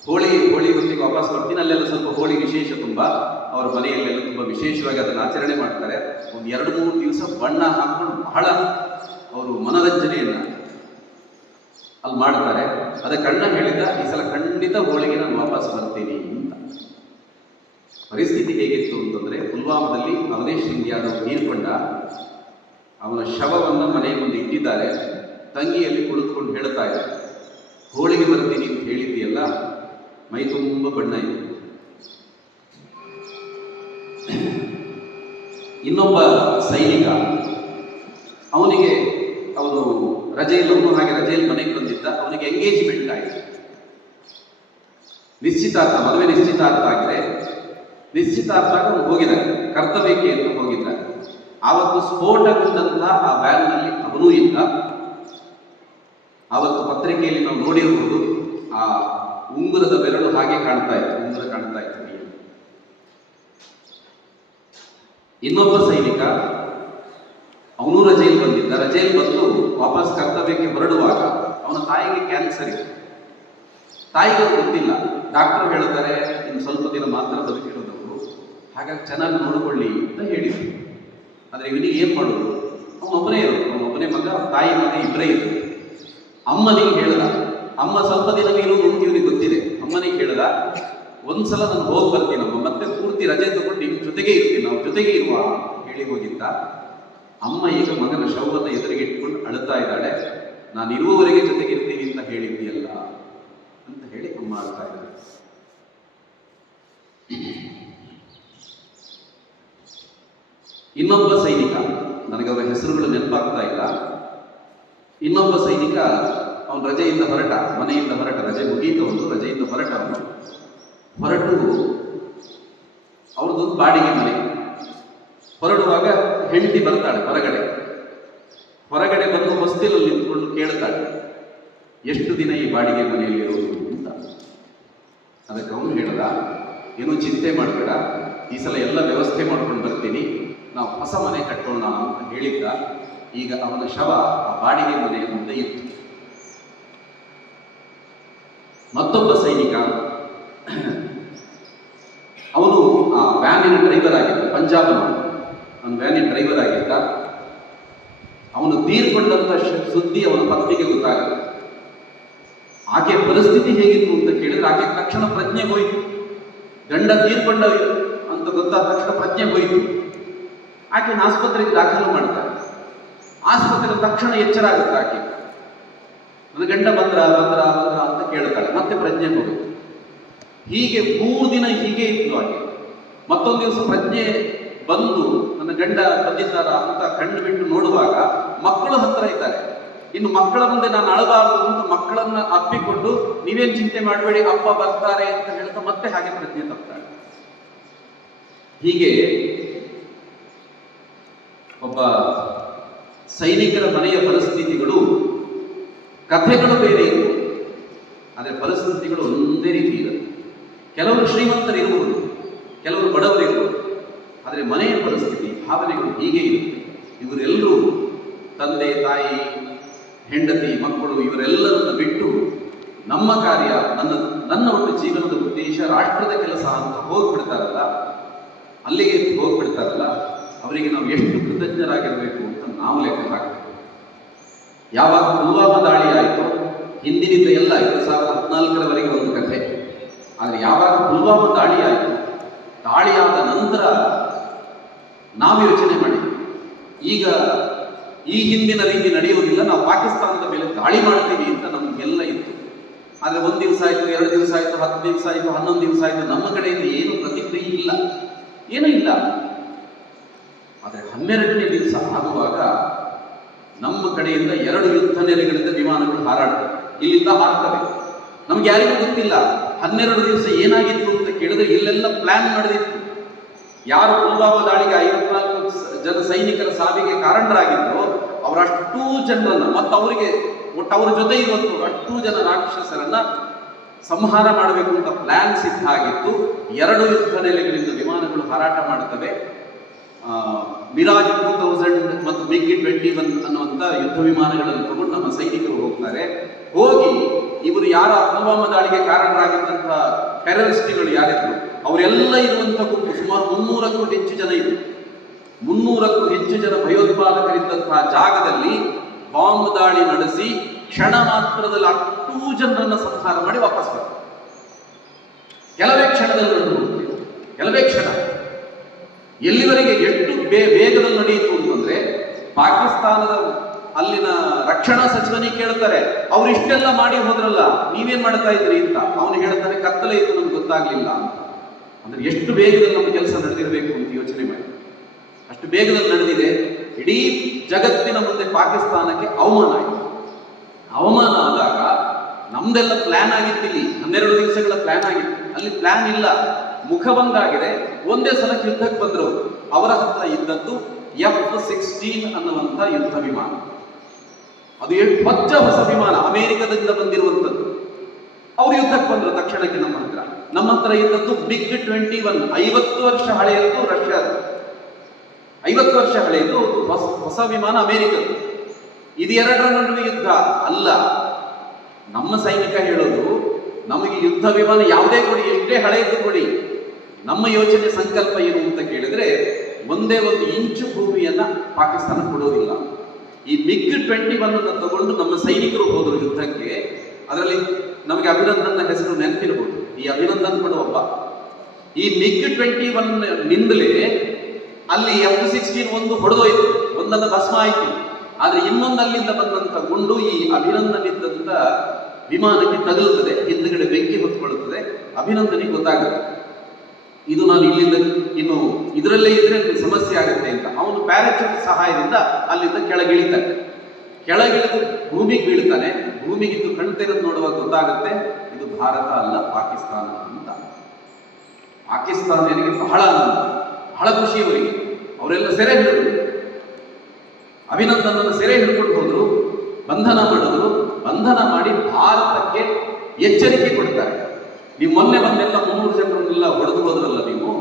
ಹೋಳಿ ಹೊತ್ತಿಗೆ ವಾಪಸ್ ಬರ್ತೀನಿ. ಅಲ್ಲೆಲ್ಲ ಸ್ವಲ್ಪ ಹೋಳಿ ವಿಶೇಷ ತುಂಬ, ಅವರ ಮನೆಯಲ್ಲೆಲ್ಲ ತುಂಬ ವಿಶೇಷವಾಗಿ ಅದನ್ನು ಆಚರಣೆ ಮಾಡ್ತಾರೆ. ಒಂದು 2-3 ದಿವಸ ಬಣ್ಣ ಹಾಕೊಂಡು ಬಹಳ ಅವರು ಮನರಂಜನೆಯನ್ನ ಅಲ್ಲಿ ಮಾಡ್ತಾರೆ. ಅದಕ್ಕೆ ಅಣ್ಣ ಹೇಳಿದ್ದ, ಈ ಸಲ ಖಂಡಿತ ಹೋಳಿಗೆ ನಾನು ವಾಪಸ್ ಬರ್ತೀನಿ ಅಂತ. ಪರಿಸ್ಥಿತಿ ಹೇಗಿತ್ತು ಅಂತಂದ್ರೆ, ಪುಲ್ವಾಮಾದಲ್ಲಿ ಅವಧೇಶ್ ಸಿಂಗ್ ಯಾದವ್ ತೀರ್ಕೊಂಡ. ಅವನ ಶವವನ್ನು ಮನೆಯ ಮುಂದೆ ಇಟ್ಟಿದ್ದಾರೆ. ತಂಗಿಯಲ್ಲಿ ಕುಳಿತುಕೊಂಡು ಹೇಳ್ತಾ ಇದ್ದಾರೆ, ಹೋಳಿಗೆ ಬರ್ತೀನಿ ಅಂತ ಹೇಳಿದ್ದೀಯಲ್ಲ, ಮೈ ತುಂಬ ಬಣ್ಣ ಇದೆ. ಇನ್ನೊಬ್ಬ ಸೈನಿಕ, ಅವನಿಗೆ ಅವನು ರಜೆಯಲ್ಲಿ, ಅವನು ಹಾಗೆ ರಜೆಯಲ್ಲಿ ಮನೆಗೆ ಬಂದಿದ್ದ. ಅವನಿಗೆ ಎಂಗೇಜ್ಮೆಂಟ್ ಆಗಿದೆ, ನಿಶ್ಚಿತಾರ್ಥ, ಮದುವೆ ನಿಶ್ಚಿತಾರ್ಥ ಆಗಿದೆ. ನಿಶ್ಚಿತಾರ್ಥ ಅವನು ಹೋಗಿದ್ದಾನೆ, ಕರ್ತವ್ಯಕ್ಕೆ ಅಂತ ಹೋಗಿದ್ದಾನೆ. ಆವತ್ತು ಸ್ಫೋಟಗೊಂಡಂತಹ ಆ ಬ್ಯಾಗ್ನಲ್ಲಿ ಅವನೂ ಇದ್ದ. ಆವತ್ತು ಪತ್ರಿಕೆಯಲ್ಲಿ ನಾವು ನೋಡಿರಬಹುದು, ಆ ಉಂಗುರದ ಬೆರಳು ಹಾಗೆ ಕಾಣ್ತಾ ಇತ್ತು, ಉಂಗುರ ಕಾಣ್ತಾ ಇತ್ತು. ಇನ್ನೊಬ್ಬ ಸೈನಿಕ ಅವನು ರಜೆಯಲ್ಲಿ ಬಂದಿದ್ದ. ರಜೆಯಲ್ಲಿ ಬಂದು ವಾಪಸ್ ಕರ್ತವ್ಯಕ್ಕೆ ಹೊರಡುವಾಗ ಅವನ ತಾಯಿಗೆ ಕ್ಯಾನ್ಸರ್ ಇತ್ತು. ತಾಯಿಗೆ ಗೊತ್ತಿಲ್ಲ. ಡಾಕ್ಟರ್ ಹೇಳ್ತಾರೆ ಇನ್ನು ಸ್ವಲ್ಪ ದಿನ ಮಾತ್ರ ಬದುಕಿರೋದವರು, ಹಾಗಾಗಿ ಚೆನ್ನಾಗಿ ನೋಡಿಕೊಳ್ಳಿ ಅಂತ ಹೇಳಿದ್ರು. ಆದರೆ ಇವನಿಗೆ ಏನು ಮಾಡೋದು? ಅವನೊಬ್ಬನೇ ಇರೋದು, ಅವನೊಬ್ಬನೇ ಮಗ, ತಾಯಿ ಮಗ ಇಬ್ಬರೇ ಇದ್ರು. ಅಮ್ಮನಿಗೆ ಹೇಳ್ದ. ಅಮ್ಮ ಸ್ವಲ್ಪ ದಿನ ಇರೋದು ಅಂತ ಇವನಿಗೆ ಗೊತ್ತಿದೆ. ಅಮ್ಮನಿಗೆ ಹೇಳ್ದ, ಒಂದ್ಸಲ ನಾನು ಹೋಗಿ ಬರ್ತೀನಮ್ಮ, ಮತ್ತೆ ಪೂರ್ತಿ ರಜೆ ತಗೊಂಡು ನಿಮ್ಮ ಜೊತೆಗೆ ಇರ್ತೀನಿ, ನಾವು ಜೊತೆಗೆ ಇರುವ ಹೇಳಿ ಹೋಗಿದ್ದ. ಅಮ್ಮ ಈಗ ಮಗನ ಶವವನ್ನು ಎದುರಿಗೆ ಇಟ್ಕೊಂಡು ಅಳುತ್ತಾ ಇದ್ದಾಳೆ. ನಾನು ಇರುವವರೆಗೆ ಜೊತೆಗೆ ಇರ್ತೀನಿ ಅಂತ ಹೇಳಿದ್ಯಲ್ಲ ಅಂತ ಹೇಳಿ ಅಮ್ಮ ಅಳ್ತಾ ಇದ್ದಾಳೆ. ಇನ್ನೊಬ್ಬ ಸೈನಿಕ, ನನಗೆ ಅವರ ಹೆಸರುಗಳು ನೆನಪಾಗ್ತಾ ಇಲ್ಲ. ಇನ್ನೊಬ್ಬ ಸೈನಿಕ ಅವನು ರಜೆಯಿಂದ ಹೊರಟ, ಮನೆಯಿಂದ ಹೊರಟ, ರಜೆ ಮುಗೀತವನು, ರಜೆಯಿಂದ ಹೊರಟವನು. ಹೊರಟು ಅವ್ರದ್ದೊಂದು ಬಾಡಿಗೆ ಮನೆ. ಹೊರಡುವಾಗ ಹೆಂಡತಿ ಬರ್ತಾಳೆ ಹೊರಗಡೆ ಬಂದು ಹೊಸ್ತಿಲಲ್ಲಿ ನಿಂತ್ಕೊಂಡು ಕೇಳ್ತಾಳೆ, ಎಷ್ಟು ದಿನ ಈ ಬಾಡಿಗೆ ಮನೆಯಲ್ಲಿ ಇರೋದು ಅಂತ. ಅದಕ್ಕೆ ಅವನು ಹೇಳ್ದ, ಏನೂ ಚಿಂತೆ ಮಾಡಬೇಡ, ಈ ಸಲ ಎಲ್ಲ ವ್ಯವಸ್ಥೆ ಮಾಡ್ಕೊಂಡು ಬರ್ತೀನಿ, ನಾವು ಹೊಸ ಮನೆ ಕಟ್ಟೋಣ ಅಂತ ಹೇಳಿದ್ದ. ಈಗ ಅವನ ಶವ ಆ ಬಾಡಿಗೆ ಮನೆಯ ಮುಂದೆ ಇತ್ತು. ಮತ್ತೊಬ್ಬ ಸೈನಿಕ, ಅವನು ಆ ವ್ಯಾನಿನ ಡ್ರೈವರ್ ಆಗಿದ್ದ, ಪಂಜಾಬ್ ಅವನು ವ್ಯಾನಿನ ಡ್ರೈವರ್ ಆಗಿದ್ದ. ಅವನು ತೀರ್ಕೊಂಡಂತ ಸುದ್ದಿ ಅವನ ಪತ್ನಿಗೆ ಗೊತ್ತಾಗಲ್ಲ. ಆಕೆ ಪರಿಸ್ಥಿತಿ ಹೇಗಿತ್ತು ಅಂತ ಕೇಳಿದ್ರೆ ಆಕೆ ತಕ್ಷಣ ಪ್ರಜ್ಞೆ ಹೋಯಿತು. ಗಂಡ ತೀರ್ಕೊಂಡ ಅಂತ ಗೊತ್ತಾದ ತಕ್ಷಣ ಪ್ರಜ್ಞೆ ಹೋಯಿತು. ಆಕೆನ ಆಸ್ಪತ್ರೆಗೆ ದಾಖಲು ಮಾಡ್ತಾರೆ. ಆಸ್ಪತ್ರೆಗೆ ತಕ್ಷಣ ಎಚ್ಚರ ಆಗುತ್ತೆ ಆಕೆ. ನನ್ನ ಗಂಡ ಬಂದ್ರ ಅಂತ ಕೇಳ್ತಾಳೆ. ಮತ್ತೆ ಪ್ರಜ್ಞೆ ಹೋಗುತ್ತೆ. ಹೀಗೆ 3 ದಿನ ಹೀಗೆ ಇತ್ತು ಆಕೆ. ಮತ್ತೊಂದು ದಿವಸ ಪ್ರಜ್ಞೆ ಬಂದು ನನ್ನ ಗಂಡ ಬಂದಿದ್ದಾರ ಅಂತ ಕಣ್ಣು ಬಿಟ್ಟು ನೋಡುವಾಗ ಮಕ್ಕಳು ಹತ್ರ ಇದ್ದಾರೆ. ಇನ್ನು ಮಕ್ಕಳ ಮುಂದೆ ನಾನು ಅಳಬಾರದು ಅಂತ ಮಕ್ಕಳನ್ನ ಅಪ್ಪಿಕೊಂಡು, ನೀವೇನ್ ಚಿಂತೆ ಮಾಡಬೇಡಿ, ಅಪ್ಪ ಬರ್ತಾರೆ ಅಂತ ಹೇಳ್ತಾ ಮತ್ತೆ ಹಾಗೆ ಪ್ರಜ್ಞೆ ತಪ್ಪಾಳೆ. ಹೀಗೆ ಒಬ್ಬ ಸೈನಿಕರ ಮನೆಯ ಪರಿಸ್ಥಿತಿಗಳು, ಕಥೆಗಳು ಬೇರೆ ಇತ್ತು, ಆದರೆ ಪರಿಸ್ಥಿತಿಗಳು ಒಂದೇ ರೀತಿ ಇರುತ್ತೆ. ಕೆಲವರು ಶ್ರೀಮಂತರು ಇರಬಹುದು, ಕೆಲವರು ಬಡವರು ಇರಬಹುದು, ಆದರೆ ಮನೆಯ ಪರಿಸ್ಥಿತಿ, ಭಾವನೆಗಳು ಹೀಗೆ ಇರುತ್ತೆ. ಇವರೆಲ್ಲರೂ ತಂದೆ, ತಾಯಿ, ಹೆಂಡತಿ, ಮಕ್ಕಳು ಇವರೆಲ್ಲರನ್ನು ಬಿಟ್ಟು ನಮ್ಮ ಕಾರ್ಯ, ನನ್ನ ಒಟ್ಟು ಜೀವನದ ಉದ್ದೇಶ ರಾಷ್ಟ್ರದ ಕೆಲಸ ಅಂತ ಹೋಗ್ಬಿಡ್ತಾರಲ್ಲ, ಅಲ್ಲಿಗೆ ಹೋಗ್ಬಿಡ್ತಾರಲ್ಲ, ಅವರಿಗೆ ನಾವು ಎಷ್ಟು ಕೃತಜ್ಞರಾಗಿರಬೇಕು ಅಂತ ನಾವು ಲೆಕ್ಕ ಹಾಕಬೇಕು. ಯಾವಾಗ ಪುಲ್ವಾಮಾ ದಾಳಿ ಆಯಿತು, ಹಿಂದಿನಿಂದ ಎಲ್ಲ 2014ರವರೆಗೆ ಒಂದು ಕಥೆ. ಆದರೆ ಯಾವಾಗ ಪುಲ್ವಾಮಾ ದಾಳಿ ಆಯಿತು, ದಾಳಿಯಾದ ನಂತರ ನಾವು ಯೋಚನೆ ಮಾಡಿದ್ವಿ, ಈಗ ಈ ಹಿಂದಿನ ರೀತಿ ನಡೆಯುವುದಿಲ್ಲ, ನಾವು ಪಾಕಿಸ್ತಾನದ ಮೇಲೆ ದಾಳಿ ಮಾಡ್ತೀವಿ ಅಂತ ನಮಗೆಲ್ಲ ಇತ್ತು. ಆದರೆ 1 ದಿವಸ ಆಯಿತು, 2 ದಿವಸ ಆಯಿತು, 10 ದಿವಸ ಆಯಿತು, 11 ದಿವಸ ಆಯಿತು, ನಮ್ಮ ಕಡೆಯಿಂದ ಏನು ಪ್ರತಿಕ್ರಿಯೆ ಇಲ್ಲ, ಏನೂ ಇಲ್ಲ. ಆದರೆ 12ನೇ ದಿವಸ ಆಗುವಾಗ ನಮ್ಮ ಕಡೆಯಿಂದ 2 ಯುದ್ಧ ನೆಲೆಗಳಿಂದ ವಿಮಾನಗಳು ಹಾರಾಡ್ತವೆ, ಇಲ್ಲಿಂದ ಹಾರ್ತವೆ. ನಮ್ಗೆ ಯಾರಿಗೂ ಗೊತ್ತಿಲ್ಲ 12 ದಿವಸ ಏನಾಗಿತ್ತು ಅಂತ ಕೇಳಿದ್ರೆ ಇಲ್ಲೆಲ್ಲ ಪ್ಲಾನ್ ನಡೆದಿತ್ತು. ಯಾರು ಪುಲ್ವಾಮಾ ದಾಳಿಗೆ 54 ಜನ ಸೈನಿಕರ ಸಾವಿಗೆ ಕಾರಣರಾಗಿದ್ರು ಅವರಷ್ಟೂ ಜನರನ್ನ, ಮತ್ತು ಅವರಿಗೆ ಒಟ್ಟು ಅವರ ಜೊತೆ ಇವತ್ತು ಅಷ್ಟೂ ಜನ ರಾಕ್ಷಸರನ್ನ ಸಂಹಾರ ಮಾಡಬೇಕು ಅಂತ ಪ್ಲಾನ್ ಸಿದ್ಧ ಆಗಿತ್ತು. 2 ಯುದ್ಧ ನೆಲೆಗಳಿಂದ ವಿಮಾನಗಳು ಹಾರಾಟ ಮಾಡುತ್ತವೆ. ಮಿರಾಜ್ 2000 ಮತ್ತು MiG-21 ಅನ್ನುವಂಥ ಯುದ್ಧ ವಿಮಾನಗಳನ್ನು ತಗೊಂಡು ನಮ್ಮ ಸೈನಿಕರು ಹೋಗ್ತಾರೆ. ಹೋಗಿ ಇವರು ಯಾರ ಪುಲ್ವಾಮಾ ದಾಳಿಗೆ ಕಾರಣರಾಗಿದ್ದಂತಹ ಟೆರರಿಸ್ಟ್ಗಳು ಯಾರಿದ್ರು ಅವರೆಲ್ಲ ಇರುವಂತಹ ಗುಂಪು ಸುಮಾರು 300ಕ್ಕೂ ಹೆಚ್ಚು ಜನ ಇದ್ರು. 300ಕ್ಕೂ ಹೆಚ್ಚು ಜನ ಭಯೋತ್ಪಾದಕರಿದ್ದಂತಹ ಜಾಗದಲ್ಲಿ ಬಾಂಬ್ ದಾಳಿ ನಡೆಸಿ ಕ್ಷಣ ಮಾತ್ರದಲ್ಲಿ ಅಷ್ಟೂ ಜನರನ್ನ ಸಂಹಾರ ಮಾಡಿ ವಾಪಸ್ ಬರ್ತಾರೆ. ಕೆಲವೇ ಕ್ಷಣದಲ್ಲಿ ನಡೆದು, ಕೆಲವೇ ಕ್ಷಣ. ಎಲ್ಲಿವರೆಗೆ ಎಷ್ಟು ವೇಗದಲ್ಲಿ ನಡೆಯಿತು ಅಂತಂದ್ರೆ, ಪಾಕಿಸ್ತಾನದ ಅಲ್ಲಿನ ರಕ್ಷಣಾ ಸಚಿವನಿಗೆ ಕೇಳ್ತಾರೆ, ಅವ್ರು ಇಷ್ಟೆಲ್ಲ ಮಾಡಿ ಹೋದ್ರಲ್ಲ, ನೀವೇನ್ ಮಾಡ್ತಾ ಇದ್ರಿ ಅಂತ. ಅವನು ಹೇಳ್ತಾನೆ, ಕತ್ತಲೆ ಇತ್ತು, ನಮ್ಗೆ ಗೊತ್ತಾಗ್ಲಿಲ್ಲ ಅಂತ. ಅಂದ್ರೆ ಎಷ್ಟು ವೇಗದಲ್ಲಿ ನಮ್ಮ ಕೆಲಸ ನಡೆದಿರಬೇಕು ಅಂತ ಯೋಚನೆ ಮಾಡಿ. ಅಷ್ಟು ವೇಗದಲ್ಲಿ ನಡೆದಿದೆ. ಇಡೀ ಜಗತ್ತಿನ ಮುಂದೆ ಪಾಕಿಸ್ತಾನಕ್ಕೆ ಅವಮಾನ ಆಯಿತು. ಅವಮಾನ ಆದಾಗ ನಮ್ದೆಲ್ಲ ಪ್ಲಾನ್ ಆಗಿತ್ತಿಲ್ಲಿ, 12 ದಿವಸಗಳ ಪ್ಲಾನ್ ಆಗಿತ್ತು. ಅಲ್ಲಿ ಪ್ಲಾನ್ ಇಲ್ಲ, ಮುಖಭಂಗ ಆಗಿದೆ. ಒಂದೇ ಸಲ ಯುದ್ಧಕ್ಕೆ ಬಂದರು. ಅವರ ಹತ್ರ ಇದ್ದದ್ದು F-16 ಅನ್ನುವಂಥ ಯುದ್ಧ ವಿಮಾನ. ಅದು ಹೊಸ ವಿಮಾನ, ಅಮೆರಿಕದಿಂದ ಬಂದಿರುವಂಥದ್ದು. ಅವ್ರು ಯುದ್ಧಕ್ಕೆ ಬಂದರು ತಕ್ಷಣಕ್ಕೆ ನಮ್ಮ ಹತ್ರ. ನಮ್ಮ ಹತ್ರ ಇದ್ದದ್ದು MiG-21, 50 ವರ್ಷ ಹಳೆಯದ್ದು, ರಷ್ಯಾದ 50 ವರ್ಷ ಹಳೆಯದು ಹೊಸ ವಿಮಾನ ಅಮೆರಿಕದ್ದು. ಇದು ಎರಡರ ನಡುವೆ ಯುದ್ಧ ಅಲ್ಲ. ನಮ್ಮ ಸೈನಿಕ ಹೇಳೋದು, ನಮಗೆ ಯುದ್ಧ ವಿಮಾನ ಯಾವುದೇ ಕೊಡಿ, ಎಷ್ಟೇ ಹಳೆಯದ್ದು ಕೊಡಿ, ನಮ್ಮ ಯೋಚನೆ ಸಂಕಲ್ಪ ಏನು ಅಂತ ಕೇಳಿದ್ರೆ ಒಂದೇ ಒಂದು ಇಂಚು ಭೂಮಿಯನ್ನ ಪಾಕಿಸ್ತಾನ ಕೊಡೋದಿಲ್ಲ. ಈ MiG-21 ಅನ್ನು ತಗೊಂಡು ನಮ್ಮ ಸೈನಿಕರು ಹೋದರು ಯುದ್ಧಕ್ಕೆ. ಅದರಲ್ಲಿ ನಮಗೆ ಅಭಿನಂದನ್ನ ಹೆಸರು ನೆನಪಿರಬಹುದು. ಈ ಅಭಿನಂದನ್ ಕೂಡ ಒಬ್ಬ. ಈ MiG-21 ನಿಂದಲೇ ಅಲ್ಲಿ F-16 ಒಂದು ಹೊಡೆದೋಯ್ತು, ಒಂದನ್ನು ಭಸ್ಮ ಆಯಿತು. ಆದ್ರೆ ಇನ್ನೊಂದಲ್ಲಿಂದ ಬಂದಂತ ಗುಂಡು ಈ ಅಭಿನಂದನ್ ಇದ್ದಂತ ವಿಮಾನಕ್ಕೆ ತಗುಲುತ್ತದೆ, ಹಿಂದುಗಡೆ ಬೆಂಕಿ ಹೊತ್ಕೊಳ್ಳುತ್ತದೆ. ಅಭಿನಂದನಿಗೆ ಗೊತ್ತಾಗುತ್ತೆ ಇದು ನಾನು ಇಲ್ಲಿಂದ ಇನ್ನು ಇದರಲ್ಲೇ ಇದ್ರೆ ಸಮಸ್ಯೆ ಆಗುತ್ತೆ ಅಂತ. ಅವನು ಪ್ಯಾರಾಚೂಟ್ ಸಹಾಯದಿಂದ ಅಲ್ಲಿಂದ ಕೆಳಗಿಳಿತಾನೆ. ಕೆಳಗಿಳಿದು ಭೂಮಿಗೆ ಬೀಳ್ತಾನೆ. ಭೂಮಿಗಿದ್ದು ಕಣ್ತೆರೆದು ನೋಡುವಾಗ ಗೊತ್ತಾಗುತ್ತೆ ಇದು ಭಾರತ ಅಲ್ಲ, ಪಾಕಿಸ್ತಾನ ಅಂತ. ಪಾಕಿಸ್ತಾನಿಯರಿಗೆ ಬಹಳ ಆನಂದ, ಬಹಳ ಖುಷಿ ಅವರಿಗೆ. ಅವರೆಲ್ಲ ಸೆರೆ ಹಿಡಿದ್ರು, ಅಭಿನಂದನನ್ನು ಸೆರೆ ಹಿಡ್ಕೊಂಡು ಹೋದ್ರು, ಬಂಧನ ಮಾಡಿದ್ರು. ಬಂಧನ ಮಾಡಿ ಭಾರತಕ್ಕೆ ಎಚ್ಚರಿಕೆ ಕೊಡ್ತಾರೆ. ನೀವು ಮೊನ್ನೆ ಬಂದೆಲ್ಲ 300 ಜನರನ್ನೆಲ್ಲ ಹೊಡೆದು ಹೋದ್ರಲ್ಲ ನೀವು,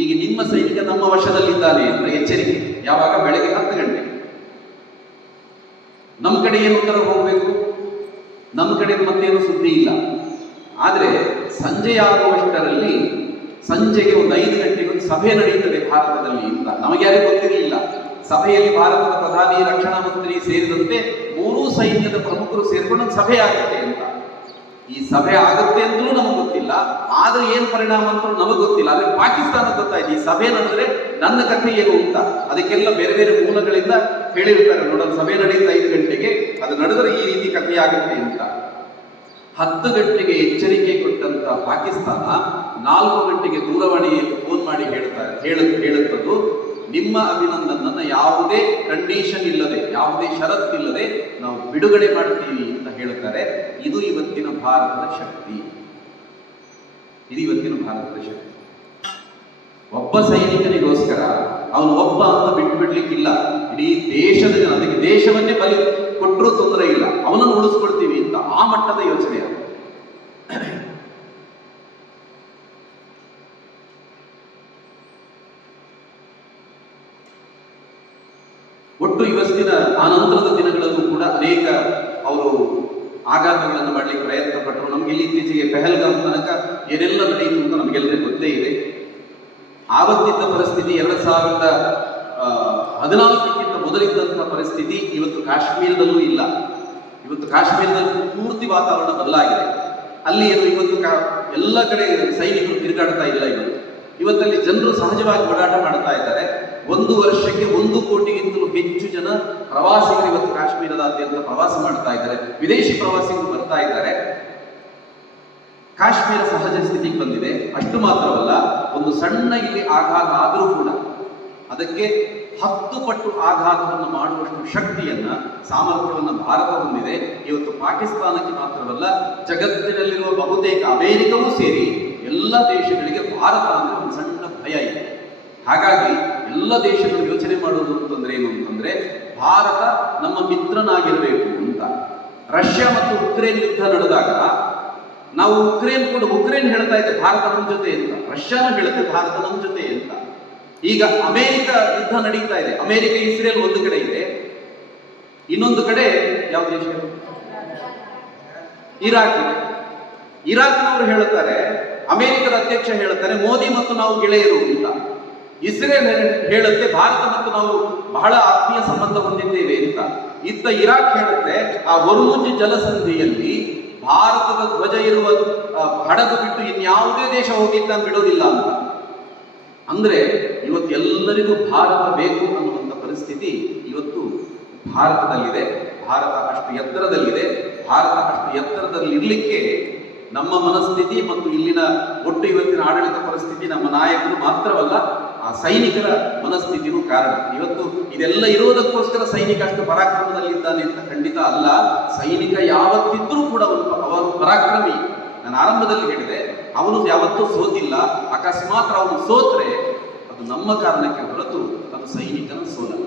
ಈಗ ನಿಮ್ಮ ಸೈನಿಕ ನಮ್ಮ ವಶದಲ್ಲಿದ್ದಾನೆ ಅಂತ ಎಚ್ಚರಿಕೆ. ಯಾವಾಗ? ಬೆಳಗ್ಗೆ 10 ಗಂಟೆ. ನಮ್ಮ ಕಡೆ ಏನು ಉತ್ತರ ಹೋಗಬೇಕು? ನಮ್ಮ ಕಡೆ ಮತ್ತೇನು ಸುದ್ದಿ ಇಲ್ಲ. ಆದ್ರೆ ಸಂಜೆ ಆಗುವಷ್ಟರಲ್ಲಿ, ಸಂಜೆಗೆ ಒಂದು 5 ಗಂಟೆಗೆ ಒಂದು ಸಭೆ ನಡೆಯುತ್ತದೆ ಭಾರತದಲ್ಲಿ ಅಂತ ನಮಗ್ಯಾರಿಗೂ ಗೊತ್ತಿರಲಿಲ್ಲ. ಸಭೆಯಲ್ಲಿ ಭಾರತದ ಪ್ರಧಾನಿ, ರಕ್ಷಣಾ ಮಂತ್ರಿ ಸೇರಿದಂತೆ 3 ಸೈನ್ಯದ ಪ್ರಮುಖರು ಸೇರ್ಕೊಂಡು ಒಂದು ಸಭೆ ಆಗುತ್ತೆ ಅಂತ. ಈ ಸಭೆ ಆಗುತ್ತೆ ಅಂತಲೂ ನಮಗೆ ಗೊತ್ತಿಲ್ಲ, ಆದ್ರೆ ಏನ್ ಪರಿಣಾಮ ಅಂತ ನಮಗೆ ಗೊತ್ತಿಲ್ಲ. ಆದ್ರೆ ಪಾಕಿಸ್ತಾನ ಗೊತ್ತಾಯ್ತು ಈ ಸಭೆ ನಡೆದ್ರೆ ನನ್ನ ಕಥೆ ಏನು ಅಂತ. ಅದಕ್ಕೆಲ್ಲ ಬೇರೆ ಬೇರೆ ಮೂಲಗಳಿಂದ ಹೇಳಿರ್ತಾರೆ, ನೋಡೋಣ ಸಭೆ ನಡೆಯುತ್ತೆ 5 ಗಂಟೆಗೆ, ಅದು ನಡೆದ್ರೆ ಈ ರೀತಿ ಕಥೆ ಆಗುತ್ತೆ ಅಂತ. 10 ಗಂಟೆಗೆ ಎಚ್ಚರಿಕೆ ಕೊಟ್ಟಂತ ಪಾಕಿಸ್ತಾನ 4 ಗಂಟೆಗೆ ದೂರವಾಣಿಯಲ್ಲಿ ಫೋನ್ ಮಾಡಿ ಹೇಳುತ್ತದು, ನಿಮ್ಮ ಅಭಿನಂದನನ್ನ ಯಾವುದೇ ಕಂಡೀಷನ್ ಇಲ್ಲದೆ, ಯಾವುದೇ ಷರತ್ತಿಲ್ಲದೆ ನಾವು ಬಿಡುಗಡೆ ಮಾಡ್ತೀವಿ ಅಂತ ಹೇಳ್ತಾರೆ. ಇದು ಇವತ್ತಿನ ಭಾರತದ ಶಕ್ತಿ. ಇದು ಇವತ್ತಿನ ಭಾರತದ ಶಕ್ತಿ. ಒಬ್ಬ ಸೈನಿಕನಿಗೋಸ್ಕರ ಅವನು ಒಬ್ಬ ಅಂತ ಬಿಟ್ಬಿಡ್ಲಿಕ್ಕಿಲ್ಲ. ಇಡೀ ದೇಶದ ಜನ, ಅದಕ್ಕೆ ದೇಶವನ್ನೇ ಬಲಿ ಕೊಟ್ಟರೂ ತೊಂದರೆ ಇಲ್ಲ, ಅವನನ್ನು ಉಳಿಸ್ಕೊಳ್ತೀವಿ ಅಂತ ಆ ಮಟ್ಟದ ಯೋಚನೆ. ಒಟ್ಟು ಇವತ್ತಿನ ಆನಂತರದ ದಿನಗಳಲ್ಲೂ ಕೂಡ ಅನೇಕ ಅವರು ಆಘಾತಗಳನ್ನು ಮಾಡಲಿಕ್ಕೆ ಪ್ರಯತ್ನ ಪಟ್ಟರು. ನಮ್ಗೆ ಇಲ್ಲಿ ಇತ್ತೀಚೆಗೆ ಪೆಹಲ್ಗಾಮ್ ತನಕ ಏನೆಲ್ಲ ನಡೆಯಿತು ಅಂತ ನಮಗೆಲ್ಲರಿಗೂ ಗೊತ್ತೇ ಇದೆ. ಆವತ್ತಿದ್ದ ಪರಿಸ್ಥಿತಿ 2014ಕ್ಕಿಂತ ಮೊದಲಿದ್ದಂತಹ ಪರಿಸ್ಥಿತಿ ಇವತ್ತು ಕಾಶ್ಮೀರದಲ್ಲೂ ಇಲ್ಲ. ಇವತ್ತು ಕಾಶ್ಮೀರದಲ್ಲಿ ಪೂರ್ತಿ ವಾತಾವರಣ ಬದಲಾಗಿದೆ. ಅಲ್ಲಿ ಏನು ಇವತ್ತು ಎಲ್ಲ ಕಡೆ ಸೈನಿಕರು ತಿರುಗಾಡ್ತಾ ಇಲ್ಲ. ಇವತ್ತಲ್ಲಿ ಜನರು ಸಹಜವಾಗಿ ಓಡಾಟ ಮಾಡ್ತಾ ಇದ್ದಾರೆ. 1 ವರ್ಷಕ್ಕೆ 1 ಕೋಟಿಗಿಂತಲೂ ಹೆಚ್ಚು ಜನ ಪ್ರವಾಸಿಗರು ಇವತ್ತು ಕಾಶ್ಮೀರದಾದ್ಯಂತ ಪ್ರವಾಸ ಮಾಡ್ತಾ ಇದ್ದಾರೆ. ವಿದೇಶಿ ಪ್ರವಾಸಿಗರು ಬರ್ತಾ ಇದ್ದಾರೆ. ಕಾಶ್ಮೀರ ಸಹಜ ಸ್ಥಿತಿಗೆ ಬಂದಿದೆ. ಅಷ್ಟು ಮಾತ್ರವಲ್ಲ, ಒಂದು ಸಣ್ಣ ಇಲ್ಲಿ ಆಘಾತ ಆದರೂ ಕೂಡ ಅದಕ್ಕೆ 10 ಪಟ್ಟು ಆಘಾತವನ್ನು ಮಾಡುವಷ್ಟು ಶಕ್ತಿಯನ್ನ, ಸಾಮರ್ಥ್ಯವನ್ನು ಭಾರತ ಹೊಂದಿದೆ. ಇವತ್ತು ಪಾಕಿಸ್ತಾನಕ್ಕೆ ಮಾತ್ರವಲ್ಲ, ಜಗತ್ತಿನಲ್ಲಿರುವ ಬಹುತೇಕ ಅಮೆರಿಕವೂ ಸೇರಿ ಎಲ್ಲ ದೇಶಗಳಿಗೆ ಭಾರತ ಅಂದ್ರೆ ಒಂದು ಸಣ್ಣ ಭಯ ಇದೆ. ಹಾಗಾಗಿ ಎಲ್ಲ ದೇಶಗಳು ಯೋಚನೆ ಮಾಡುವುದು ಅಂತಂದ್ರೆ ಏನು ಅಂತಂದ್ರೆ, ಭಾರತ ನಮ್ಮ ಮಿತ್ರನಾಗಿರಬೇಕು ಅಂತ. ರಷ್ಯಾ ಮತ್ತು ಉಕ್ರೇನ್ ಯುದ್ಧ ನಡೆದಾಗ ನಾವು ಉಕ್ರೇನ್ ಹೇಳ್ತಾ ಇದೆ ಭಾರತ ನಮ್ಮ ಜೊತೆ ಅಂತ, ರಷ್ಯಾನು ಹೇಳುತ್ತೆ ಭಾರತ ನಮ್ಮ ಜೊತೆ ಅಂತ. ಈಗ ಅಮೆರಿಕ ಯುದ್ಧ ನಡೀತಾ ಇದೆ. ಅಮೆರಿಕ ಇಸ್ರೇಲ್ ಒಂದು ಕಡೆ ಇದೆ, ಇನ್ನೊಂದು ಕಡೆ ಯಾವ ದೇಶ? ಇರಾಕ್ ಇದೆ. ಇರಾಕ್ನವರು ಹೇಳುತ್ತಾರೆ, ಅಮೆರಿಕದ ಅಧ್ಯಕ್ಷ ಹೇಳುತ್ತಾರೆ ಮೋದಿ ಮತ್ತು ನಾವು ಗೆಳೆಯರು ಅಂತ. ಇಸ್ರೇಲ್ ಹೇಳುತ್ತೆ ಭಾರತ ಮತ್ತು ನಾವು ಬಹಳ ಆತ್ಮೀಯ ಸಂಬಂಧ ಹೊಂದಿದ್ದೇವೆ ಅಂತ. ಇತ್ತ ಇರಾಕ್ ಹೇಳುತ್ತೆ ಆ ಹೊರ್ಮುಜ್ ಜಲಸಂಧಿಯಲ್ಲಿ ಭಾರತದ ಧ್ವಜ ಇರುವ ಹಡಗು ಬಿಟ್ಟು ಇನ್ಯಾವುದೇ ದೇಶ ಹೋಗ್ಲಿಕ್ಕೆ ನಾನು ಬಿಡೋದಿಲ್ಲ ಅಂತ. ಅಂದ್ರೆ ಇವತ್ತು ಎಲ್ಲರಿಗೂ ಭಾರತ ಬೇಕು ಅನ್ನುವಂಥ ಪರಿಸ್ಥಿತಿ ಇವತ್ತು ಭಾರತದಲ್ಲಿದೆ. ಭಾರತ ಅಷ್ಟು ಎತ್ತರದಲ್ಲಿದೆ. ಭಾರತ ಅಷ್ಟು ಎತ್ತರದಲ್ಲಿ ಇರ್ಲಿಕ್ಕೆ ನಮ್ಮ ಮನಸ್ಥಿತಿ ಮತ್ತು ಇಲ್ಲಿನ ಒಟ್ಟು ಇವತ್ತಿನ ಆಡಳಿತ ಪರಿಸ್ಥಿತಿ, ನಮ್ಮ ನಾಯಕರು ಮಾತ್ರವಲ್ಲ, ಆ ಸೈನಿಕರ ಮನಸ್ಥಿತಿನೂ ಕಾರಣ. ಇವತ್ತು ಇದೆಲ್ಲ ಇರೋದಕ್ಕೋಸ್ಕರ ಸೈನಿಕ ಅಷ್ಟು ಪರಾಕ್ರಮದಲ್ಲಿದ್ದಾನೆ ಅಂತ ಖಂಡಿತ ಅಲ್ಲ. ಸೈನಿಕ ಯಾವತ್ತಿದ್ರೂ ಕೂಡ ಅವನು ಪರಾಕ್ರಮಿ. ನಾನು ಆರಂಭದಲ್ಲಿ ಹೇಳಿದೆ, ಅವನು ಯಾವತ್ತೂ ಸೋತಿಲ್ಲ. ಅಕಸ್ಮಾತ್ ಅವನು ಸೋತ್ರೆ ಅದು ನಮ್ಮ ಕಾರಣಕ್ಕೆ ಹೊರತು ಅದು ಸೈನಿಕನ ಸೋಲ.